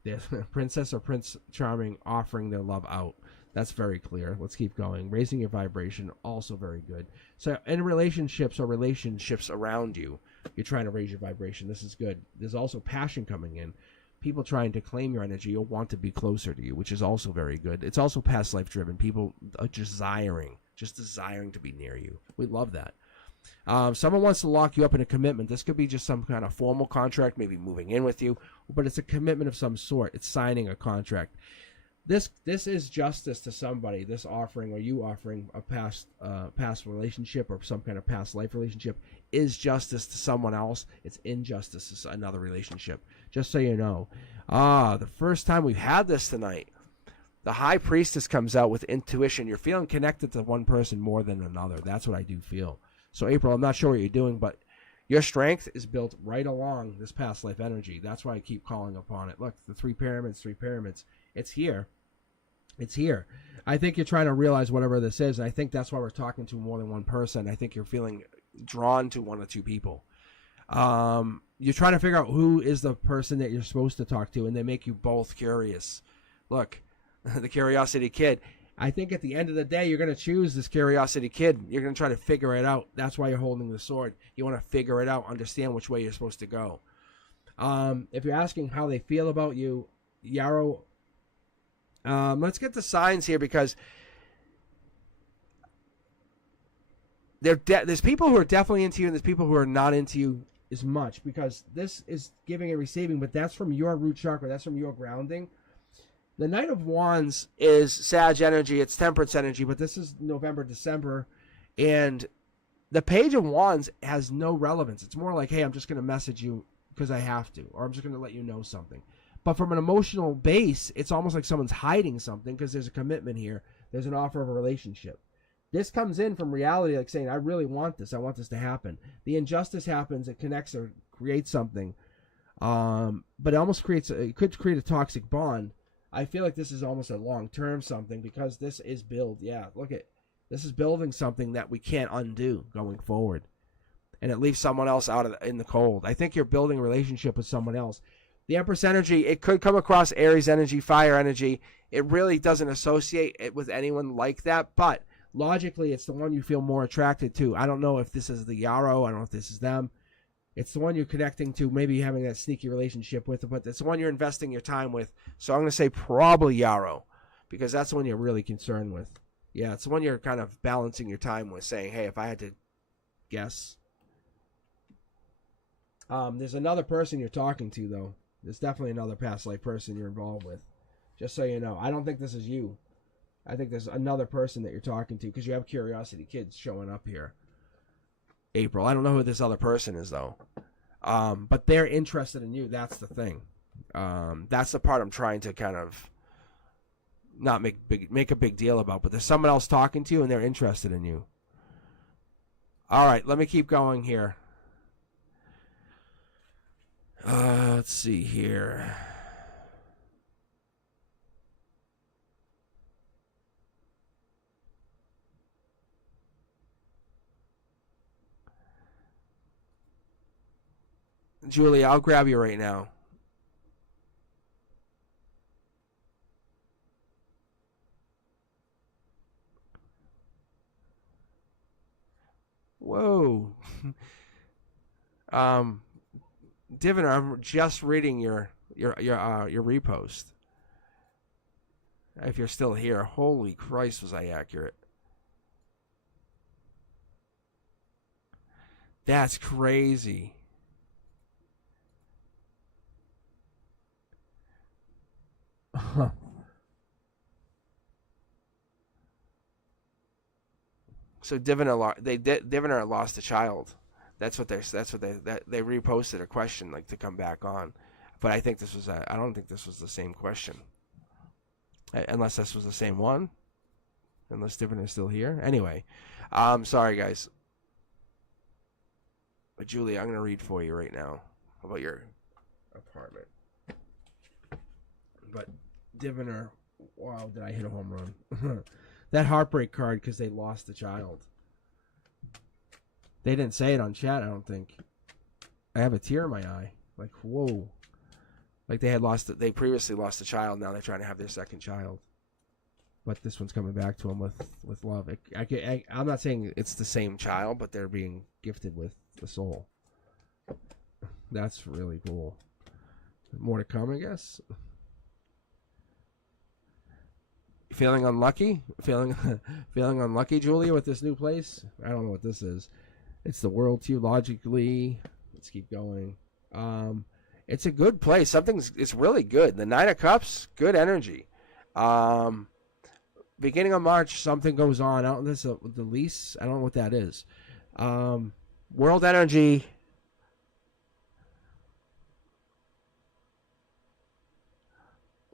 The Princess or Prince Charming offering their love out. That's very clear. Let's keep going. Raising your vibration, also very good. So in relationships or relationships around you, you're trying to raise your vibration. This is good. There's also passion coming in. People trying to claim your energy or want to be closer to you, which is also very good. It's also past life driven. People are desiring to be near you. We love that. Someone wants to lock you up in a commitment. This could be just some kind of formal contract, maybe moving in with you, but it's a commitment of some sort. It's signing a contract. This is justice to somebody. This offering or you offering a past relationship or some kind of past life relationship is justice to someone else. It's injustice to another relationship. Just so you know. The first time we've had this tonight. The High Priestess comes out with intuition. You're feeling connected to one person more than another. That's what I do feel. So April, I'm not sure what you're doing, but your strength is built right along this past life energy. That's why I keep calling upon it. Look, the 3 pyramids. It's here. It's here. I think you're trying to realize whatever this is, and I think that's why we're talking to more than one person. I think you're feeling drawn to 1 or 2 people. You're trying to figure out who is the person that you're supposed to talk to, and they make you both curious. Look, the curiosity kid. I think at the end of the day, you're going to choose this curiosity kid. You're going to try to figure it out. That's why you're holding the sword. You want to figure it out, understand which way you're supposed to go. If you're asking how they feel about you, Yarrow, let's get the signs here because there's people who are definitely into you, and there's people who are not into you as much, because this is giving and receiving, but that's from your root chakra. That's from your grounding. The Knight of Wands is Sag energy. It's Temperance energy, but this is November, December, and the Page of Wands has no relevance. It's more like, hey, I'm just going to message you because I have to, or I'm just going to let you know something. But from an emotional base, it's almost like someone's hiding something because there's a commitment here. There's an offer of a relationship. This comes in from reality, like saying, I really want this. I want this to happen. The injustice happens. It connects or creates something. But it almost it could create a toxic bond. I feel like this is almost a long-term something, because this is this is building something that we can't undo going forward. And it leaves someone else in the cold. I think you're building a relationship with someone else. The Empress energy, it could come across Aries energy, fire energy. It really doesn't associate it with anyone like that, but logically, it's the one you feel more attracted to. I don't know if this is the Yarrow. I don't know if this is them. It's the one you're connecting to, maybe having that sneaky relationship with, but it's the one you're investing your time with. So I'm going to say probably Yarrow, because that's the one you're really concerned with. Yeah, it's the one you're kind of balancing your time with, saying, hey, if I had to guess. There's another person you're talking to, though. There's definitely another past life person you're involved with. Just so you know. I don't think this is you. I think there's another person that you're talking to, because you have Curiosity Kids showing up here. April. I don't know who this other person is, though. But they're interested in you. That's the thing. That's the part I'm trying to kind of not make a big deal about. But there's someone else talking to you, and they're interested in you. All right, let me keep going here. Let's see here. Julie, I'll grab you right now. Whoa. Diviner, I'm just reading your repost. If you're still here, holy Christ, was I accurate? That's crazy. So Diviner lost a child. That's what they reposted a question like to come back on, but I think I don't think this was the same question, unless this was the same one, unless Diviner is still here. Anyway, sorry guys. But Julie, I'm gonna read for you right now about your apartment. But Diviner, wow, did I hit a home run? That heartbreak card, because they lost a child. They didn't say it on chat, I don't think. I have a tear in my eye. Like, whoa. Like they previously lost a child, now they're trying to have their second child. But this one's coming back to them with love. I'm not saying it's the same child, but they're being gifted with the soul. That's really cool. More to come, I guess. Feeling unlucky? Feeling unlucky, Julia, with this new place? I don't know what this is. It's the world to you logically. Let's keep going. It's a good place. It's really good. The Nine of Cups, good energy. Beginning of March, something goes on. I don't know, the lease. I don't know what that is. World energy.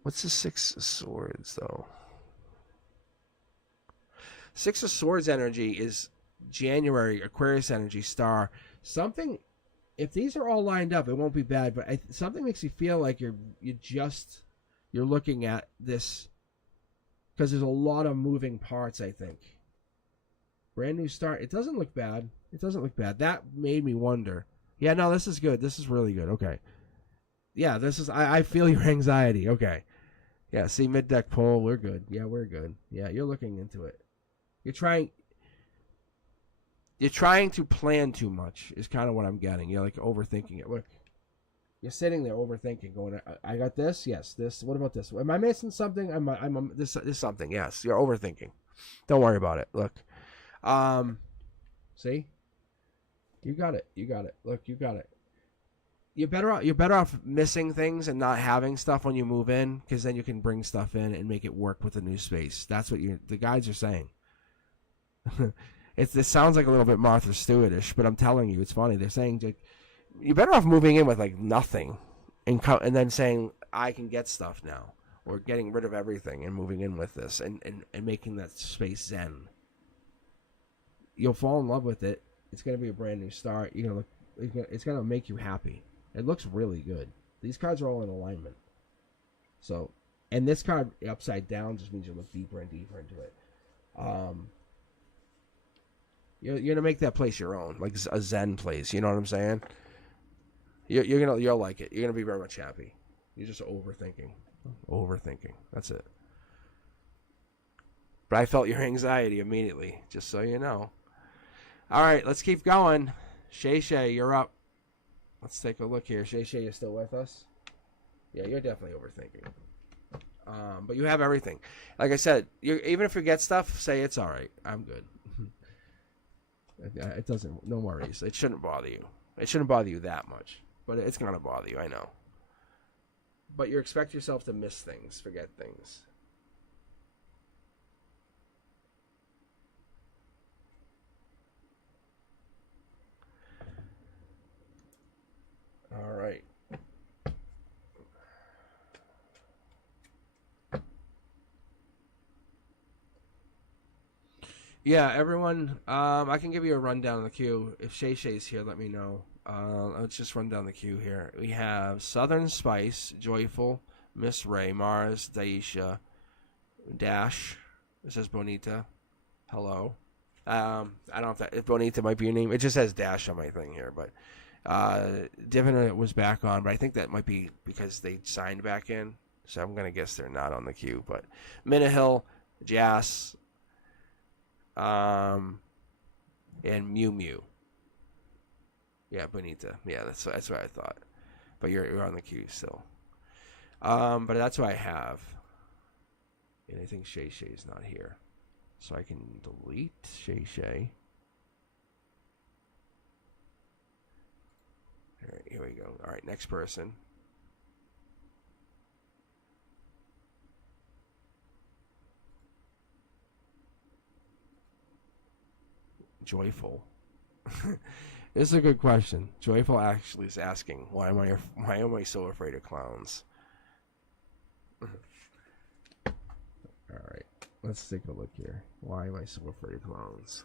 What's the Six of Swords, though? Six of Swords energy is January, Aquarius energy, star. Something, if these are all lined up, it won't be bad, but something makes you feel like you're looking at this, because there's a lot of moving parts, I think. Brand new start. It doesn't look bad. That made me wonder. Yeah, no, this is good. This is really good. Okay. Yeah, this is, I feel your anxiety. Okay. Yeah, see, mid-deck pull, we're good. Yeah, we're good. Yeah, you're looking into it. You're trying to plan too much is kind of what I'm getting. You're like overthinking it. Look, you're sitting there overthinking, going, I got this, yes, this, what about this? Am I missing something? This something, yes. You're overthinking. Don't worry about it. Look, See? You got it. You got it. Look, you got it. You're better off missing things and not having stuff when you move in, because then you can bring stuff in and make it work with the new space. That's what the guides are saying. This sounds like a little bit Martha Stewartish, but I'm telling you, it's funny. They're saying you're better off moving in with like nothing, and then saying I can get stuff now, or getting rid of everything and moving in with this, and making that space zen. You'll fall in love with it. It's gonna be a brand new start. It's gonna make you happy. It looks really good. These cards are all in alignment. So, and this card upside down just means you look deeper and deeper into it. You're gonna make that place your own, like a zen place. You know what I'm saying? You'll like it. You're gonna be very much happy. You're just overthinking. That's it. But I felt your anxiety immediately, just so you know. All right, let's keep going. Shay, you're up. Let's take a look here. Shay, you still with us? Yeah, you're definitely overthinking. But you have everything. Like I said, even if you get stuff, say it's all right. I'm good. It doesn't. No worries. It shouldn't bother you. It shouldn't bother you that much, but it's gonna bother you. I know. But you expect yourself to miss things, forget things. All right. Yeah, everyone. I can give you a rundown of the queue. If Shay's here, let me know. Let's just run down the queue here. We have Southern Spice, Joyful, Miss Ray, Mars, Daisha, Dash. It says Bonita. Hello. I don't know if Bonita might be your name. It just says Dash on my thing here, but Divina was back on, but I think that might be because they signed back in. So I'm gonna guess they're not on the queue. But Minahill, Jas, and Mew Mew. Yeah, Bonita. Yeah, that's what I thought. But you're on the queue still. But that's what I have. And I think Shay's not here. So I can delete Shay. All right, here we go. All right, next person. Joyful. This is a good question. Joyful actually is asking, why am I so afraid of clowns? All right, let's take a look here. Why am I so afraid of clowns?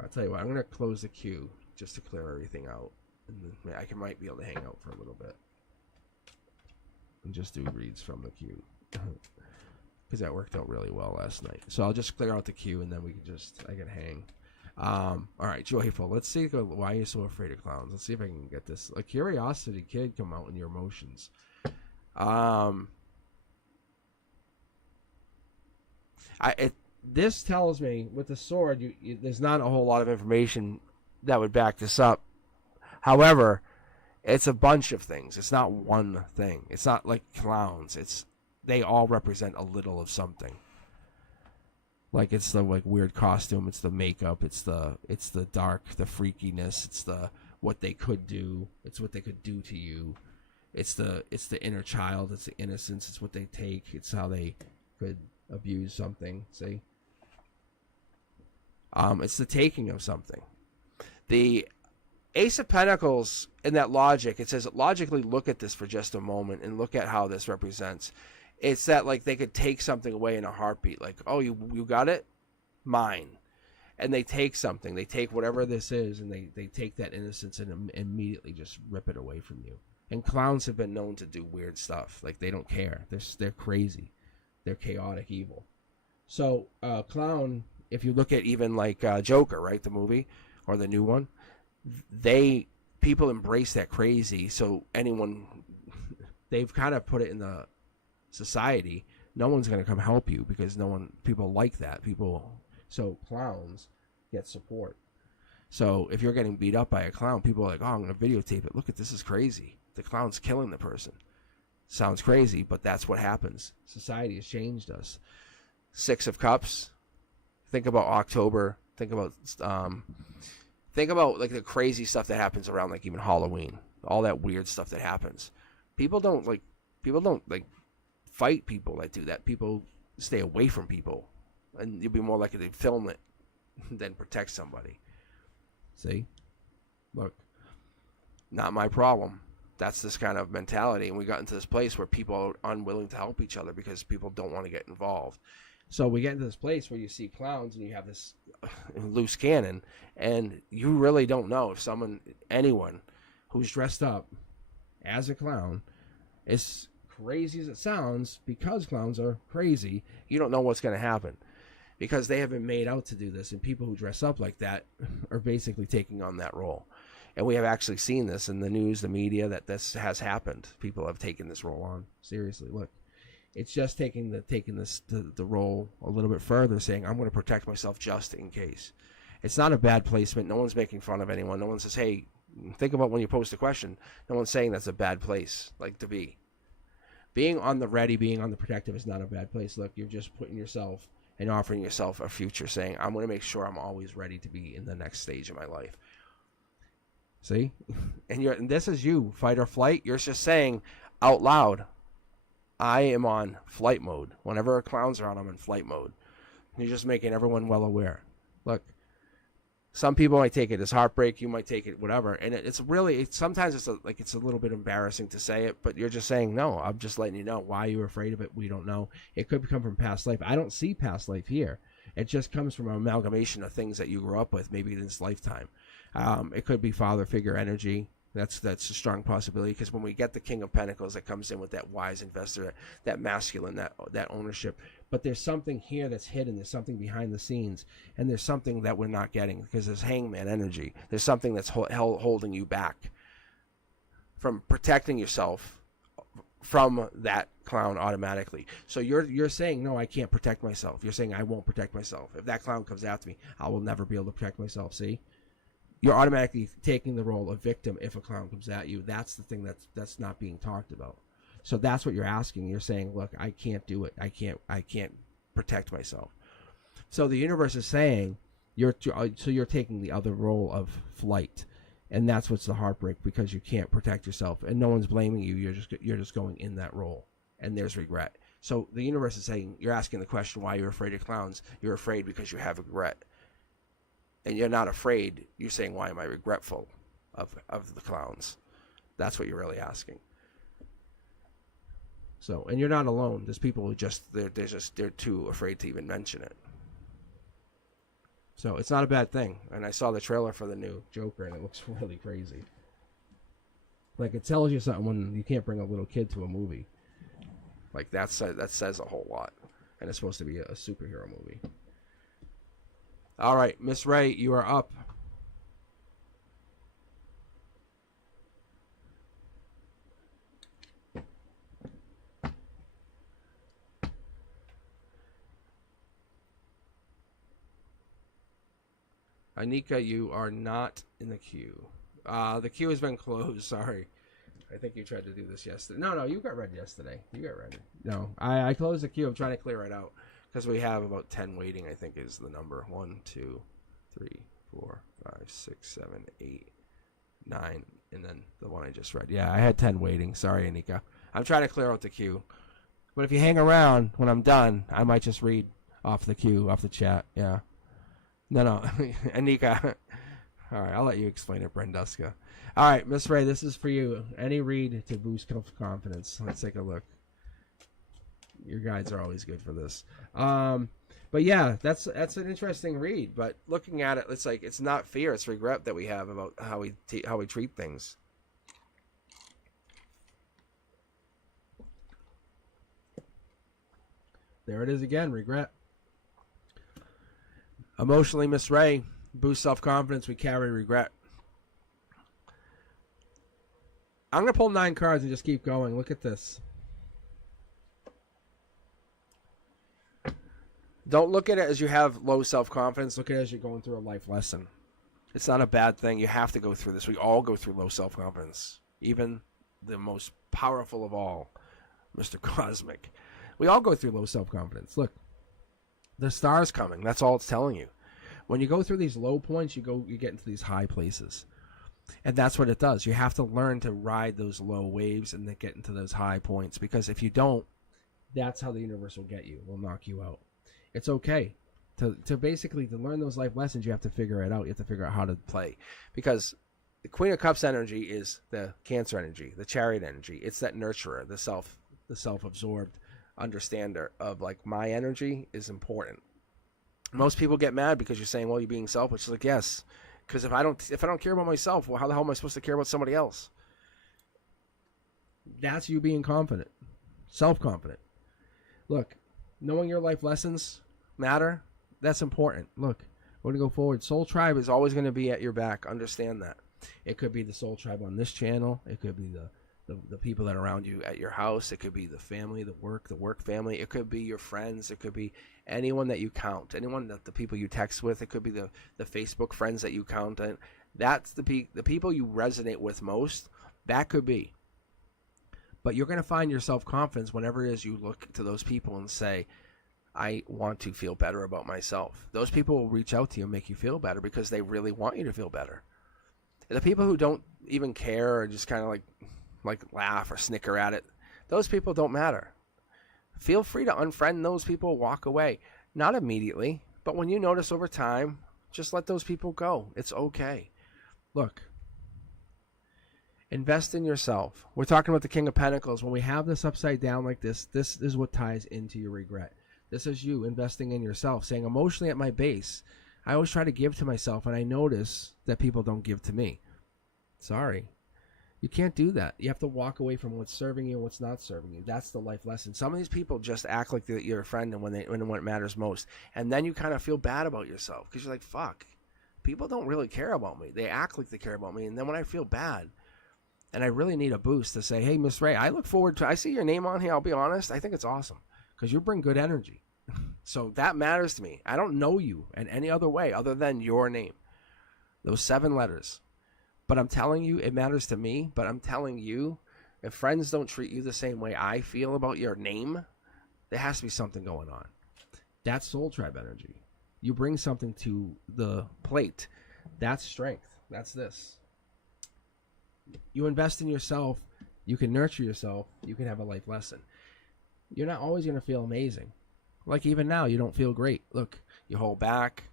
I'll tell you what, I'm going to close the queue just to clear everything out. And then I might be able to hang out for a little bit. And just do reads from the queue. Because that worked out really well last night. So I'll just clear out the queue and then I can hang. Alright, Joyful. Let's see why you're so afraid of clowns. Let's see if I can get this. A curiosity kid come out in your emotions. This tells me with the sword, there's not a whole lot of information that would back this up. However, it's a bunch of things. It's not one thing. It's not like clowns. They all represent a little of something. Like it's the weird costume. It's the makeup. It's the dark, the freakiness. It's the what they could do. It's what they could do to you. It's the inner child. It's the innocence. It's what they take. It's how they could abuse something. See. It's the taking of something. The Ace of Pentacles, in that logic, it says logically look at this for just a moment and look at how this represents. It's that they could take something away in a heartbeat. Like, oh, you got it? Mine. And they take something. They take whatever this is, and they take that innocence and immediately just rip it away from you. And clowns have been known to do weird stuff. They don't care. They're crazy. They're chaotic evil. So, clown, if you look at even Joker, right, the movie, or the new one, people embrace that crazy. So they've kind of put it in the society. No one's going to come help you because people like that. So clowns get support. So if you're getting beat up by a clown, people are like, oh, I'm going to videotape it. Look at this is crazy. The clown's killing the person. Sounds crazy, but that's what happens. Society has changed us. 6 of Cups. Think about October. Think about like the crazy stuff that happens around like even Halloween. All that weird stuff that happens. People don't fight people that do that. People stay away from people, and you'll be more likely to film it than protect somebody. See? Look, not my problem. That's this kind of mentality, and we got into this place where people are unwilling to help each other because people don't want to get involved. So we get into this place where you see clowns and you have this loose cannon, and you really don't know if anyone who's dressed up as a clown, as crazy as it sounds, because clowns are crazy, you don't know what's going to happen. Because they have been made out to do this, and people who dress up like that are basically taking on that role. And we have actually seen this in the news, the media, that this has happened. People have taken this role on. Seriously, look. It's just taking the role a little bit further, saying, I'm going to protect myself just in case. It's not a bad placement. No one's making fun of anyone. No one says, hey, think about when you post a question. No one's saying that's a bad place, like, to be. Being on the ready, being on the protective is not a bad place. Look, you're just putting yourself and offering yourself a future, saying, I'm going to make sure I'm always ready to be in the next stage of my life. See? And this is you, fight or flight. You're just saying out loud, I am on flight mode. Whenever clowns are on, I'm in flight mode. You're just making everyone well aware. Look, some people might take it as heartbreak. You might take it whatever. And sometimes it's a little bit embarrassing to say it, but you're just saying, no, I'm just letting you know why you're afraid of it. We don't know. It could come from past life. I don't see past life here. It just comes from an amalgamation of things that you grew up with, maybe in this lifetime. It could be father figure energy. That's a strong possibility, because when we get the King of Pentacles, that comes in with that wise investor, that masculine, that ownership. But there's something here that's hidden. There's something behind the scenes, and there's something that we're not getting, because there's Hangman energy. There's something that's holding you back from protecting yourself from that clown automatically. So you're saying, no, I can't protect myself. You're saying I won't protect myself. If that clown comes after me, I will never be able to protect myself. See? You're automatically taking the role of victim if a clown comes at you. That's the thing that's not being talked about. So that's what you're asking. You're saying, look, I can't do it. I can't protect myself. So the universe is saying you're taking the other role of flight, and that's what's the heartbreak, because you can't protect yourself, and no one's blaming you. You're just going in that role, and there's regret. So the universe is saying, you're asking the question why you're afraid of clowns. You're afraid because you have regret. And you're not afraid. You're saying, why am I regretful of the clowns? That's what you're really asking. So, and you're not alone. There's people who they're too afraid to even mention it. So it's not a bad thing. And I saw the trailer for the new Joker, and it looks really crazy. Like, it tells you something when you can't bring a little kid to a movie. Like, that says a whole lot. And it's supposed to be a superhero movie. All right, Miss Ray, you are up. Anika, you are not in the queue. The queue has been closed. Sorry. I think you tried to do this yesterday. No, you got read yesterday. You got read. No, I closed the queue. I'm trying to clear it out, because we have about 10 waiting, I think is the number. 1, 2, 3, 4, 5, 6, 7, 8, 9, and then the one I just read. Yeah, I had 10 waiting. Sorry, Anika. I'm trying to clear out the queue. But if you hang around when I'm done, I might just read off the queue, off the chat. Yeah. No, Anika. All right, I'll let you explain it, Brenduska. All right, Miss Ray, this is for you. Any read to boost confidence? Let's take a look. Your guides are always good for this. But yeah, that's an interesting read. But looking at it, it's like it's not fear, it's regret that we have about how we treat things. There it is again, regret. Emotionally, Miss Ray, boost self-confidence, we carry regret. I'm going to pull 9 cards and just keep going. Look at this. Don't look at it as you have low self-confidence. Look at it as you're going through a life lesson. It's not a bad thing. You have to go through this. We all go through low self-confidence. Even the most powerful of all, Mr. Cosmic. We all go through low self-confidence. Look. The star's coming. That's all it's telling you. When you go through these low points, you get into these high places. And that's what it does. You have to learn to ride those low waves and then get into those high points, because if you don't, that's how the universe will get you. Will knock you out. It's okay. To basically to learn those life lessons, you have to figure it out. You have to figure out how to play, because the Queen of Cups energy is the Cancer energy, the Chariot energy. It's that nurturer, the self-absorbed understander of like, my energy is important. Most people get mad because you're saying, well, you're being selfish. It's like, yes, because if I don't care about myself, well, how the hell am I supposed to care about somebody else? That's you being confident, self-confident. Look, knowing your life lessons matter. That's important. Look, we're going to go forward. Soul Tribe is always going to be at your back. Understand that. It could be the Soul Tribe on this channel. It could be the people that are around you at your house. It could be the family, the work family. It could be your friends. It could be anyone that you count. Anyone that the people you text with. It could be the Facebook friends that you count. And that's the people you resonate with most. That could be. But you're going to find your self-confidence whenever it is you look to those people and say, I want to feel better about myself. Those people will reach out to you and make you feel better because they really want you to feel better. And the people who don't even care or just kind of like laugh or snicker at it, those people don't matter. Feel free to unfriend those people, walk away. Not immediately, but when you notice over time, just let those people go. It's okay. Look, invest in yourself. We're talking about the King of Pentacles. When we have this upside down like this is what ties into your regret. This is you investing in yourself, saying emotionally at my base, I always try to give to myself, and I notice that people don't give to me. Sorry. You can't do that. You have to walk away from what's serving you and what's not serving you. That's the life lesson. Some of these people just act like you're a friend and when it matters most. And then you kind of feel bad about yourself because you're like, fuck, people don't really care about me. They act like they care about me. And then when I feel bad and I really need a boost to say, hey, Miss Ray, I see your name on here. I'll be honest. I think it's awesome because you bring good energy. So that matters to me. I don't know you in any other way other than your name. Those 7 letters. But I'm telling you, it matters to me. But I'm telling you, if friends don't treat you the same way I feel about your name, there has to be something going on. That's Soul Tribe energy. You bring something to the plate. That's strength. That's this. You invest in yourself. You can nurture yourself. You can have a life lesson. You're not always going to feel amazing. Like even now, you don't feel great. Look, you hold back.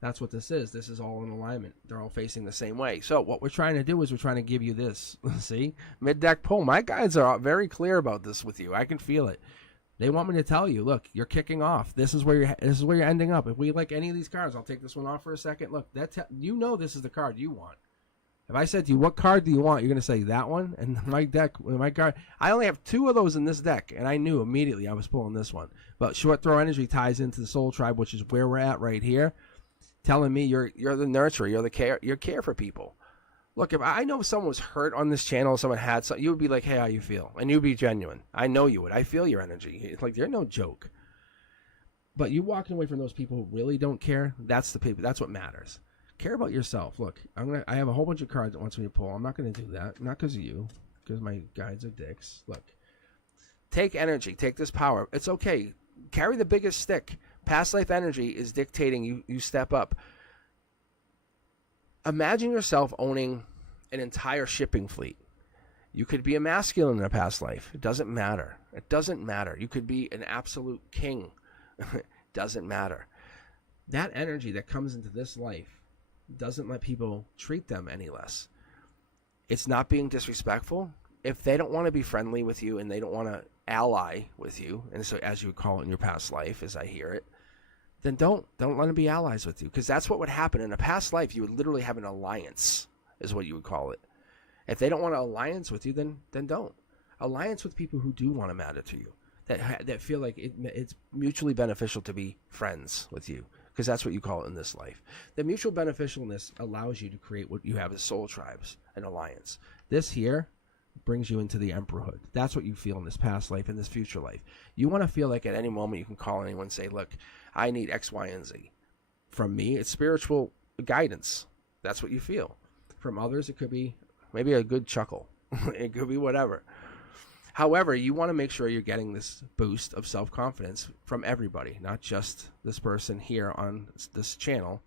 That's what this is. This is all in alignment. They're all facing the same way. So what we're trying to do is we're trying to give you this. See? Mid-deck pull. My guides are very clear about this with you. I can feel it. They want me to tell you, look, you're kicking off. This is where you're ending up. If we like any of these cards, I'll take this one off for a second. Look, you know this is the card you want. If I said to you, what card do you want? You're going to say that one. And my card, I only have 2 of those in this deck. And I knew immediately I was pulling this one. But short throw energy ties into the Soul Tribe, which is where we're at right here. Telling me you're the nurturer, you care for people. Look, if I know someone was hurt on this channel, someone had something, you would be like, hey, how you feel? And you'd be genuine. I know you would. I feel your energy. It's like, you're no joke. But you walking away from those people who really don't care, that's the people. That's what matters. Care about yourself. Look, I have a whole bunch of cards that wants me to pull. I'm not going to do that. Not because of you, because my guides are dicks. Look, take energy. Take this power. It's okay. Carry the biggest stick. Past life energy is dictating you step up. Imagine yourself owning an entire shipping fleet. You could be a masculine in a past life. It doesn't matter. It doesn't matter. You could be an absolute king. It doesn't matter. That energy that comes into this life doesn't let people treat them any less. It's not being disrespectful. If they don't want to be friendly with you and they don't want to ally with you, and so as you would call it in your past life, as I hear it, then don't let them be allies with you, because that's what would happen in a past life. You would literally have an alliance, is what you would call it. If they don't want an alliance with you, then don't. Alliance with people who do want to matter to you, that feel like it's mutually beneficial to be friends with you, because that's what you call it in this life. The mutual beneficialness allows you to create what you have as soul tribes, an alliance. This here brings you into the emperorhood. That's what you feel in this past life, in this future life. You want to feel like at any moment you can call anyone and say, look, I need X, Y, and Z. From me, it's spiritual guidance. That's what you feel. From others, it could be maybe a good chuckle. It could be whatever. However, you want to make sure you're getting this boost of self-confidence from everybody, not just this person here on this channel.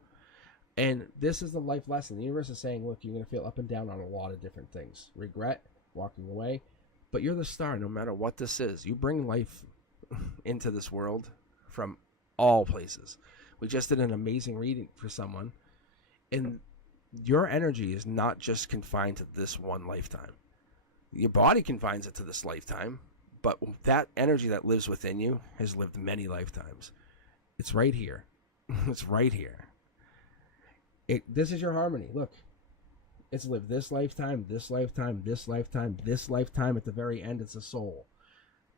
And this is the life lesson. The universe is saying, look, you're going to feel up and down on a lot of different things. Regret, walking away. But you're the star no matter what this is. You bring life into this world from all places. We just did an amazing reading for someone. And your energy is not just confined to this one lifetime. Your body confines it to this lifetime. But that energy that lives within you has lived many lifetimes. It's right here. It's right here. This is your harmony. Look, it's lived this lifetime, this lifetime, this lifetime, this lifetime. At the very end, it's a soul.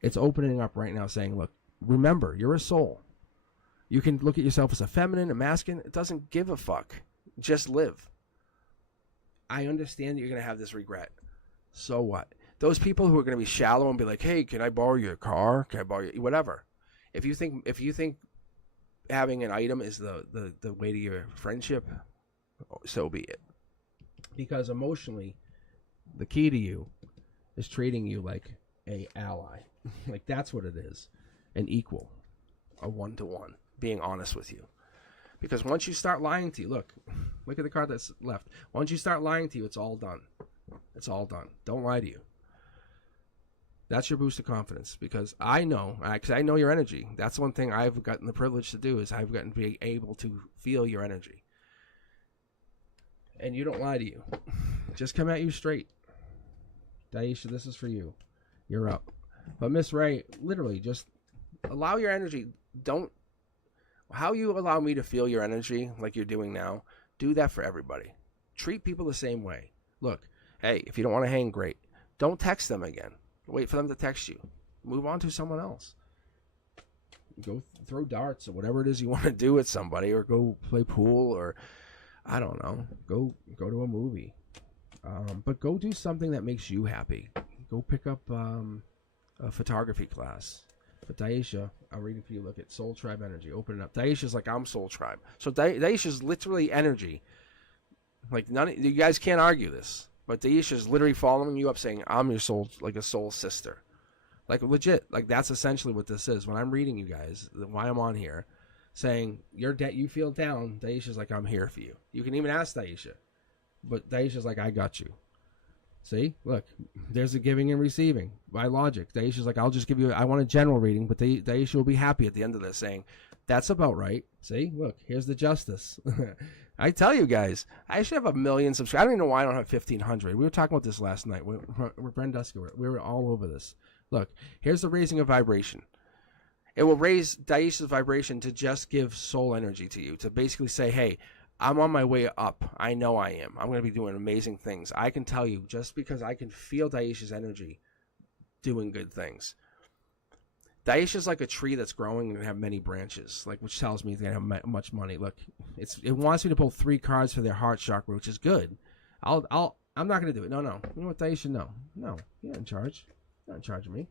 It's opening up right now saying, look, remember, you're a soul. You can look at yourself as a feminine, a masculine. It doesn't give a fuck. Just live. I understand that you're going to have this regret. So what? Those people who are going to be shallow and be like, hey, can I borrow your car? Can I borrow your... whatever. If you think having an item is the way to your friendship, so be it. Because emotionally, the key to you is treating you like a ally. Like that's what it is. An equal. A one-to-one. Being honest with you. Because once you start lying to you, look at the card that's left. Once you start lying to you, it's all done. It's all done. Don't lie to you. That's your boost of confidence. Because I know your energy. That's one thing I've gotten the privilege to do is I've gotten to be able to feel your energy. And you don't lie to you. Just come at you straight. Daisha, this is for you. You're up. But Miss Ray, literally, just allow your energy. How you allow me to feel your energy like you're doing now, do that for everybody. Treat people the same way. Look, hey, if you don't want to hang, great. Don't text them again. Wait for them to text you. Move on to someone else. Go throw darts or whatever it is you want to do with somebody, or go play pool, or I don't know, go to a movie. But go do something that makes you happy. Go pick up a photography class. But Daisha, I'm reading for you. Look at Soul Tribe energy. Open it up. Daisha's like, I'm Soul Tribe. So Daisha's literally energy. Like you guys can't argue this. But Daisha's literally following you up, saying, I'm your soul, like a soul sister. Like legit. Like that's essentially what this is. When I'm reading you guys, why I'm on here, saying you feel down, Daisha's like, I'm here for you. You can even ask Daisha. But Daisha's like, I got you. See? Look, there's a giving and receiving. By logic. Daisha's like, I'll just give you, I want a general reading, but Daisha will be happy at the end of this saying, that's about right. See? Look, here's the justice. I tell you guys, I should have 1 million subscribers. I don't even know why I don't have 1,500. We were talking about this last night. With Brenduska. We were all over this. Look, here's the raising of vibration. It will raise Daisha's vibration to just give soul energy to you. To basically say, hey, I'm on my way up. I know I am. I'm going to be doing amazing things. I can tell you, just because I can feel Daisha's energy doing good things. Daisha's like a tree that's growing and have many branches, like which tells me they have much money. Look, it wants me to pull 3 cards for their heart chakra, which is good. I'm not going to do it. No. You know what, Daisha? No. You're not in charge. You're not in charge of me.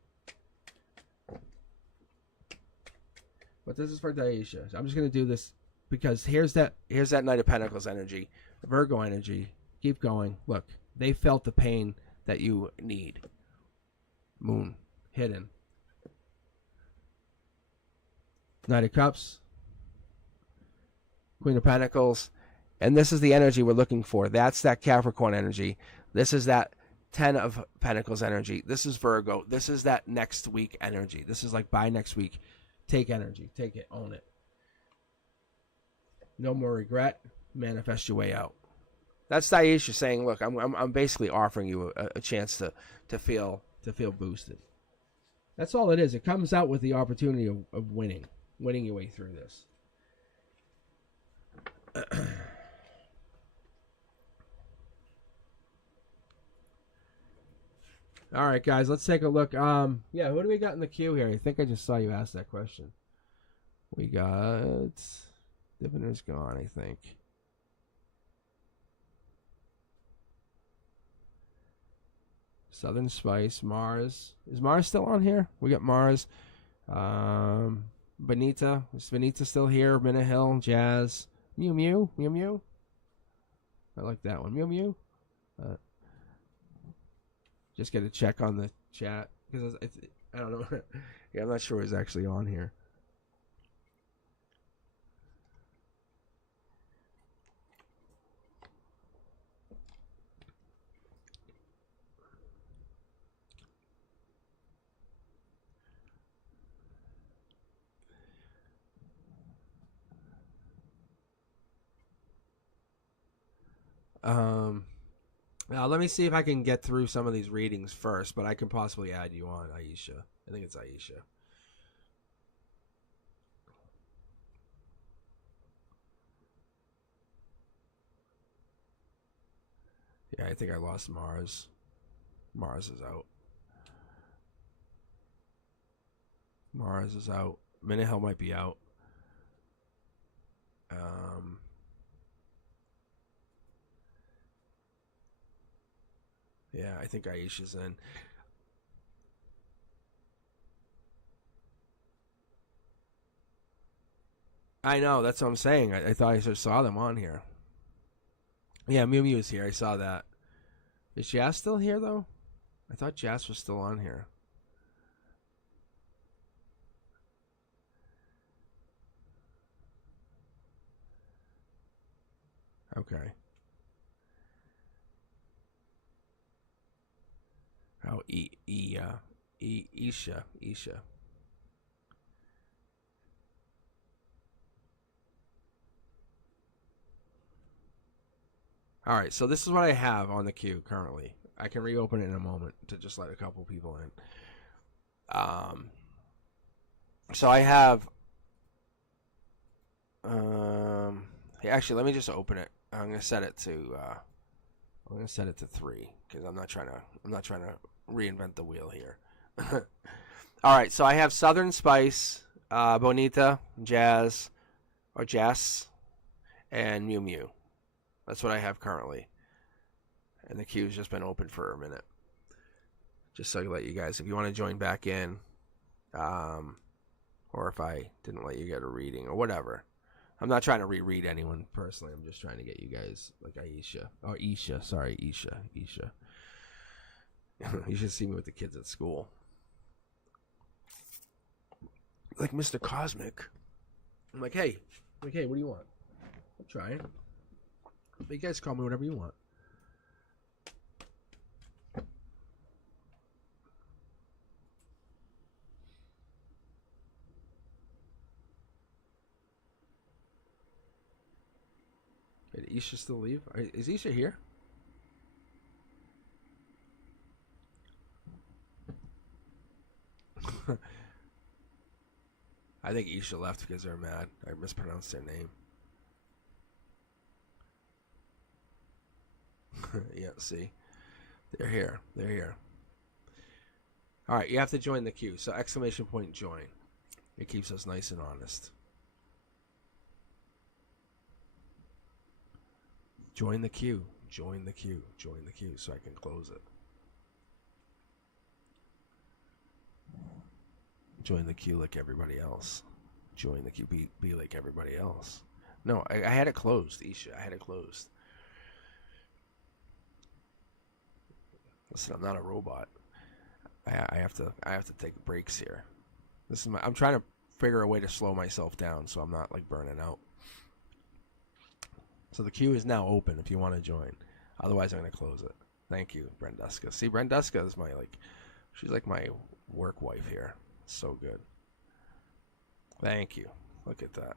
But this is for Daisha. I'm just going to do this. Because here's that Knight of Pentacles energy, Virgo energy. Keep going. Look, they felt the pain that you need. Moon, hidden. Knight of Cups, Queen of Pentacles, and this is the energy we're looking for. That's that Capricorn energy. This is that 10 of Pentacles energy. This is Virgo. This is that next week energy. This is like by next week. Take energy. Take it. Own it. No more regret. Manifest your way out. That's Daisha saying, look, I'm basically offering you a chance to feel boosted. That's all it is. It comes out with the opportunity of winning your way through this. All right, guys, let's take a look. Who do we got in the queue here? I think I just saw you ask that question. We got Diviner's gone, I think. Southern Spice, Mars. Is Mars still on here? We got Mars. Benita. Is Benita still here? Minna Hill, Jazz. Mew Mew. Mew Mew. I like that one. Mew Mew. Just get a check on the chat. because I don't know. Yeah, I'm not sure it's actually on here. Now let me see if I can get through some of these readings first, but I can possibly add you on, Aisha. I think it's Aisha. Yeah, I think I lost Mars. Mars is out. Mars is out. Minihell might be out. Yeah, I think Aisha's in. I know, that's what I'm saying. I thought I just saw them on here. Yeah, Mew Mew's here. I saw that. Is Jazz still here, though? I thought Jazz was still on here. Okay. Oh, Isha. All right, so this is what I have on the queue currently. I can reopen it in a moment to just let a couple people in. So I have. Actually, let me just open it. I'm gonna set it to. I'm gonna set it to 3 because I'm not trying to reinvent the wheel here. All right, so I have Southern Spice, Bonita, Jazz, and Mew Mew. That's what I have currently. And the queue's just been open for a minute. Just so I let you guys, if you want to join back in, or if I didn't let you get a reading or whatever. I'm not trying to reread anyone personally. I'm just trying to get you guys, like Aisha. Oh, Isha. Sorry, Isha. You should see me with the kids at school. Like Mr. Cosmic. I'm like, hey, what do you want? I'm trying. But you guys call me whatever you want. Did Isha still leave? Is Isha here? I think Isha left because they're mad. I mispronounced their name. Yeah, see? They're here. Alright, you have to join the queue. So exclamation point join. It keeps us nice and honest. Join the queue so I can close it. Join the queue like everybody else. Join the queue, be like everybody else. No, I had it closed, Isha. I had it closed. Listen, I'm not a robot. I have to take breaks here. I'm trying to figure a way to slow myself down so I'm not like burning out. So the queue is now open if you want to join. Otherwise, I'm going to close it. Thank you, Brenduska. See, Brenduska is she's like my work wife here. So good. Thank you. Look at that.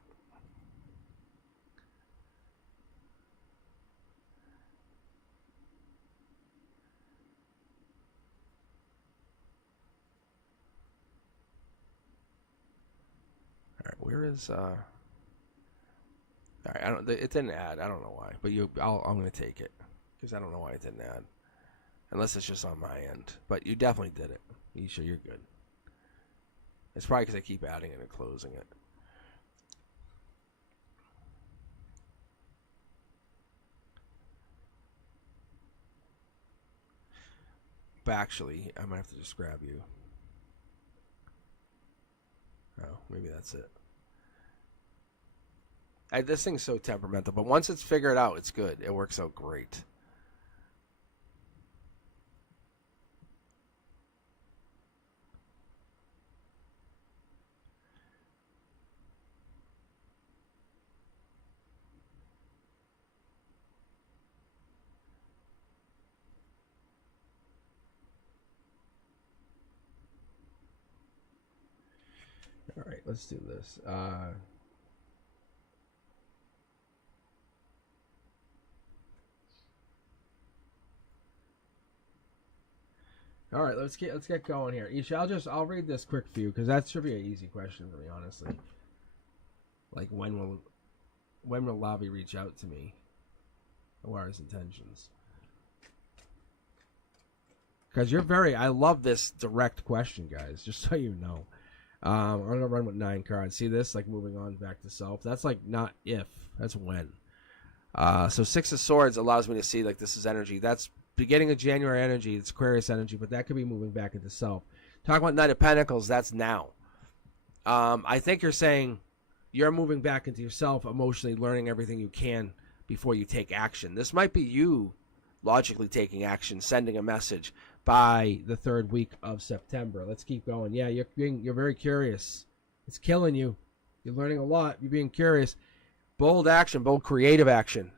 All right, where is All right, it didn't add. I don't know why, but I'm going to take it because I don't know why it didn't add, unless it's just on my end. But you definitely did it. Isha, you're good. It's probably because I keep adding it and closing it. But actually, I might have to just grab you. Oh, maybe that's it. This thing's so temperamental, but once it's figured out, it's good. It works out great. All right, let's do this. All right, let's get going here. Isha, I'll read this quick for you because that should be an easy question for me, honestly. Like when will Lavi reach out to me? What are his intentions? Because I love this direct question, guys. Just so you know, I'm gonna run with 9 cards. See this? Like moving on back to self. That's like not if. That's when. So 6 of Swords allows me to see like this is energy. That's beginning of January energy. It's Aquarius energy, but that could be moving back into self. Talking about Knight of Pentacles, that's now. I think you're saying you're moving back into yourself, emotionally learning everything you can before you take action. This might be you logically taking action, sending a message by the 3rd week of September. Let's keep going. Yeah, you're very curious. It's killing you. You're learning a lot. You're being curious. Bold action, bold creative action.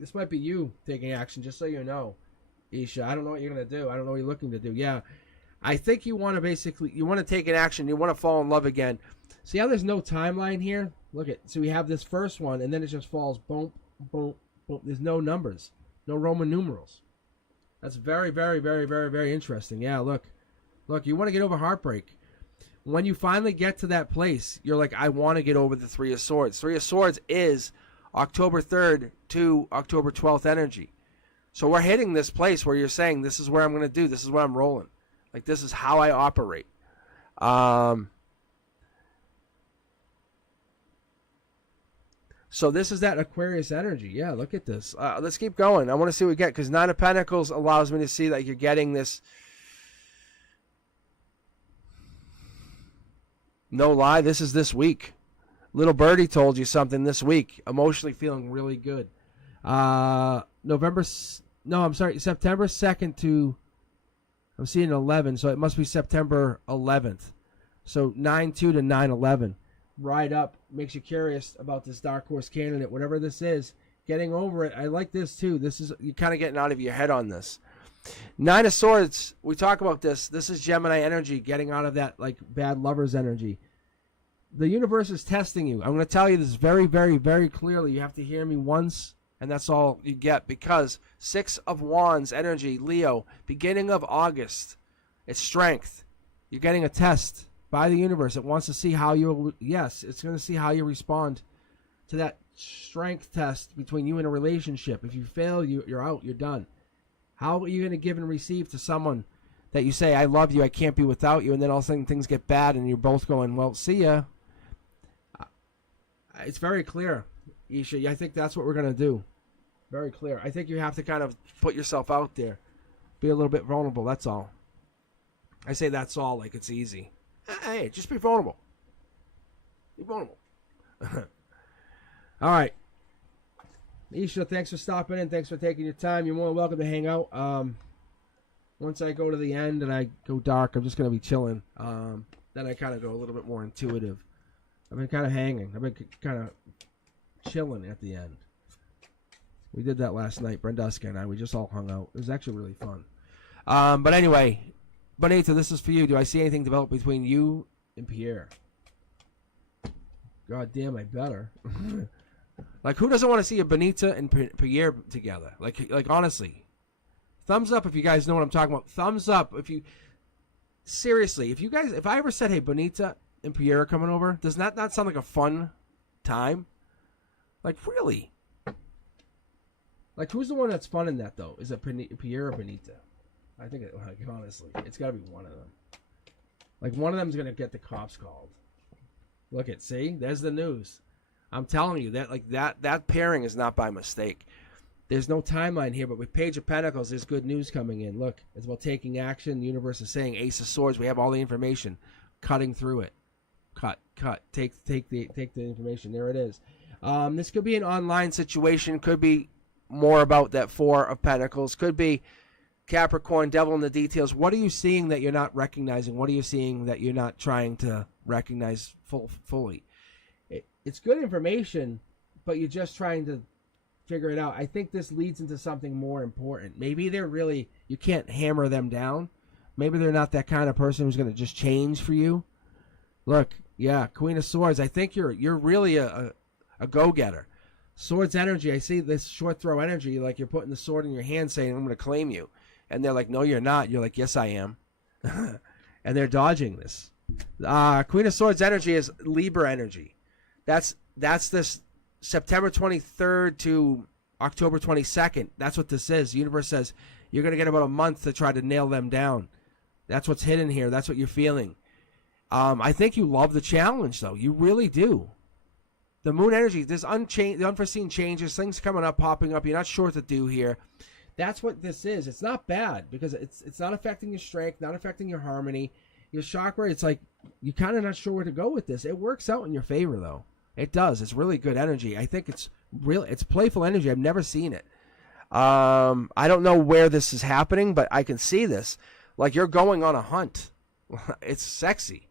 This might be you taking action, just so you know, Isha. I don't know what you're going to do. I don't know what you're looking to do. Yeah, I think you want to take an action. You want to fall in love again. See how there's no timeline here? Look at, so we have this first one, and then it just falls, boom, boom, boom. There's no numbers, no Roman numerals. That's very, very, very, very, very interesting. Yeah, look, you want to get over heartbreak. When you finally get to that place, you're like, I want to get over the 3 of Swords. 3 of Swords is October 3rd to October 12th energy. So we're hitting this place where you're saying, this is where I'm going to do. This is where I'm rolling. Like, this is how I operate. So this is that Aquarius energy. Yeah, look at this. Let's keep going. I want to see what we get, because 9 of Pentacles allows me to see that you're getting this. No lie, this is this week. Little birdie told you something this week. Emotionally feeling really good. September 2nd to, I'm seeing 11, so it must be September 11th. So 9-2 to 9-11. Ride up, makes you curious about this dark horse candidate, whatever this is. Getting over it. I like this too. This is, you're kind of getting out of your head on this. 9 of Swords, we talk about this. This is Gemini energy, getting out of that like bad lover's energy. The universe is testing you. I'm going to tell you this very, very, very clearly. You have to hear me once, and that's all you get, because 6 of Wands energy, Leo, beginning of August. It's strength. You're getting a test by the universe. It wants to see how it's going to see how you respond to that strength test between you and a relationship. If you fail, you're out. You're done. How are you going to give and receive to someone that you say, I love you, I can't be without you, and then all of a sudden things get bad and you're both going, well, see ya. It's very clear, Isha. I think that's what we're going to do. Very clear. I think you have to kind of put yourself out there. Be a little bit vulnerable, that's all. I say that's all like it's easy. Hey, just be vulnerable. Be vulnerable. All right. Isha, thanks for stopping in. Thanks for taking your time. You're more than welcome to hang out. Once I go to the end and I go dark, I'm just going to be chilling. Then I kind of go a little bit more intuitive. I've been kind of hanging. I've been kind of chilling at the end. We did that last night. Brenduska and I, we just all hung out. It was actually really fun. But anyway, Bonita, this is for you. Do I see anything develop between you and Pierre? God damn, I better. Like, who doesn't want to see a Bonita and Pierre together? Like honestly. Thumbs up if you guys know what I'm talking about. Thumbs up if you... Seriously, if I ever said, hey, Bonita and Pierre are coming over, does that not sound like a fun time? Like, really? Like, who's the one that's fun in that, though? Is it Pierre or Bonita? I think, honestly, it's got to be one of them. Like, one of them's going to get the cops called. Look at, see? There's the news. I'm telling you, that pairing is not by mistake. There's no timeline here, but with Page of Pentacles, there's good news coming in. Look, it's about taking action. The universe is saying Ace of Swords. We have all the information. Cutting through it. Cut. Take the information. There it is. This could be an online situation. Could be more about that 4 of Pentacles. Could be Capricorn, devil in the details. What are you seeing that you're not recognizing? What are you seeing that you're not trying to recognize fully? It's good information, but you're just trying to figure it out. I think this leads into something more important. Maybe they're really, you can't hammer them down. Maybe they're not that kind of person who's going to just change for you. Look, yeah, Queen of Swords. I think you're really a go-getter. Swords energy. I see this short throw energy, like you're putting the sword in your hand saying, I'm going to claim you. And they're like, no, you're not. You're like, yes, I am. And they're dodging this. Queen of Swords energy is Libra energy. That's this September 23rd to October 22nd. That's what this is. The universe says you're going to get about a month to try to nail them down. That's what's hidden here. That's what you're feeling. I think you love the challenge, though. You really do. The moon energy, there's the unforeseen changes, things coming up, popping up. You're not sure what to do here. That's what this is. It's not bad because it's not affecting your strength, not affecting your harmony, your chakra. It's like you're kind of not sure where to go with this. It works out in your favor, though. It does. It's really good energy. I think it's playful energy. I've never seen it. I don't know where this is happening, but I can see this. Like you're going on a hunt. It's sexy,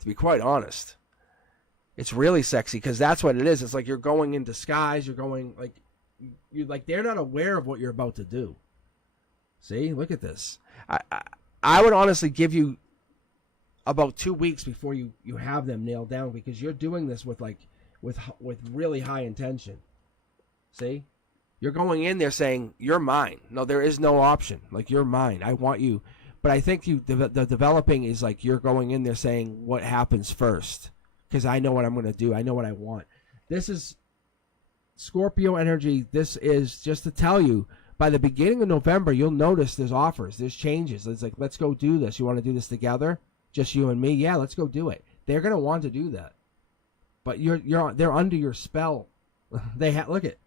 to be quite honest. It's really sexy because that's what it is. It's like you're going in disguise. You're going like they're not aware of what you're about to do. See, look at this. I would honestly give you about 2 weeks before you have them nailed down because you're doing this with really high intention. See, you're going in there saying you're mine. No, there is no option. Like you're mine. I want you. But I think the developing is like you're going in there saying what happens first. Because I know what I'm going to do. I know what I want. This is Scorpio energy. This is just to tell you, by the beginning of November, you'll notice there's offers. There's changes. It's like, let's go do this. You want to do this together? Just you and me? Yeah, let's go do it. They're going to want to do that. But they're under your spell. Look at.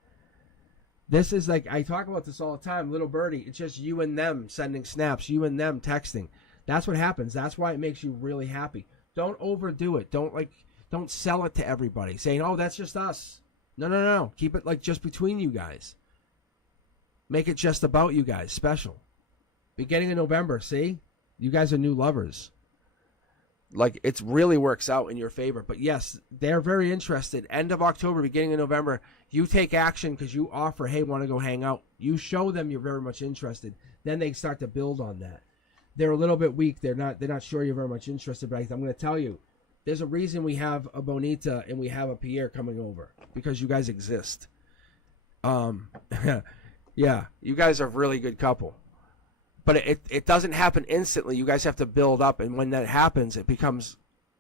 This is like, I talk about this all the time. Little birdie, it's just you and them sending snaps. You and them texting. That's what happens. That's why it makes you really happy. Don't overdo it. Don't sell it to everybody saying, oh, that's just us. No. Keep it like just between you guys. Make it just about you guys. Special. Beginning of November, see? You guys are new lovers. Like, it really works out in your favor. But yes, they're very interested. End of October, beginning of November, you take action because you offer, hey, want to go hang out. You show them you're very much interested. Then they start to build on that. They're a little bit weak. They're not sure you're very much interested. But I'm going to tell you, there's a reason we have a Bonita and we have a Pierre coming over because you guys exist. Yeah, you guys are a really good couple. But it doesn't happen instantly. You guys have to build up, and when that happens, it becomes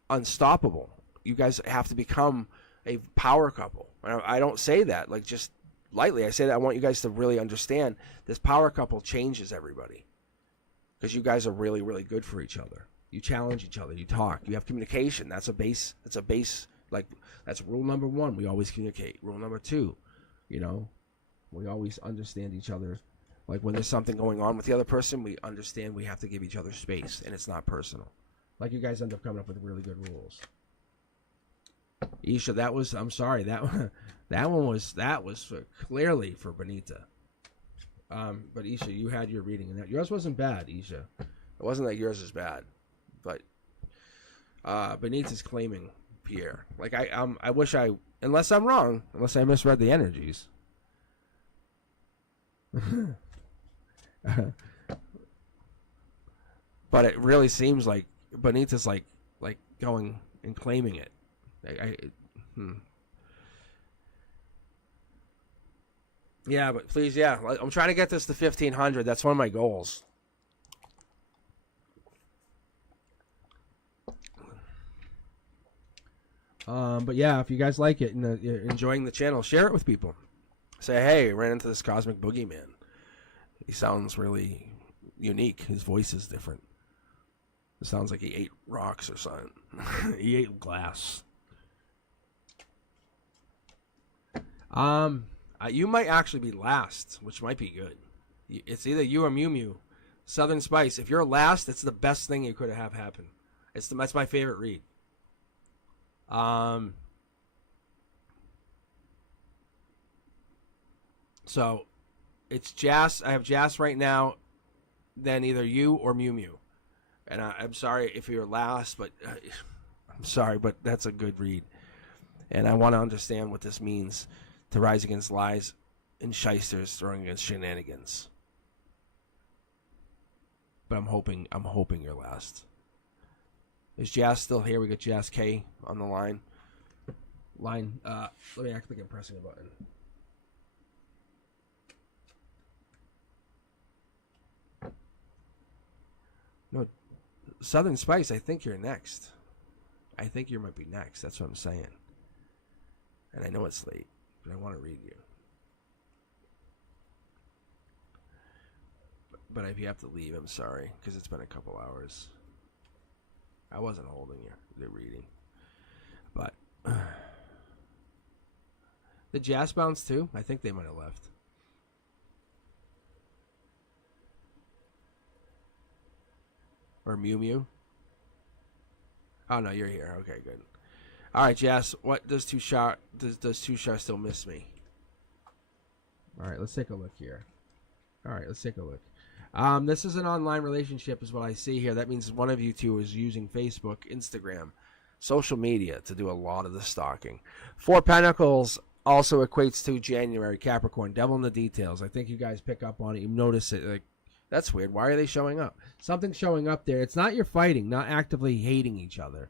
unstoppable. You guys have to become a power couple. I don't say that like just lightly. I say that I want you guys to really understand this power couple changes everybody because you guys are really, really good for each other. You challenge each other. You talk. You have communication. That's a base. Like that's rule number 1. We always communicate. Rule number 2, we always understand each other. Like when there's something going on with the other person, we understand we have to give each other space, and it's not personal. Like you guys end up coming up with really good rules. Isha, I'm sorry, that one was clearly for Benita. But Isha, you had your reading, and yours wasn't bad, Isha. It wasn't like yours is bad, but Benita's claiming Pierre. Like I wish unless I'm wrong, unless I misread the energies. But it really seems like Benita's like going and claiming it. Yeah, but please, yeah. I'm trying to get this to 1,500. That's one of my goals. But yeah, if you guys like it and you're enjoying the channel, share it with people. Say, hey, I ran into this cosmic boogeyman. He sounds really unique. His voice is different. It sounds like he ate rocks or something. He ate glass. You might actually be last, which might be good. It's either you or Mew Mew. Southern Spice. If you're last, it's the best thing you could have happened. That's my favorite read. So it's Jas. I have Jas right now. Then either you or Mew Mew. And I'm sorry if you're last, but I'm sorry, but that's a good read. And I want to understand what this means to rise against lies and shysters throwing against shenanigans. But I'm hoping you're last. Is Jazz still here? We got Jazz K on the line. Let me act like I'm pressing a button. No, Southern Spice, I think you're next. I think you might be next. That's what I'm saying. And I know it's late, but I want to read you. But if you have to leave, I'm sorry, because it's been a couple hours. I wasn't holding you. They're reading. But the Jazz Bounce too? I think they might have left. Or Mew Mew? Oh no, you're here. Okay, good. All right, Jazz. What does Two Shot still miss me? All right, let's take a look here. All right, let's take a look. This is an online relationship, is what I see here. That means one of you two is using Facebook, Instagram, social media to do a lot of the stalking. Four Pentacles also equates to January, Capricorn, devil in the details. I think you guys pick up on it. You notice it. Like, that's weird. Why are they showing up? Something's showing up there. It's not you're fighting, not actively hating each other,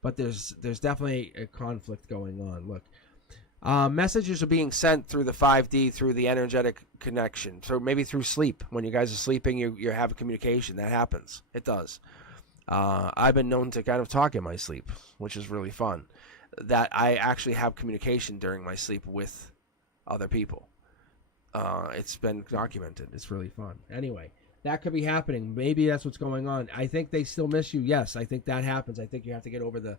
but there's definitely a conflict going on. Look. Messages are being sent through the 5D, through the energetic connection, maybe through sleep. When you guys are sleeping, you have a communication. That happens. It does. I've been known to kind of talk in my sleep, which is really fun. That I actually have communication during my sleep with other people. It's been documented. It's really fun. Anyway, that could be happening. Maybe that's what's going on. I think they still miss you. Yes, I think that happens. I think you have to get over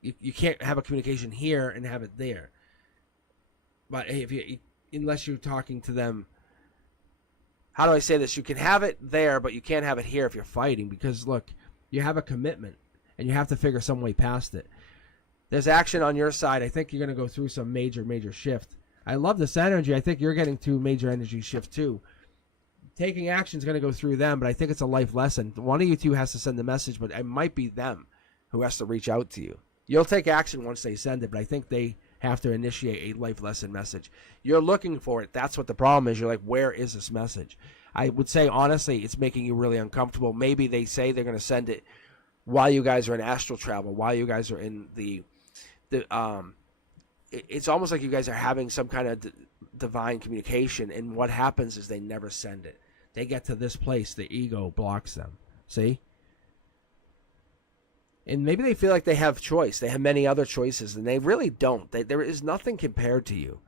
you can't have a communication here and have it there. But unless you're talking to them, how do I say this? You can have it there, but you can't have it here if you're fighting. Because look, you have a commitment, and you have to figure some way past it. There's action on your side. I think you're going to go through some major shift. I love this energy. I think you're getting to major energy shift too. Taking action is going to go through them, but I think it's a life lesson. One of you two has to send the message, but it might be them who has to reach out to you. You'll take action once they send it, but I think they have to initiate a life lesson message. You're looking for it. That's what the problem is. You're like, where is this message? I would say, honestly, it's making you really uncomfortable. Maybe they say they're going to send it while you guys are in astral travel, while you guys are in it's almost like you guys are having some kind of divine communication, and what happens is they never send it. They get to this place, the ego blocks them. See? And maybe they feel like they have choice. They have many other choices, and they really don't. There is nothing compared to you.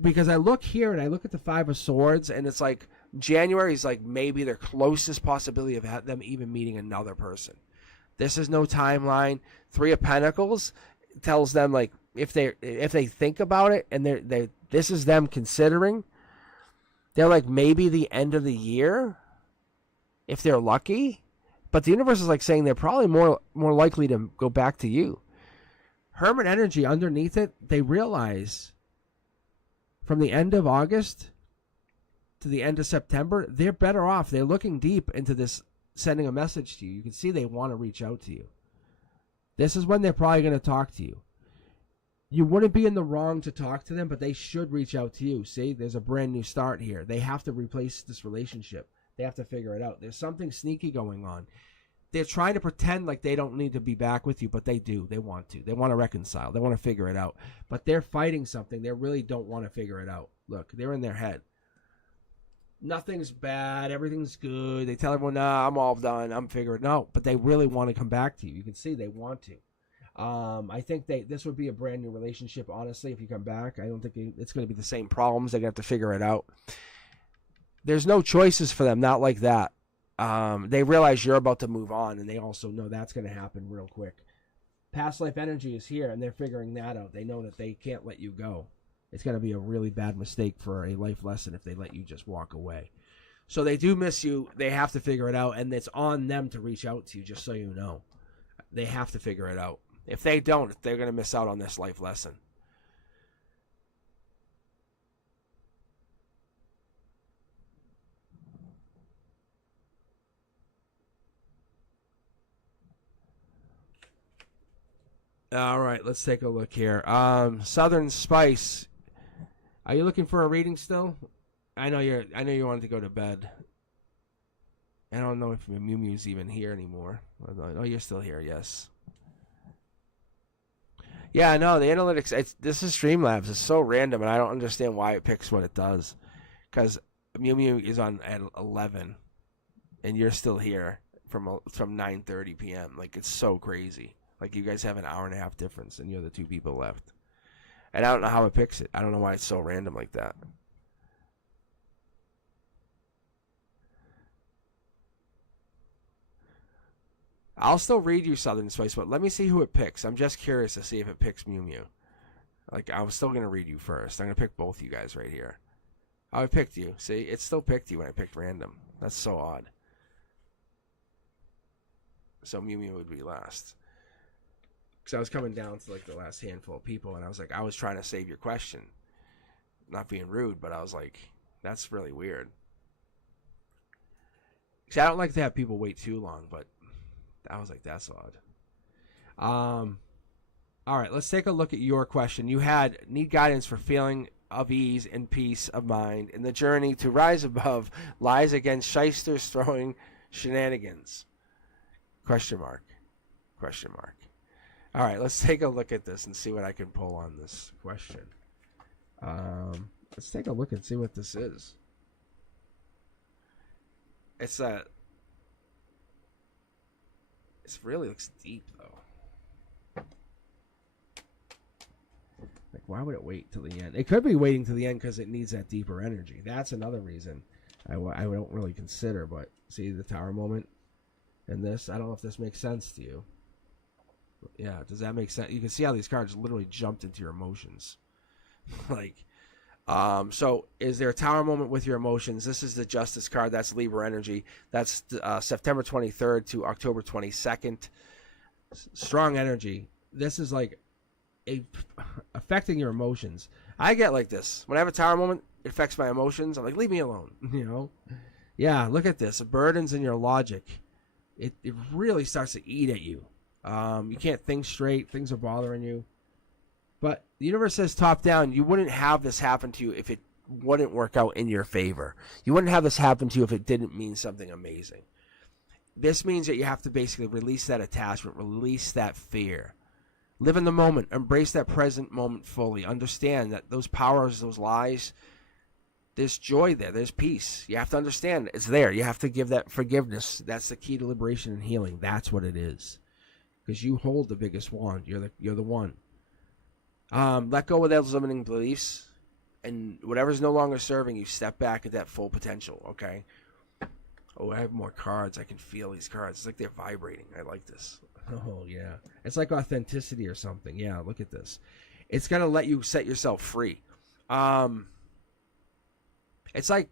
Because I look here, and I look at the Five of Swords, and it's like January is like maybe their closest possibility of them even meeting another person. This is no timeline. Three of Pentacles tells them, like, if they think about it, and this is them considering, they're like maybe the end of the year, if they're lucky. But the universe is like saying they're probably more likely to go back to you. Hermit energy underneath it, they realize from the end of August to the end of September, they're better off. They're looking deep into this, sending a message to you. You can see they want to reach out to you. This is when they're probably going to talk to you. You wouldn't be in the wrong to talk to them, but they should reach out to you. See, there's a brand new start here. They have to replace this relationship. They have to figure it out. There's something sneaky going on. They're trying to pretend like they don't need to be back with you, but they do. They want to. They want to reconcile. They want to figure it out. But they're fighting something. They really don't want to figure it out. Look, they're in their head. Nothing's bad. Everything's good. They tell everyone, nah, I'm all done. I'm figuring it out. But they really want to come back to you. You can see they want to. I think this would be a brand new relationship, honestly, if you come back. I don't think it's going to be the same problems. They're going to have to figure it out. There's no choices for them, not like that. They realize you're about to move on, and they also know that's going to happen real quick. Past life energy is here, and they're figuring that out. They know that they can't let you go. It's going to be a really bad mistake for a life lesson if they let you just walk away. So they do miss you. They have to figure it out, and it's on them to reach out to you, just so you know. They have to figure it out. If they don't, they're going to miss out on this life lesson. All right, let's take a look here. Southern Spice. Are you looking for a reading still? I know you wanted to go to bed. I don't know if Mew Mew's even here anymore. Oh, you're still here, yes. Yeah, no, the analytics, this is Streamlabs. It's so random, and I don't understand why it picks what it does. Because Mew Mew is on at 11, and you're still here from 9:30 p.m. Like, it's so crazy. Like, you guys have an hour and a half difference, and you're the two people left. And I don't know how it picks it. I don't know why it's so random like that. I'll still read you Southern Spice, but let me see who it picks. I'm just curious to see if it picks Mew Mew. Like, I was still going to read you first. I'm going to pick both you guys right here. Oh, I picked you. See, it still picked you when I picked random. That's so odd. So Mew Mew would be last. Because I was coming down to, like, the last handful of people, and I was like, I was trying to save your question. Not being rude, but I was like, that's really weird. See, I don't like to have people wait too long, but I was like, that's odd. All right, let's take a look at your question. You need guidance for feeling of ease and peace of mind in the journey to rise above lies against shysters throwing shenanigans. Question mark. Question mark. All right, let's take a look at this and see what I can pull on this question. Let's take a look and see what this is. It really looks deep, though. Like, why would it wait till the end? It could be waiting till the end because it needs that deeper energy. That's another reason I don't really consider. But see the tower moment in this? I don't know if this makes sense to you. Yeah, does that make sense? You can see how these cards literally jumped into your emotions. Like, so is there a tower moment with your emotions? This is the Justice card. That's Libra energy. That's September 23rd to October 22nd. Strong energy. This is like affecting your emotions. I get like this. When I have a tower moment, it affects my emotions. I'm like, leave me alone. You know? Yeah, look at this. The burdens in your logic. It really starts to eat at you. You can't think straight. Things are bothering you. But the universe says top down, you wouldn't have this happen to you if it wouldn't work out in your favor. You wouldn't have this happen to you if it didn't mean something amazing. This means that you have to basically release that attachment, release that fear. Live in the moment. Embrace that present moment fully. Understand that those powers, those lies, there's joy there. There's peace. You have to understand it's there. You have to give that forgiveness. That's the key to liberation and healing. That's what it is. Because you hold the biggest wand. You're the one. Let go of those limiting beliefs, and whatever's no longer serving you, step back at that full potential, okay? Oh, I have more cards. I can feel these cards. It's like they're vibrating. I like this. Oh, yeah. It's like authenticity or something. Yeah, look at this. It's going to let you set yourself free. It's like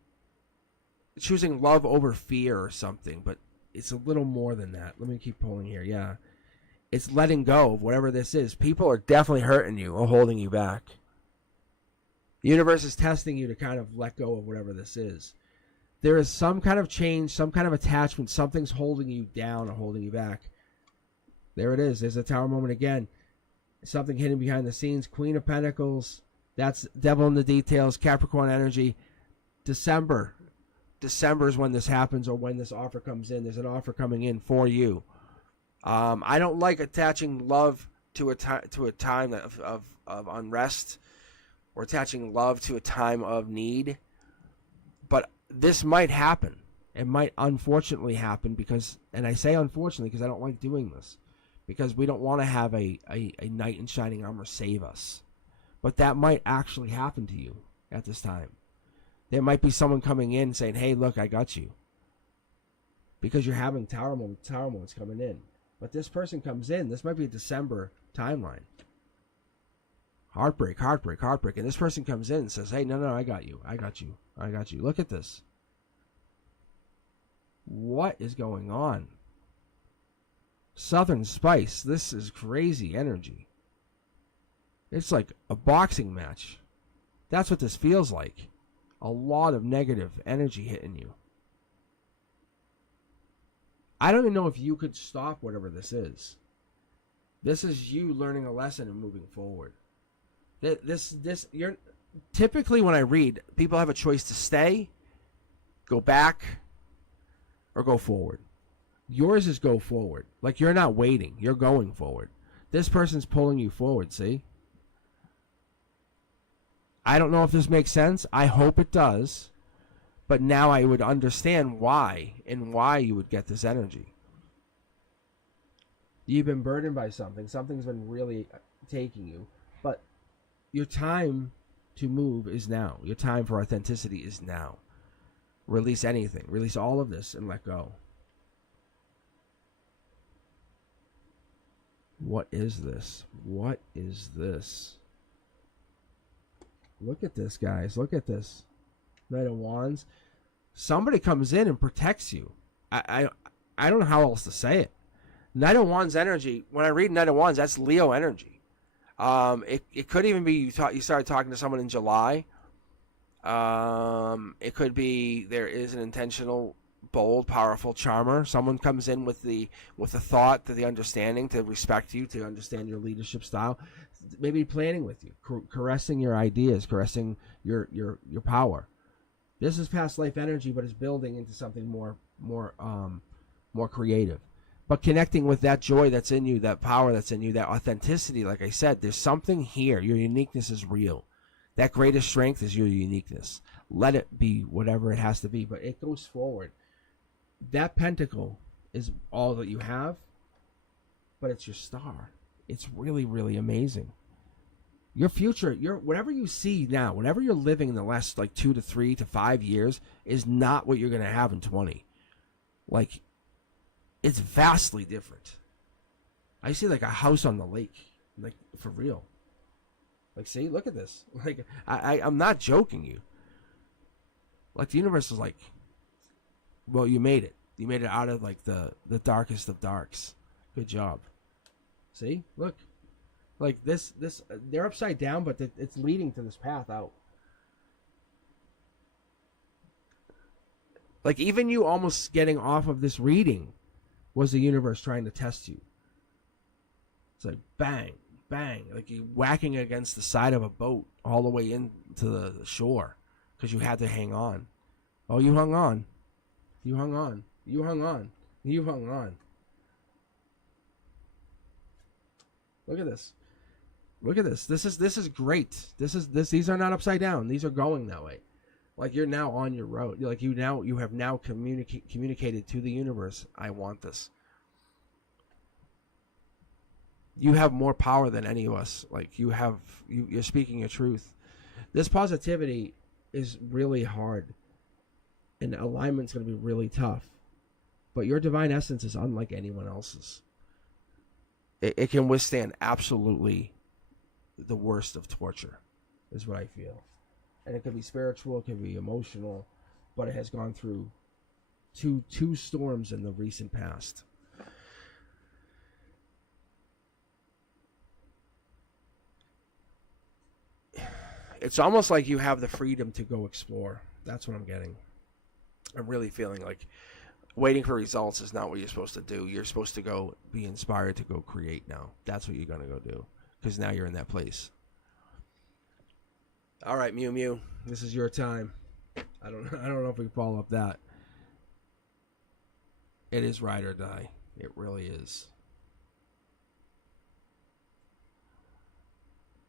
choosing love over fear or something, but it's a little more than that. Let me keep pulling here. Yeah. It's letting go of whatever this is. People are definitely hurting you or holding you back. The universe is testing you to kind of let go of whatever this is. There is some kind of change, some kind of attachment. Something's holding you down or holding you back. There it is. There's a tower moment again. Something hidden behind the scenes. Queen of Pentacles. That's devil in the details. Capricorn energy. December. December is when this happens or when this offer comes in. There's an offer coming in for you. I don't like attaching love to a time of unrest or attaching love to a time of need. But this might happen. It might unfortunately happen because, and I say unfortunately because I don't like doing this, because we don't want to have a knight in shining armor save us. But that might actually happen to you at this time. There might be someone coming in saying, hey, look, I got you. Because you're having tower moments coming in. But this person comes in. This might be a December timeline. Heartbreak, heartbreak, heartbreak. And this person comes in and says, hey, no, I got you. I got you. I got you. Look at this. What is going on? Southern Spice. This is crazy energy. It's like a boxing match. That's what this feels like. A lot of negative energy hitting you. I don't even know if you could stop whatever this is. This is you learning a lesson and moving forward. You're typically when I read, people have a choice to stay, go back, or go forward. Yours is go forward. Like, you're not waiting. You're going forward. This person's pulling you forward, see? I don't know if this makes sense. I hope it does. But now I would understand why and why you would get this energy. You've been burdened by something. Something's been really taking you. But your time to move is now. Your time for authenticity is now. Release anything. Release all of this and let go. What is this? What is this? Look at this, guys. Look at this. Knight of Wands. Somebody comes in and protects you. I don't know how else to say it. Knight of Wands energy. When I read Knight of Wands, that's Leo energy. It could even be you started talking to someone in July. It could be there is an intentional, bold, powerful charmer. Someone comes in with the thought, the understanding to respect you, to understand your leadership style. Maybe planning with you, caressing your ideas, caressing your power. This is past life energy, but it's building into something more creative. But connecting with that joy that's in you, that power that's in you, that authenticity, like I said, there's something here. Your uniqueness is real. That greatest strength is your uniqueness. Let it be whatever it has to be, but it goes forward. That pentacle is all that you have, but it's your star. It's really, really amazing. Your future, whatever you see now, whatever you're living in the last like 2 to 3 to 5 years is not what you're going to have in 20. Like, it's vastly different. I see like a house on the lake, like for real. Like, see, look at this. Like, I'm not joking you. Like, the universe is like, well, you made it. You made it out of like the darkest of darks. Good job. See, look. Like this, they're upside down, but it's leading to this path out. Like, even you almost getting off of this reading was the universe trying to test you. It's like bang, bang, like you whacking against the side of a boat all the way into the shore because you had to hang on. Oh, you hung on. You hung on. You hung on. You hung on. Look at this. Look at this. This is great. These are not upside down. These are going that way. Like, you're now on your road. Like, you have now communicated to the universe, I want this. You have more power than any of us. Like, you're speaking your truth. This positivity is really hard, and alignment's going to be really tough. But your divine essence is unlike anyone else's. It can withstand absolutely the worst of torture, is what I feel. And it could be spiritual, it could be emotional, but it has gone through two storms in the recent past. It's almost like you have the freedom to go explore. That's what I'm getting. I'm really feeling like waiting for results is not what you're supposed to do. You're supposed to go be inspired to go create now. That's what you're going to go do, because now you're in that place. All right, Mew Mew, this is your time. I don't know if we can follow up that. It is ride or die. It really is.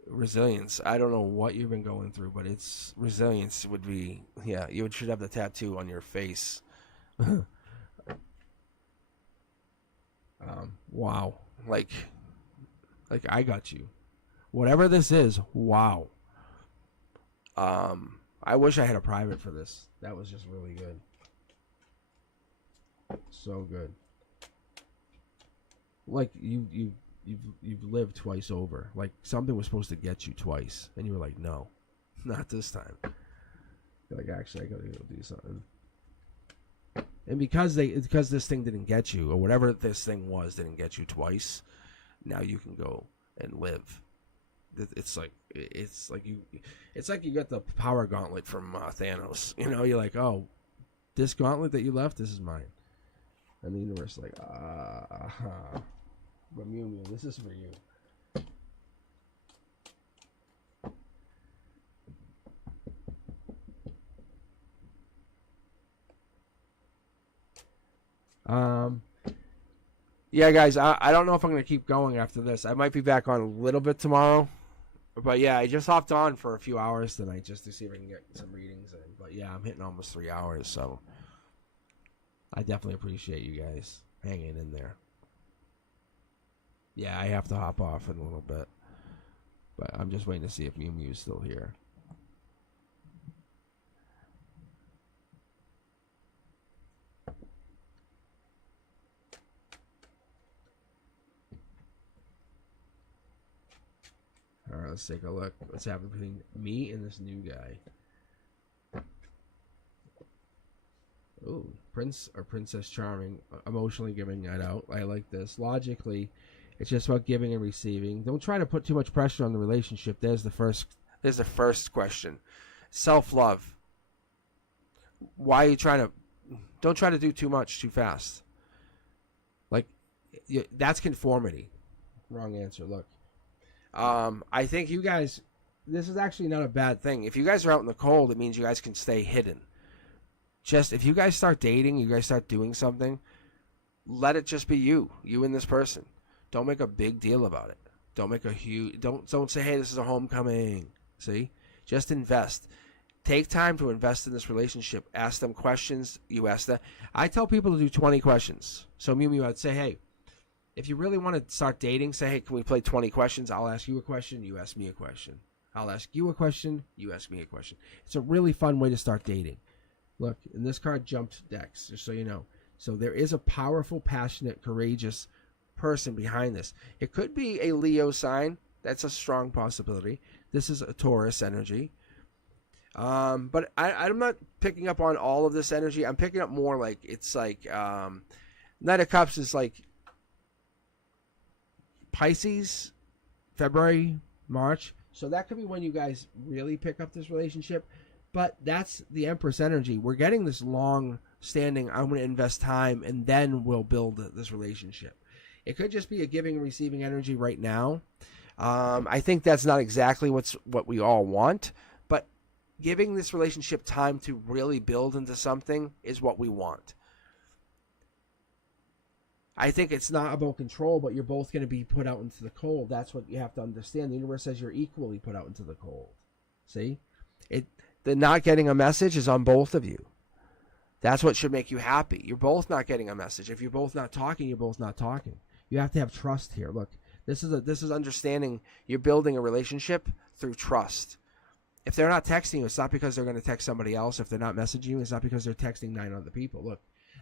Resilience. I don't know what you've been going through, but it's resilience would be, yeah, you should have the tattoo on your face. Wow. Like I got you. Whatever this is, wow. I wish I had a private for this. That was just really good. So good. Like you've lived twice over. Like something was supposed to get you twice, and you were like, no, not this time. You're like, actually, I gotta go do something. And because this thing didn't get you, or whatever this thing was didn't get you twice, now you can go and live. It's like you got the power gauntlet from Thanos. You know, you're like, oh, this gauntlet that you left, this is mine. And the universe is like, but Mew Mew, this is for you. Yeah, guys, I don't know if I'm going to keep going after this. I might be back on a little bit tomorrow. But yeah, I just hopped on for a few hours tonight just to see if I can get some readings in. But yeah, I'm hitting almost 3 hours, so I definitely appreciate you guys hanging in there. Yeah, I have to hop off in a little bit. But I'm just waiting to see if Mew Mew's still here. All right, let's take a look. What's happening between me and this new guy? Ooh, Prince or Princess Charming, emotionally giving it out. I like this. Logically, it's just about giving and receiving. Don't try to put too much pressure on the relationship. There's the first question. Self-love. Why are you trying to... Don't try to do too much too fast. Like, that's conformity. Wrong answer. Look. I think you guys... This is actually not a bad thing. If you guys are out in the cold, it means you guys can stay hidden. Just, if you guys start dating, you guys start doing something, let it just be you and this person. Don't make a big deal about it. Don't make a huge... Don't say, hey, this is a homecoming. See? Just invest. Take time to invest in this relationship. Ask them questions. You ask them. I tell people to do 20 questions. So Mew Mew, I'd say, hey, if you really want to start dating, say, hey, can we play 20 questions? I'll ask you a question. You ask me a question. I'll ask you a question. You ask me a question. It's a really fun way to start dating. Look, and this card jumped decks, just so you know. So there is a powerful, passionate, courageous person behind this. It could be a Leo sign. That's a strong possibility. This is a Taurus energy. But I'm not picking up on all of this energy. I'm picking up more like, it's like, Knight of Cups is like Pisces, February, March. So that could be when you guys really pick up this relationship. But that's the Empress energy. We're getting this long-standing, I'm going to invest time, and then we'll build this relationship. It could just be a giving and receiving energy right now. I think that's not exactly what we all want, but giving this relationship time to really build into something is what we want. I think it's not about control, but you're both going to be put out into the cold. That's what you have to understand. The universe says you're equally put out into the cold. See? The not getting a message is on both of you. That's what should make you happy. You're both not getting a message. If you're both not talking, you're both not talking. You have to have trust here. Look, this is understanding you're building a relationship through trust. If they're not texting you, it's not because they're going to text somebody else. If they're not messaging you, it's not because they're texting 9 other people. Look,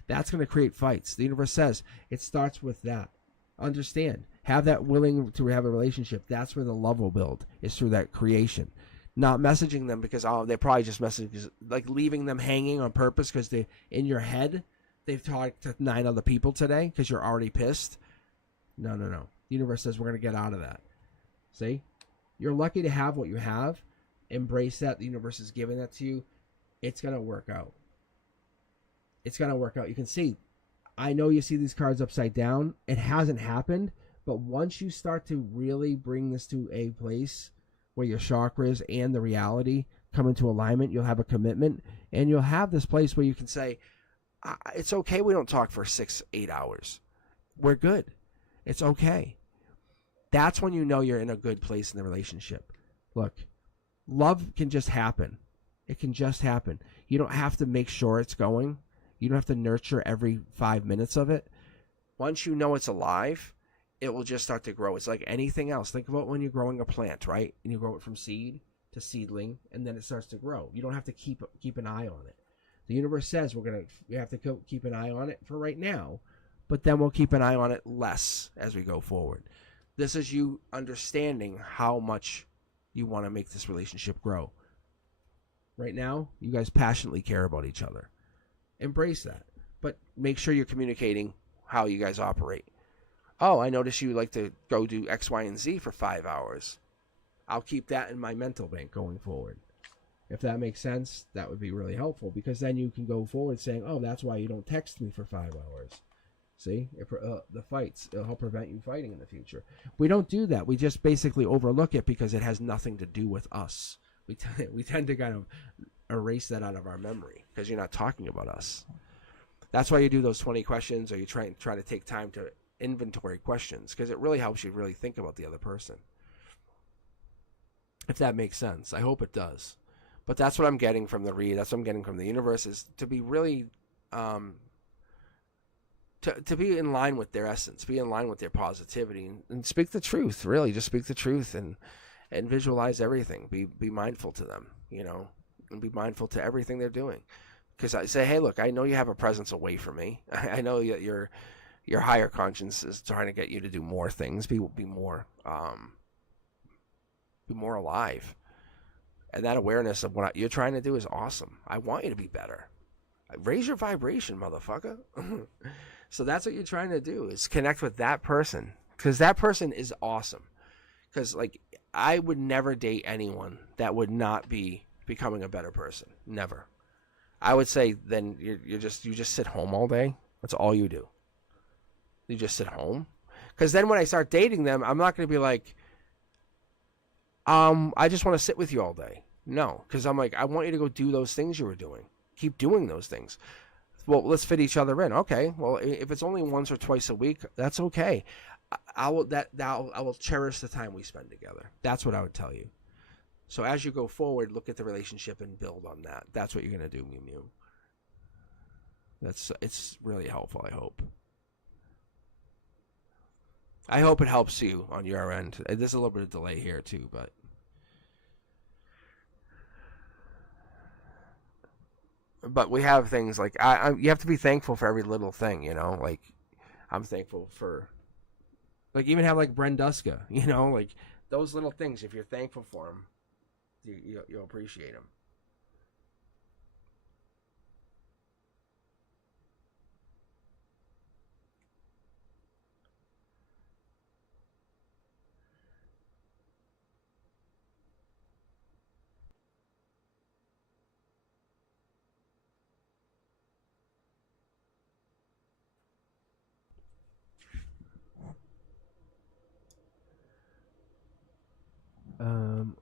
that's going to create fights. The universe says it starts with that. Understand. Have that willing to have a relationship. That's where the love will build, is through that creation. Not messaging them because they're probably just messaging, like leaving them hanging on purpose because they, in your head, they've talked to 9 other people today because you're already pissed. No. The universe says we're going to get out of that. See? You're lucky to have what you have. Embrace that. The universe is giving that to you. It's going to work out. It's going to work out. You can see, I know you see these cards upside down. It hasn't happened, but once you start to really bring this to a place where your chakras and the reality come into alignment, you'll have a commitment, and you'll have this place where you can say, it's okay we don't talk for 6-8 hours. We're good. It's okay. That's when you know you're in a good place in the relationship. Look, love can just happen. It can just happen. You don't have to make sure it's going. You don't have to nurture every 5 minutes of it. Once you know it's alive, it will just start to grow. It's like anything else. Think about when you're growing a plant, right? And you grow it from seed to seedling, and then it starts to grow. You don't have to keep an eye on it. The universe says we have to keep an eye on it for right now, but then we'll keep an eye on it less as we go forward. This is you understanding how much you want to make this relationship grow. Right now, you guys passionately care about each other. Embrace that, but make sure you're communicating how you guys operate. Oh, I notice you like to go do X, Y, and Z for 5 hours. I'll keep that in my mental bank going forward. If that makes sense, that would be really helpful, because then you can go forward saying, oh, that's why you don't text me for 5 hours. See? The fights, it'll help prevent you fighting in the future. We don't do that. We just basically overlook it because it has nothing to do with us. We tend to kind of erase that out of our memory because you're not talking about us. That's why you do those 20 questions, or you try to take time to inventory questions, because it really helps you really think about the other person. If that makes sense. I hope it does. But that's what I'm getting from the read. That's what I'm getting from the universe, is to be really to be in line with their essence, be in line with their positivity, and speak the truth. Really, just speak the truth and visualize everything. Be mindful to them, and be mindful to everything they're doing. Because I say, hey, look, I know you have a presence away from me. I know that your higher conscience is trying to get you to do more things, be more alive. And that awareness of what you're trying to do is awesome. I want you to be better. Raise your vibration, motherfucker. So that's what you're trying to do, is connect with that person, because that person is awesome. Because I would never date anyone that would not be becoming a better person. Never. I would say then you just sit home all day. That's all you do. You just sit home. Because then when I start dating them, I'm not going to be like, I just want to sit with you all day. No, because I'm like, I want you to go do those things you were doing. Keep doing those things. Well, let's fit each other in. Okay. Well, if it's only once or twice a week, that's okay. I will cherish the time we spend together. That's what I would tell you. So as you go forward, look at the relationship and build on that. That's what you're gonna do, Mew Mew. It's really helpful. I hope it helps you on your end. There's a little bit of delay here too, but we have things like you have to be thankful for every little thing, Like I'm thankful for, even have Brenduska, those little things. If you're thankful for them, you'll appreciate them.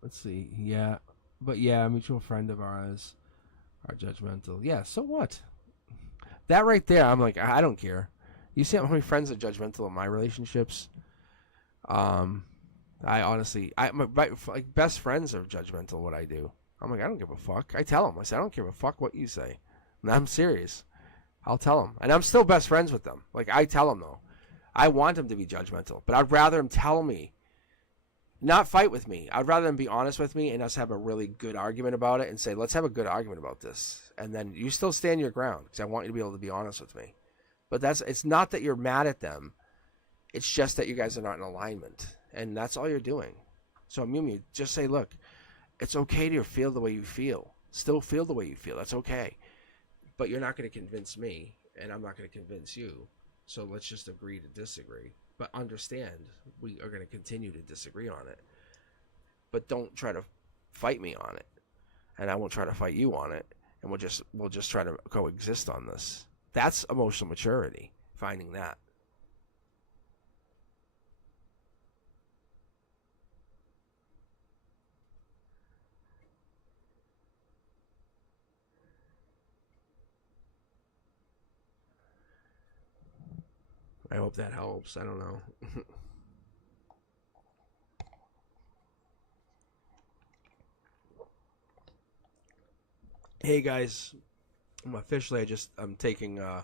Let's see. Yeah, but a mutual friend of ours are judgmental. Yeah, so what? That right there, I'm like, I don't care. You see how many friends are judgmental in my relationships? I honestly, my best friends are judgmental what I do. I'm like, I don't give a fuck. I tell them. I say, I don't give a fuck what you say. And I'm serious. I'll tell them. And I'm still best friends with them. I tell them, though. I want them to be judgmental. But I'd rather them tell me. Not fight with me. I'd rather them be honest with me and us have a really good argument about it and say, let's have a good argument about this. And then you still stand your ground, because I want you to be able to be honest with me. But it's not that you're mad at them. It's just that you guys are not in alignment. And that's all you're doing. So Mew Mew, just say, look, it's okay to feel the way you feel. Still feel the way you feel. That's okay. But you're not going to convince me, and I'm not going to convince you. So let's just agree to disagree. But understand, we are going to continue to disagree on it. But don't try to fight me on it, and I won't try to fight you on it. And we'll just try to coexist on this. That's emotional maturity. Finding that. I hope that helps. I don't know. Hey guys, I'm taking I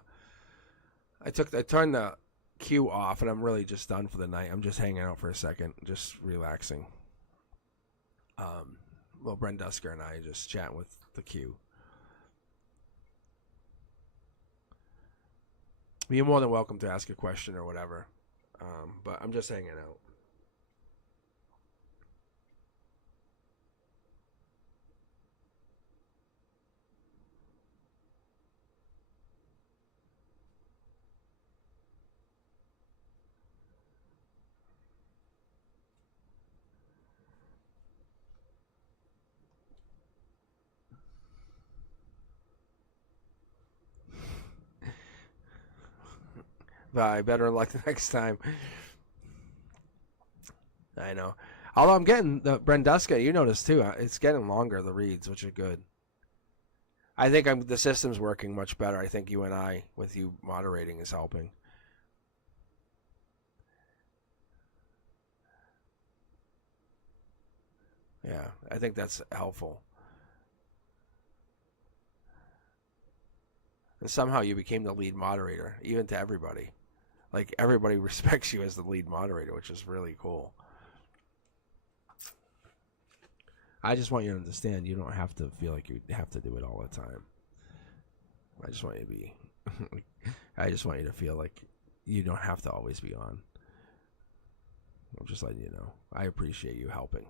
turned the queue off, and I'm really just done for the night. I'm just hanging out for a second, just relaxing. Well, Brenduska and I just chatting with the queue. You're more than welcome to ask a question or whatever, but I'm just hanging out. Bye. Better luck the next time. I know. Although I'm getting the Brenduska, you notice too, it's getting longer, the reads, which are good. I think the system's working much better. I think you and I, with you moderating, is helping. Yeah, I think that's helpful. And somehow you became the lead moderator, even to everybody. Like, everybody respects you as the lead moderator, which is really cool. I just want you to understand you don't have to feel like you have to do it all the time. I just want you to be I just want you to feel like you don't have to always be on. I'm just letting you know. I appreciate you helping.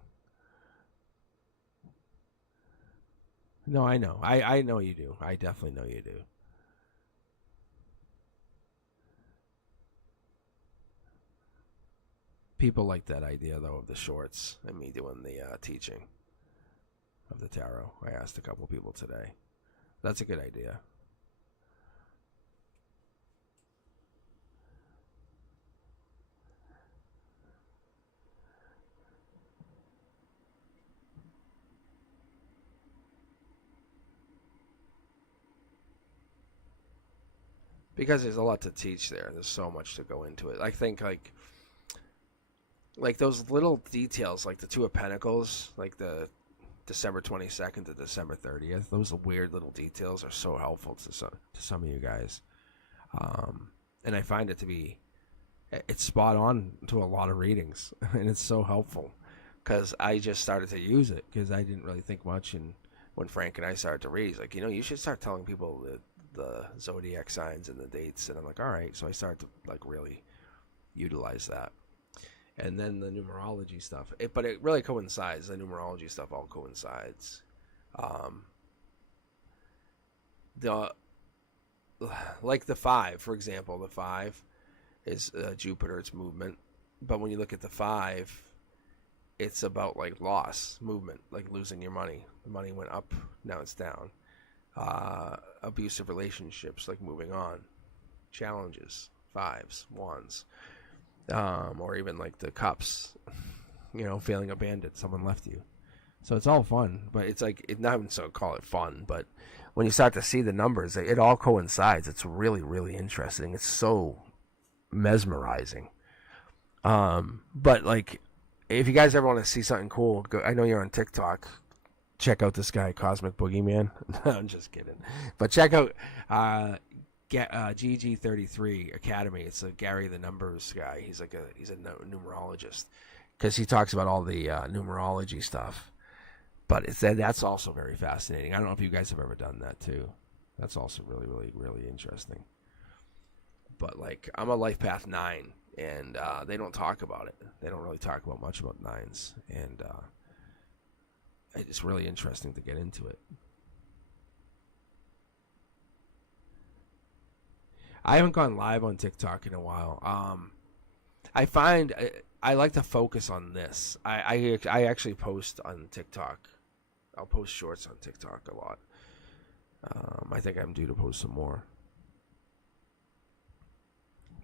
No, I know. I know you do. I definitely know you do. People like that idea, though, of the shorts and me doing the teaching of the tarot. I asked a couple people today. That's a good idea. Because there's a lot to teach there. There's so much to go into it. I think like those little details, like the Two of Pentacles, like the December 22nd to December 30th. Those weird little details are so helpful to some of you guys. And I find it to be, it's spot on to a lot of readings, and it's so helpful because I just started to use it because I didn't really think much. And when Frank and I started to read, he's like, you should start telling people the zodiac signs and the dates. And I'm like, all right. So I started to like really utilize that. And then the numerology stuff. But it really coincides. The numerology stuff all coincides. Like the 5, for example. The 5 is Jupiter. It's movement. But when you look at the 5, it's about like loss, movement, like losing your money. The money went up, now it's down. Abusive relationships, like moving on. Challenges, 5s, wands. Or even like the cups, feeling abandoned, someone left you. So it's all fun, but it's like, not so call it fun, but when you start to see the numbers, it all coincides. It's really, really interesting. It's so mesmerizing. But like, if you guys ever want to see something cool, I know you're on TikTok. Check out this guy, Cosmic Boogeyman. I'm just kidding. But check out GG33 Academy. It's a Gary the Numbers guy. He's a numerologist because he talks about all the numerology stuff. But that's also very fascinating. I don't know if you guys have ever done that too. That's also really, really, really interesting. But like, I'm a Life Path 9, and they don't talk about it. They don't really talk about much about 9s, and it's really interesting to get into it. I haven't gone live on TikTok in a while. I find I like to focus on this. I actually post on TikTok. I'll post shorts on TikTok a lot. I think I'm due to post some more.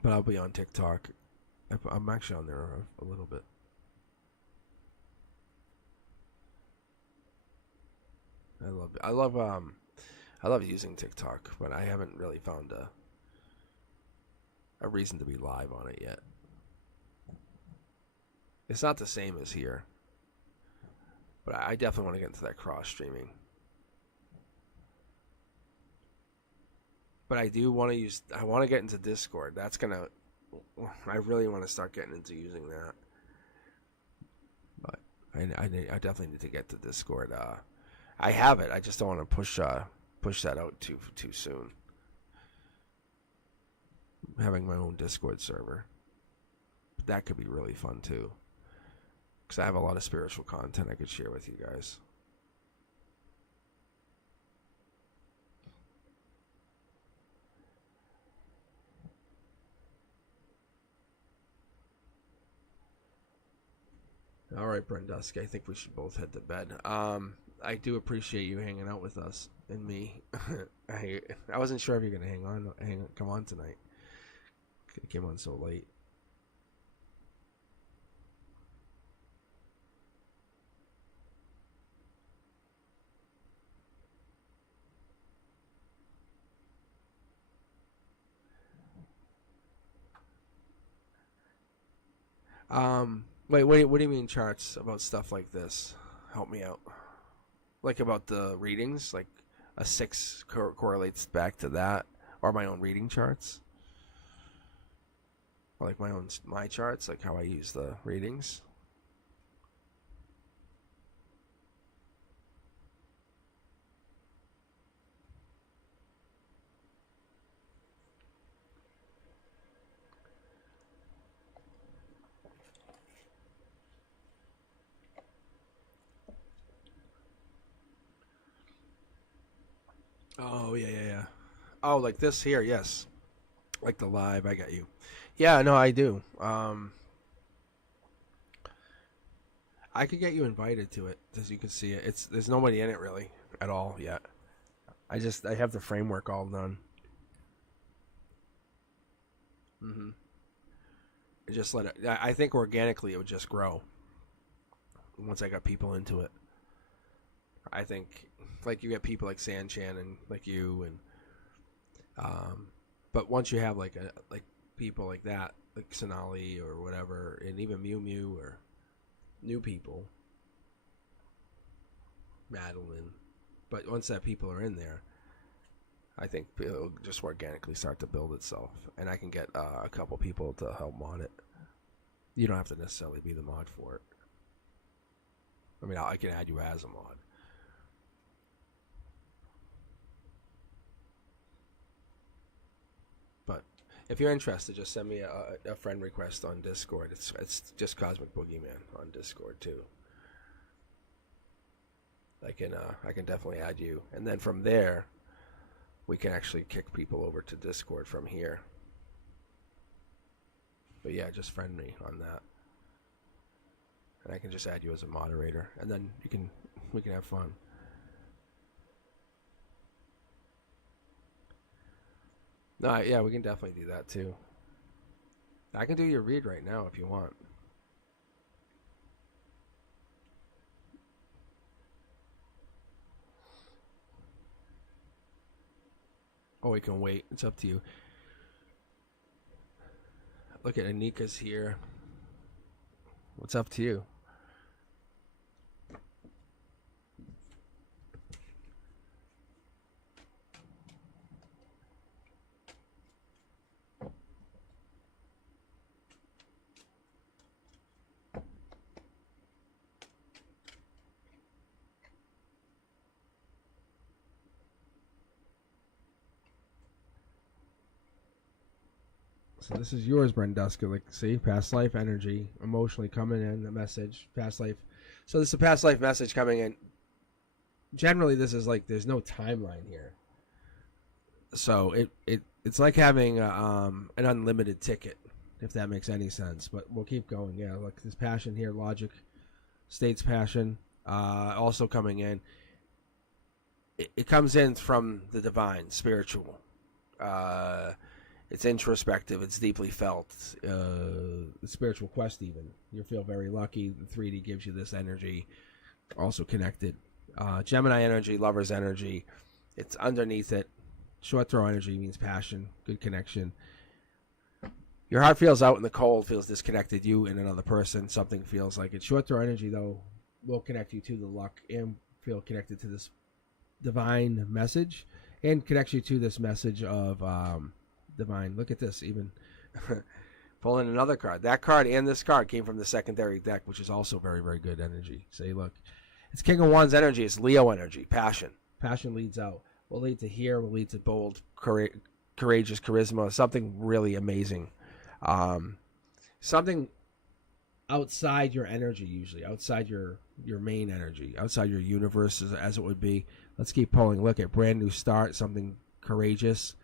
But I'll be on TikTok. I'm actually on there a little bit. I love using TikTok, but I haven't really found a reason to be live on it yet. It's not the same as here, but I definitely want to get into that cross streaming. But I do want to I want to get into Discord. I really want to start getting into using that. But I definitely need to get to Discord. I have it. I just don't want to push that out too soon. Having my own Discord server. But that could be really fun too. Because I have a lot of spiritual content I could share with you guys. All right, Brenduski, I think we should both head to bed. I do appreciate you hanging out with us and me. I wasn't sure if you're gonna come on tonight. It came on so late. Wait, what do you mean charts about stuff like this? Help me out. Like about the readings, like a 6 correlates back to that, or my own reading charts, or like my charts, like how I use the readings. Oh yeah. Oh, like this here, yes. Like the live, I got you. Yeah, no, I do. I could get you invited to it, as you can see it. There's nobody in it really at all yet. I have the framework all done. Mm-hmm. Just let it. I think organically it would just grow once I got people into it. I think like you get people like Sanchan and like you and but once you have like people like that, like Sonali or whatever, and even Mew Mew or new people, Madeline, but once that people are in there, I think it'll just organically start to build itself, and I can get a couple people to help mod it. You don't have to necessarily be the mod for it. I mean, I can add you as a mod. But if you're interested, just send me a friend request on Discord. It's just Cosmic Boogeyman on Discord too. I can definitely add you, and then from there, we can actually kick people over to Discord from here. But yeah, just friend me on that, and I can just add you as a moderator, and then we can have fun. No, yeah, we can definitely do that too. I can do your read right now if you want. Oh, we can wait. It's up to you. Look at Anika's here. What's up to you? So this is yours, Brenduska. Like, see, past life energy, emotionally coming in, the message, past life. So this is a past life message coming in. Generally, this is like, there's no timeline here. So it's like having an unlimited ticket, if that makes any sense. But we'll keep going. Yeah, look, this passion here, logic, states passion, also coming in. It comes in from the divine, spiritual. It's introspective. It's deeply felt. The spiritual quest, even. You feel very lucky. The 3D gives you this energy. Also connected. Gemini energy, lover's energy. It's underneath it. Short throw energy means passion. Good connection. Your heart feels out in the cold, feels disconnected. You and another person. Something feels like it. Short throw energy, though, will connect you to the luck and feel connected to this divine message. And connects you to this message of... divine. Look at this, even pulling another card. That card and this card came from the secondary deck, which is also very, very good energy. Say, look, it's King of Wands energy. It's Leo energy. Passion. Passion leads out. Will lead to here. Will lead to bold, courageous charisma. Something really amazing. Something outside your energy, usually outside your main energy, outside your universe, as it would be. Let's keep pulling. Look at brand new start. Something courageous.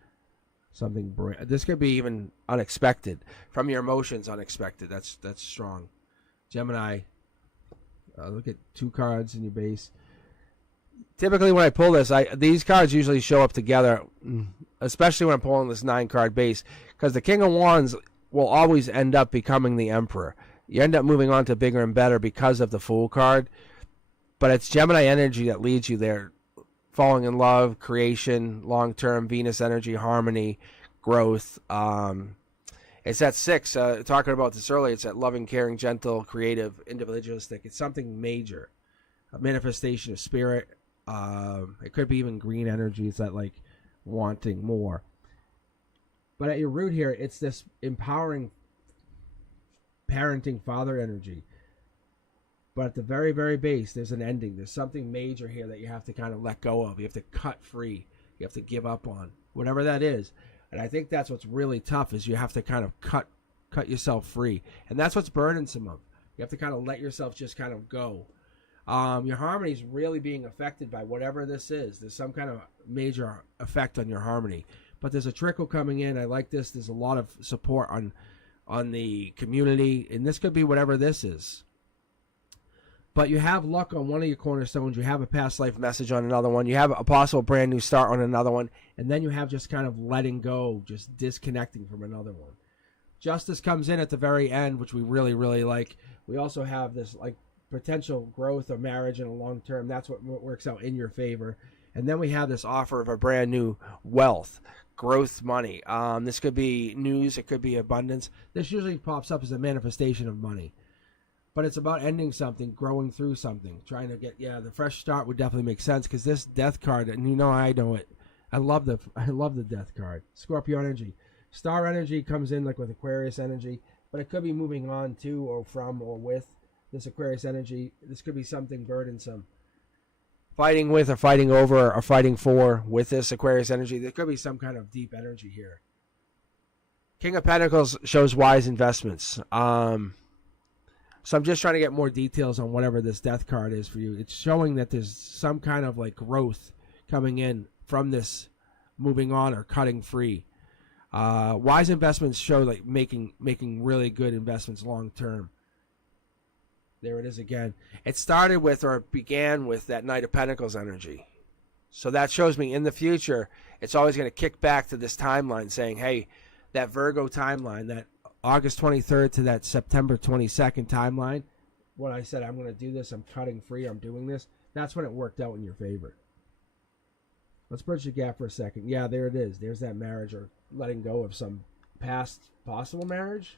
Something this could be even unexpected from your emotions. Unexpected. That's strong. Gemini. Look at 2 cards in your base. Typically, when I pull this, these cards usually show up together, especially when I'm pulling this 9-card base, because the King of Wands will always end up becoming the Emperor. You end up moving on to bigger and better because of the Fool card, but it's Gemini energy that leads you there. Falling in love, creation, long-term, Venus energy, harmony, growth. It's at 6. Talking about this earlier, it's at loving, caring, gentle, creative, individualistic. It's something major, a manifestation of spirit. It could be even green energy. It's that like wanting more. But at your root here, it's this empowering, parenting, father energy. But at the very, very base, there's an ending. There's something major here that you have to kind of let go of. You have to cut free. You have to give up on whatever that is. And I think that's what's really tough is you have to kind of cut yourself free. And that's what's burdensome of. You have to kind of let yourself just kind of go. Your harmony is really being affected by whatever this is. There's some kind of major effect on your harmony. But there's a trickle coming in. I like this. There's a lot of support on the community. And this could be whatever this is. But you have luck on one of your cornerstones. You have a past life message on another one. You have a possible brand new start on another one. And then you have just kind of letting go, just disconnecting from another one. Justice comes in at the very end, which we really, really like. We also have this like potential growth of marriage in a long term. That's what works out in your favor. And then we have this offer of a brand new wealth, growth money. This could be news. It could be abundance. This usually pops up as a manifestation of money. But it's about ending something, growing through something, trying to get, the fresh start would definitely make sense because this death card, and you know I know it. I love the death card. Scorpio energy. Star energy comes in like with Aquarius energy, but it could be moving on to or from or with this Aquarius energy. This could be something burdensome. Fighting with or fighting over or fighting for with this Aquarius energy. There could be some kind of deep energy here. King of Pentacles shows wise investments. So I'm just trying to get more details on whatever this death card is for you. It's showing that there's some kind of like growth coming in from this moving on or cutting free. Wise investments show like making really good investments long term. There it is again. It started with or began with that Knight of Pentacles energy. So that shows me in the future, it's always going to kick back to this timeline saying, hey, that Virgo timeline, that August 23rd to that September 22nd timeline, when I said I'm going to do this, I'm cutting free, I'm doing this, that's when it worked out in your favor. Let's bridge the gap for a second. Yeah, there it is. There's that marriage or letting go of some past possible marriage.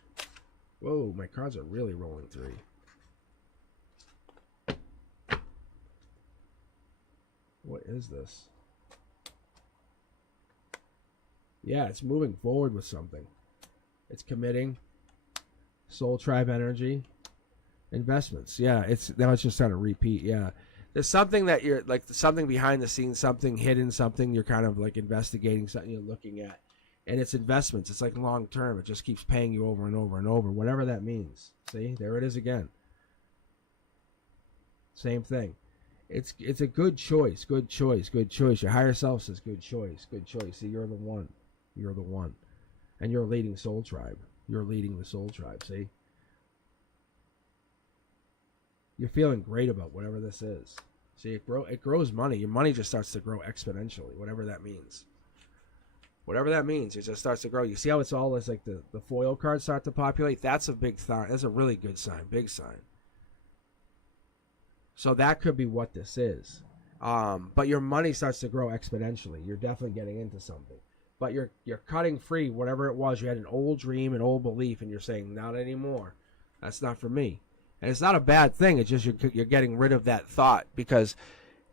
Whoa, my cards are really rolling through. What is this? Yeah, it's moving forward with something. It's committing. Soul tribe energy. Investments. Yeah, it's just trying to repeat. Yeah. There's something that you're like something behind the scenes, something hidden, something you're kind of like investigating, something you're looking at. And it's investments. It's like long term. It just keeps paying you over and over and over, whatever that means. See, there it is again. Same thing. It's a good choice. Good choice. Good choice. Your higher self says good choice. Good choice. See, you're the one. You're the one. And you're leading soul tribe. You're leading the soul tribe, see? You're feeling great about whatever this is. See, it grows money. Your money just starts to grow exponentially, whatever that means. Whatever that means, it just starts to grow. You see how it's all as like the foil cards start to populate? That's a big sign. That's a really good sign, big sign. So that could be what this is. But your money starts to grow exponentially. You're definitely getting into something. But you're cutting free whatever it was. You had an old dream, an old belief, and you're saying, not anymore. That's not for me. And it's not a bad thing. It's just you're getting rid of that thought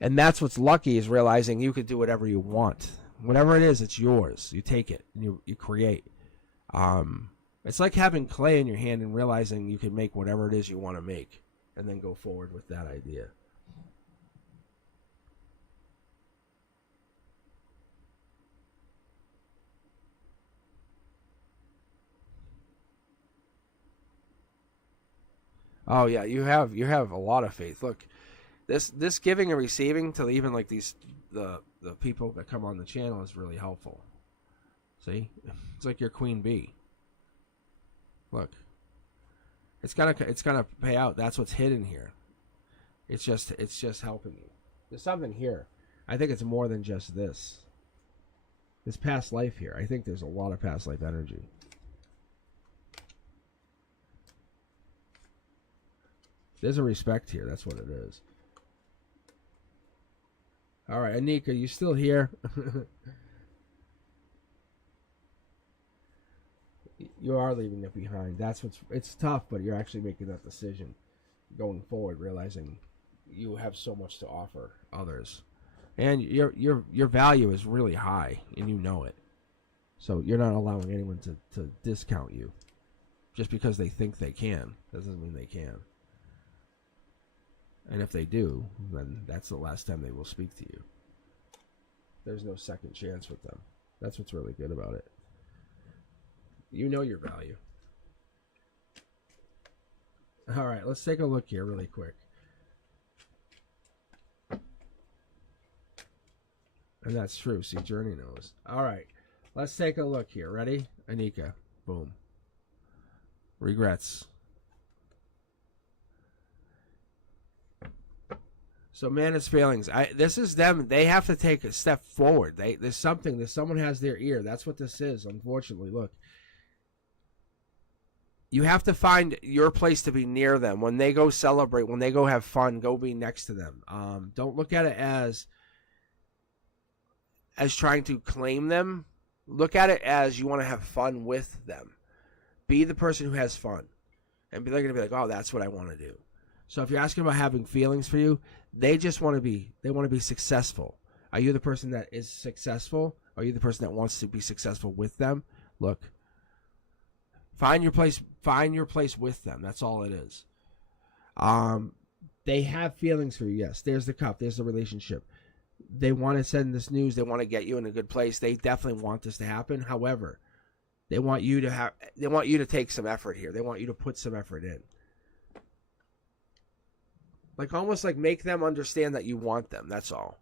and that's what's lucky is realizing you could do whatever you want. Whatever it is, it's yours. You take it and you create. It's like having clay in your hand and realizing you can make whatever it is you want to make and then go forward with that idea. Oh yeah, you have a lot of faith. Look, this giving and receiving to even like the people that come on the channel is really helpful. See, it's like your queen bee. Look, it's gonna pay out. That's what's hidden here. It's just helping you. There's something here. I think it's more than just this. This past life here. I think there's a lot of past life energy. There's a respect here. That's what it is. All right, Anika, you still here? You are leaving it behind. It's tough, but you're actually making that decision going forward, realizing you have so much to offer others, and your value is really high, and you know it. So you're not allowing anyone to discount you just because they think they can. That doesn't mean they can. And if they do, then that's the last time they will speak to you. There's no second chance with them. That's what's really good about it. You know your value. All right, let's take a look here really quick. And that's true. See, Journey knows. All right, let's take a look here. Ready? Anika. Boom. Regrets. So Mana's failings. This is them. They have to take a step forward. There's someone has their ear. That's what this is, unfortunately. Look. You have to find your place to be near them. When they go celebrate, when they go have fun, go be next to them. Don't look at it as trying to claim them. Look at it as you want to have fun with them. Be the person who has fun. And they're going to be like, oh, that's what I want to do. So if you're asking about having feelings for you, they just want to be successful. Are you the person that is successful? Are you the person that wants to be successful with them? Look, find your place with them. That's all it is. They have feelings for you, yes. There's the cup, there's the relationship. They want to send this news, they want to get you in a good place. They definitely want this to happen. However, they want you to take some effort here. They want you to put some effort in. Like almost like make them understand that you want them. That's all.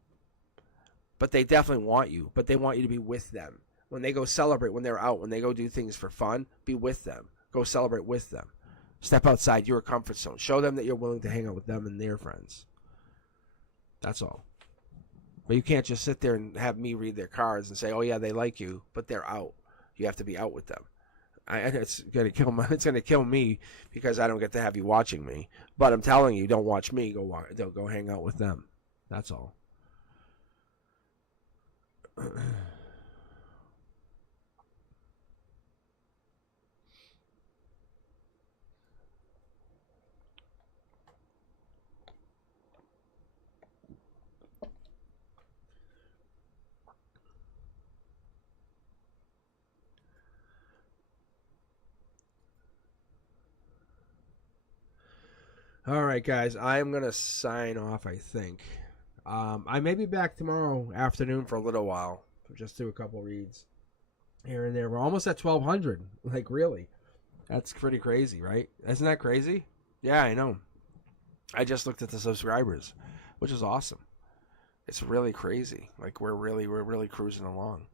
But they definitely want you. But they want you to be with them. When they go celebrate, when they're out, when they go do things for fun, be with them. Go celebrate with them. Step outside your comfort zone. Show them that you're willing to hang out with them and their friends. That's all. But you can't just sit there and have me read their cards and say, oh yeah, they like you, but they're out. You have to be out with them. It's gonna kill me because I don't get to have you watching me. But I'm telling you, don't watch me. Go hang out with them. That's all. All right, guys, I'm going to sign off, I think. I may be back tomorrow afternoon for a little while. Just do a couple reads here and there. We're almost at 1,200. Like, really? That's pretty crazy, right? Isn't that crazy? Yeah, I know. I just looked at the subscribers, which is awesome. It's really crazy. Like, we're really cruising along.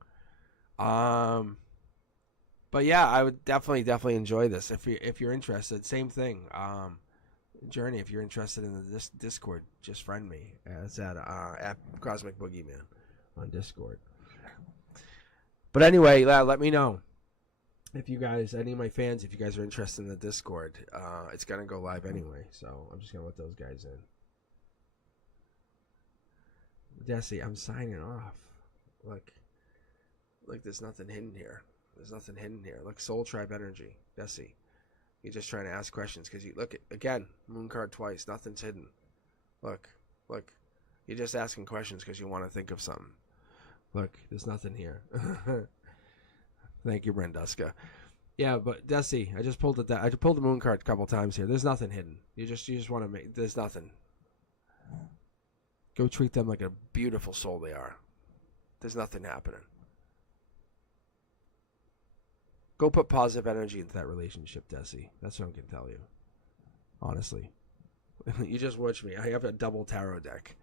But yeah, I would definitely enjoy this if you're interested. Same thing. Journey, if you're interested in the Discord, just friend me. It's at Cosmic Boogeyman on Discord. But anyway, let me know if you guys, any of my fans, if you guys are interested in the Discord. It's gonna go live anyway, so I'm just gonna let those guys in. Jesse, I'm signing off. Look, there's nothing hidden here. Look, Soul Tribe Energy, Jesse. You're just trying to ask questions because you look at, again, moon card twice. Nothing's hidden. Look. You're just asking questions because you want to think of something. Look, there's nothing here. Thank you, Brenduska. Yeah, but Desi, I pulled the moon card a couple times here. There's nothing hidden. You just want to make. There's nothing. Go treat them like a beautiful soul they are. There's nothing happening. Go put positive energy into that relationship, Desi. That's what I'm going to tell you. Honestly. You just watch me. I have a double tarot deck.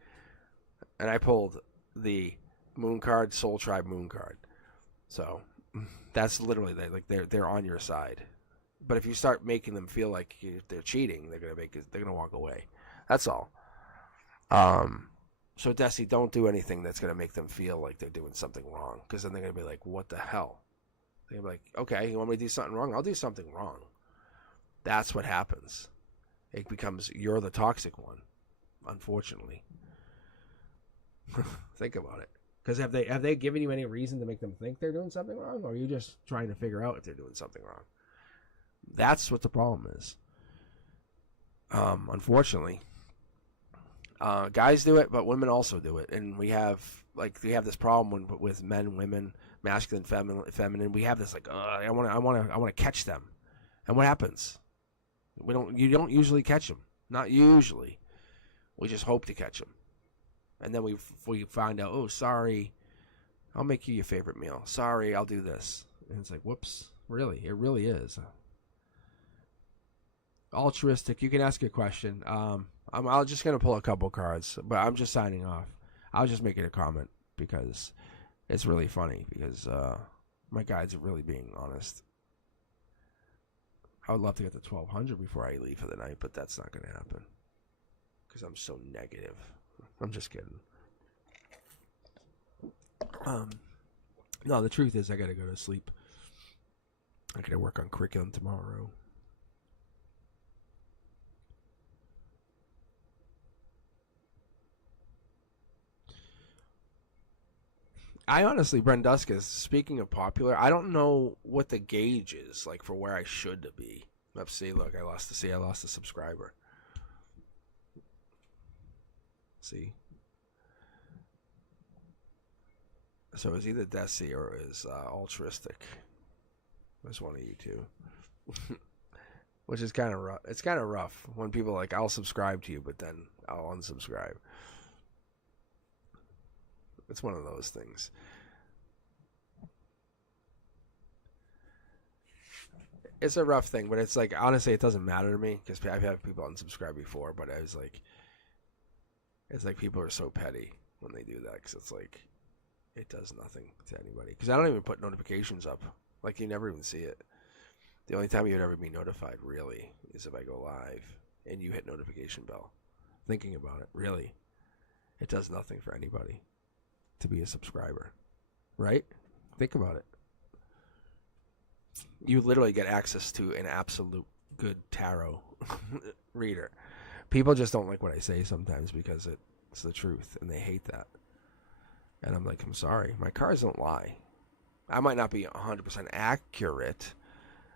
And I pulled the moon card, Soul Tribe moon card. So, that's literally, they're on your side. But if you start making them feel like they're cheating, they're going to walk away. That's all. So, Desi, don't do anything that's going to make them feel like they're doing something wrong. Because then they're going to be like, what the hell? They're like, okay, you want me to do something wrong? I'll do something wrong. That's what happens. It becomes, you're the toxic one, unfortunately. Think about it. Because have they given you any reason to make them think they're doing something wrong? Or are you just trying to figure out if they're doing something wrong? That's what the problem is. Unfortunately, guys do it, but women also do it, and we have this problem with men, women, masculine, feminine. We have this I want to catch them, and what happens? You don't usually catch them, not usually. We just hope to catch them, and then we find out. Oh, sorry, I'll make you your favorite meal. Sorry, I'll do this, and it's like, whoops, really, it really is. Altruistic. You can ask a question. I'm just gonna pull a couple cards, but I'm just signing off. I was just making a comment because it's really funny because my guides are really being honest. I would love to get to 1200 before I leave for the night, but that's not gonna happen because I'm so negative. I'm just kidding. No, the truth is I gotta go to sleep. I gotta work on curriculum tomorrow. I honestly, Brenduska, speaking of popular, I don't know what the gauge is like for where I should be. Let's see. Look, I lost a subscriber. See? So it's either Desi or is altruistic. There's one of you two. Which is kind of rough. It's kind of rough when people are like, I'll subscribe to you, but then I'll unsubscribe. It's one of those things. It's a rough thing, but it's like, honestly, it doesn't matter to me because I've had people unsubscribe before, but it's like people are so petty when they do that because it's like, it does nothing to anybody. Because I don't even put notifications up. Like, you never even see it. The only time you'd ever be notified, really, is if I go live and you hit notification bell. Thinking about it, really, it does nothing for anybody to be a subscriber, right? Think about it. You literally get access to an absolute good tarot reader. People just don't like what I say sometimes because it's the truth, and they hate that. And I'm like, I'm sorry. My cards don't lie. I might not be 100% accurate,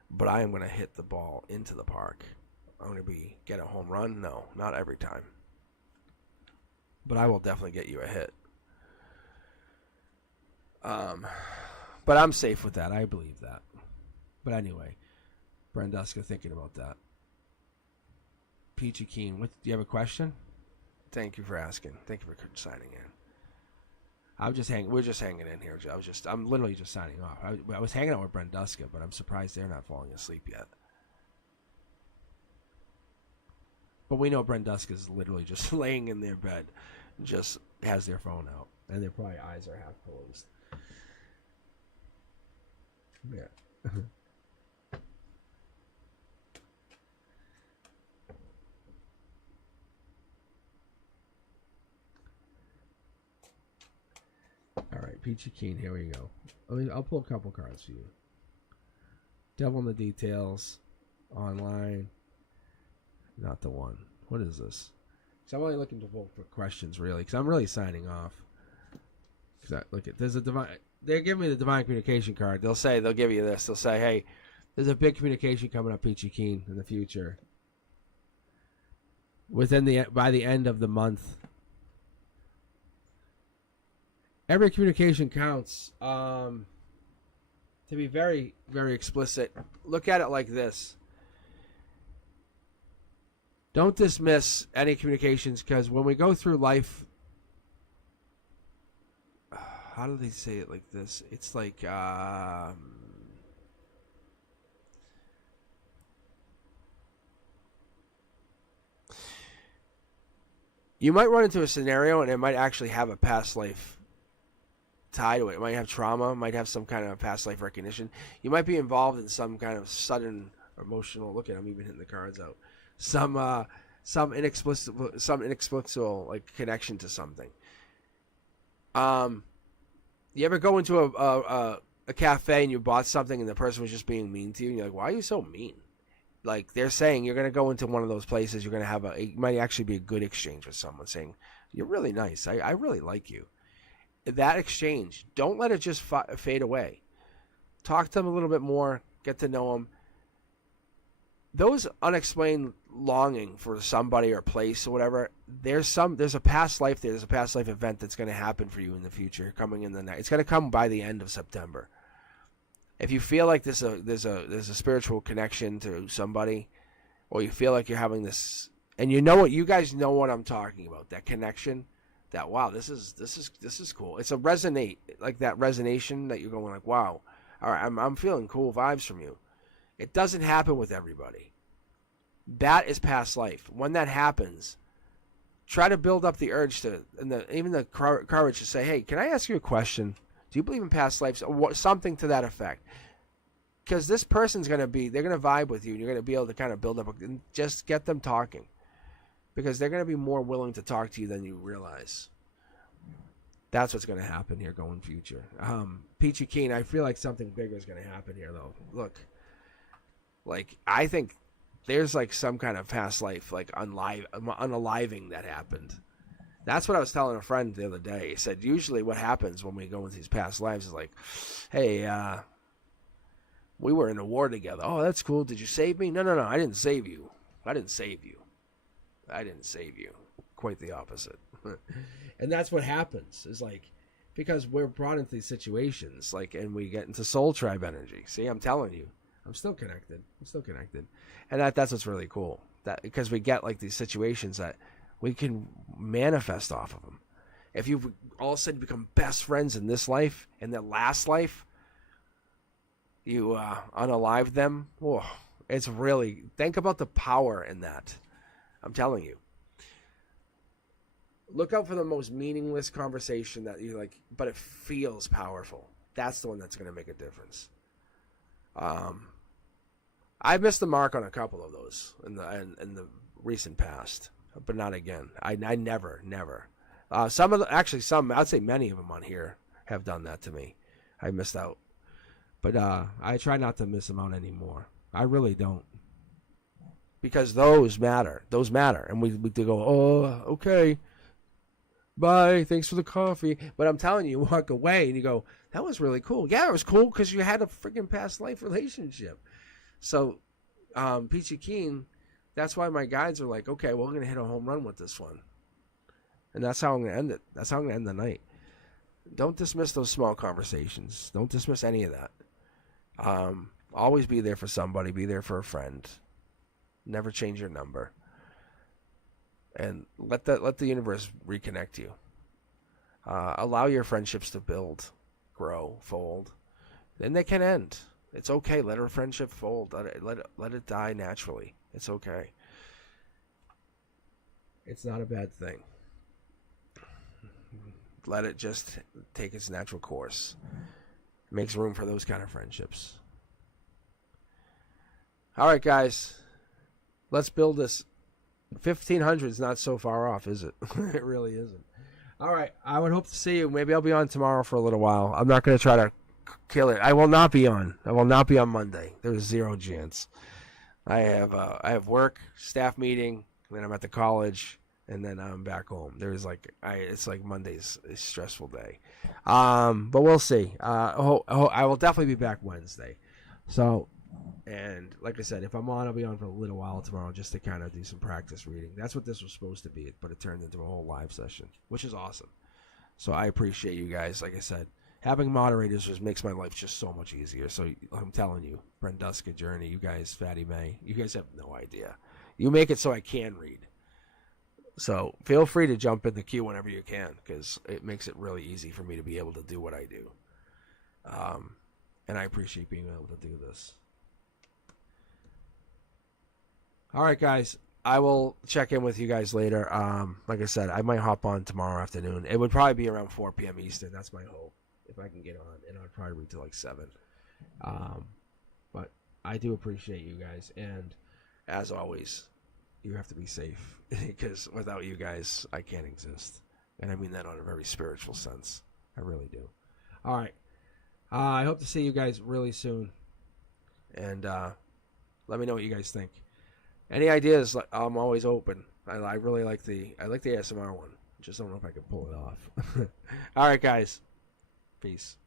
but I am going to hit the ball into the park. I'm going to get a home run? No, not every time. But I will definitely get you a hit. But I'm safe with that. I believe that. But anyway, Brenduska, thinking about that. Peachy Keen, do you have a question? Thank you for asking. Thank you for signing in. We're just hanging in here. I'm literally just signing off. I was hanging out with Brenduska, but I'm surprised they're not falling asleep yet. But we know Brenduska is literally just laying in their bed, just has their phone out, and their probably eyes are half closed. Yeah. All right, Peachy Keen, here we go. I'll pull a couple cards for you. Devil in the Details, online. Not the one. What is this? So I'm only looking to vote for questions, really, because I'm really signing off. There's a divine. They give me the divine communication card. They'll give you this. They'll say, hey, there's a big communication coming up, Peachy Keen, in the future. By the end of the month. Every communication counts. To be very, very explicit, look at it like this. Don't dismiss any communications, because when we go through life, how do they say it like this? It's like, you might run into a scenario and it might actually have a past life tie to it. It might have trauma, might have some kind of past life recognition. You might be involved in some kind of sudden emotional, look at, I'm even hitting the cards out. Some inexplicable like connection to something. You ever go into a cafe and you bought something and the person was just being mean to you and you're like, why are you so mean? Like, they're saying you're going to go into one of those places, you're going to have it might actually be a good exchange with someone saying, you're really nice, I really like you. That exchange, don't let it just fade away. Talk to them a little bit more, get to know them. those unexplained longing for somebody or place or whatever, there's a past life there's a past life event that's going to happen for you in the future, coming in the night. It's going to come by the end of September. If you feel like there's a spiritual connection to somebody, or you feel like you're having this, and you guys know what I'm talking about, that connection, that wow, this is cool. It's a resonate, like that resonation that you're going like, wow, all right, I'm feeling cool vibes from you. It doesn't happen with everybody. That is past life. When that happens, try to build up the urge to, and even the courage to say, hey, can I ask you a question? Do you believe in past lives? Or something to that effect. Because this person's going to they're going to vibe with you, and you're going to be able to kind of build up, and just get them talking. Because they're going to be more willing to talk to you than you realize. That's what's going to happen here going future. Peachy Keen, I feel like something bigger is going to happen here, though. Look, like, I think there's like some kind of past life, like unaliving that happened. That's what I was telling a friend the other day. He said, usually what happens when we go into these past lives is like, hey, we were in a war together. Oh, that's cool. Did you save me? No, I didn't save you. I didn't save you. Quite the opposite. And that's what happens, is like, because we're brought into these situations, like, and we get into soul tribe energy. See, I'm telling you, I'm still connected. And that's what's really cool. That because we get like these situations that we can manifest off of them. If you all of a sudden become best friends in this life, in the last life, you unalive them. Oh, it's really, think about the power in that. I'm telling you. Look out for the most meaningless conversation that you like, but it feels powerful. That's the one that's going to make a difference. I missed the mark on a couple of those in the recent past, but not again. I never. I'd say many of them on here have done that to me. I missed out, but I try not to miss them out anymore. I really don't, because those matter. And we do go, oh, okay, bye, thanks for the coffee. But I'm telling you, walk away and you go, that was really cool. Yeah, it was cool because you had a freaking past life relationship. So, Peachy Keen, that's why my guides are like, okay, we're going to hit a home run with this one. And that's how I'm going to end it. That's how I'm going to end the night. Don't dismiss those small conversations. Don't dismiss any of that. Always be there for somebody. Be there for a friend. Never change your number. And let the universe reconnect you. Allow your friendships to build, grow, fold. Then they can end. It's okay. Let a friendship fold. Let it die naturally. It's okay. It's not a bad thing. Let it just take its natural course. It makes room for those kind of friendships. All right, guys. Let's build this. 1,500 is not so far off, is it? It really isn't. All right. I would hope to see you. Maybe I'll be on tomorrow for a little while. I'm not going to try to kill it. I will not be on Monday. There's zero chance. I have work, staff meeting, and then I'm at the college, and then I'm back home. It's like Monday's a stressful day. But we'll see. I will definitely be back Wednesday. So, and like I said, if I'm on, I'll be on for a little while tomorrow just to kind of do some practice reading. That's what this was supposed to be, but it turned into a whole live session, which is awesome. So I appreciate you guys. Like I said, having moderators just makes my life just so much easier. So I'm telling you, Brenduska Journey, you guys, Fatty May, you guys have no idea. You make it so I can read. So feel free to jump in the queue whenever you can, because it makes it really easy for me to be able to do what I do. And I appreciate being able to do this. All right, guys. I will check in with you guys later. Like I said, I might hop on tomorrow afternoon. It would probably be around 4 p.m. Eastern. That's my hope, if I can get on. And I'd probably read till like 7. But I do appreciate you guys. And as always, you have to be safe, because without you guys, I can't exist. And I mean that on a very spiritual sense. I really do. All right. I hope to see you guys really soon. And let me know what you guys think. Any ideas? I'm always open. I really like the ASMR one. Just don't know if I can pull it off. All right, guys. Peace.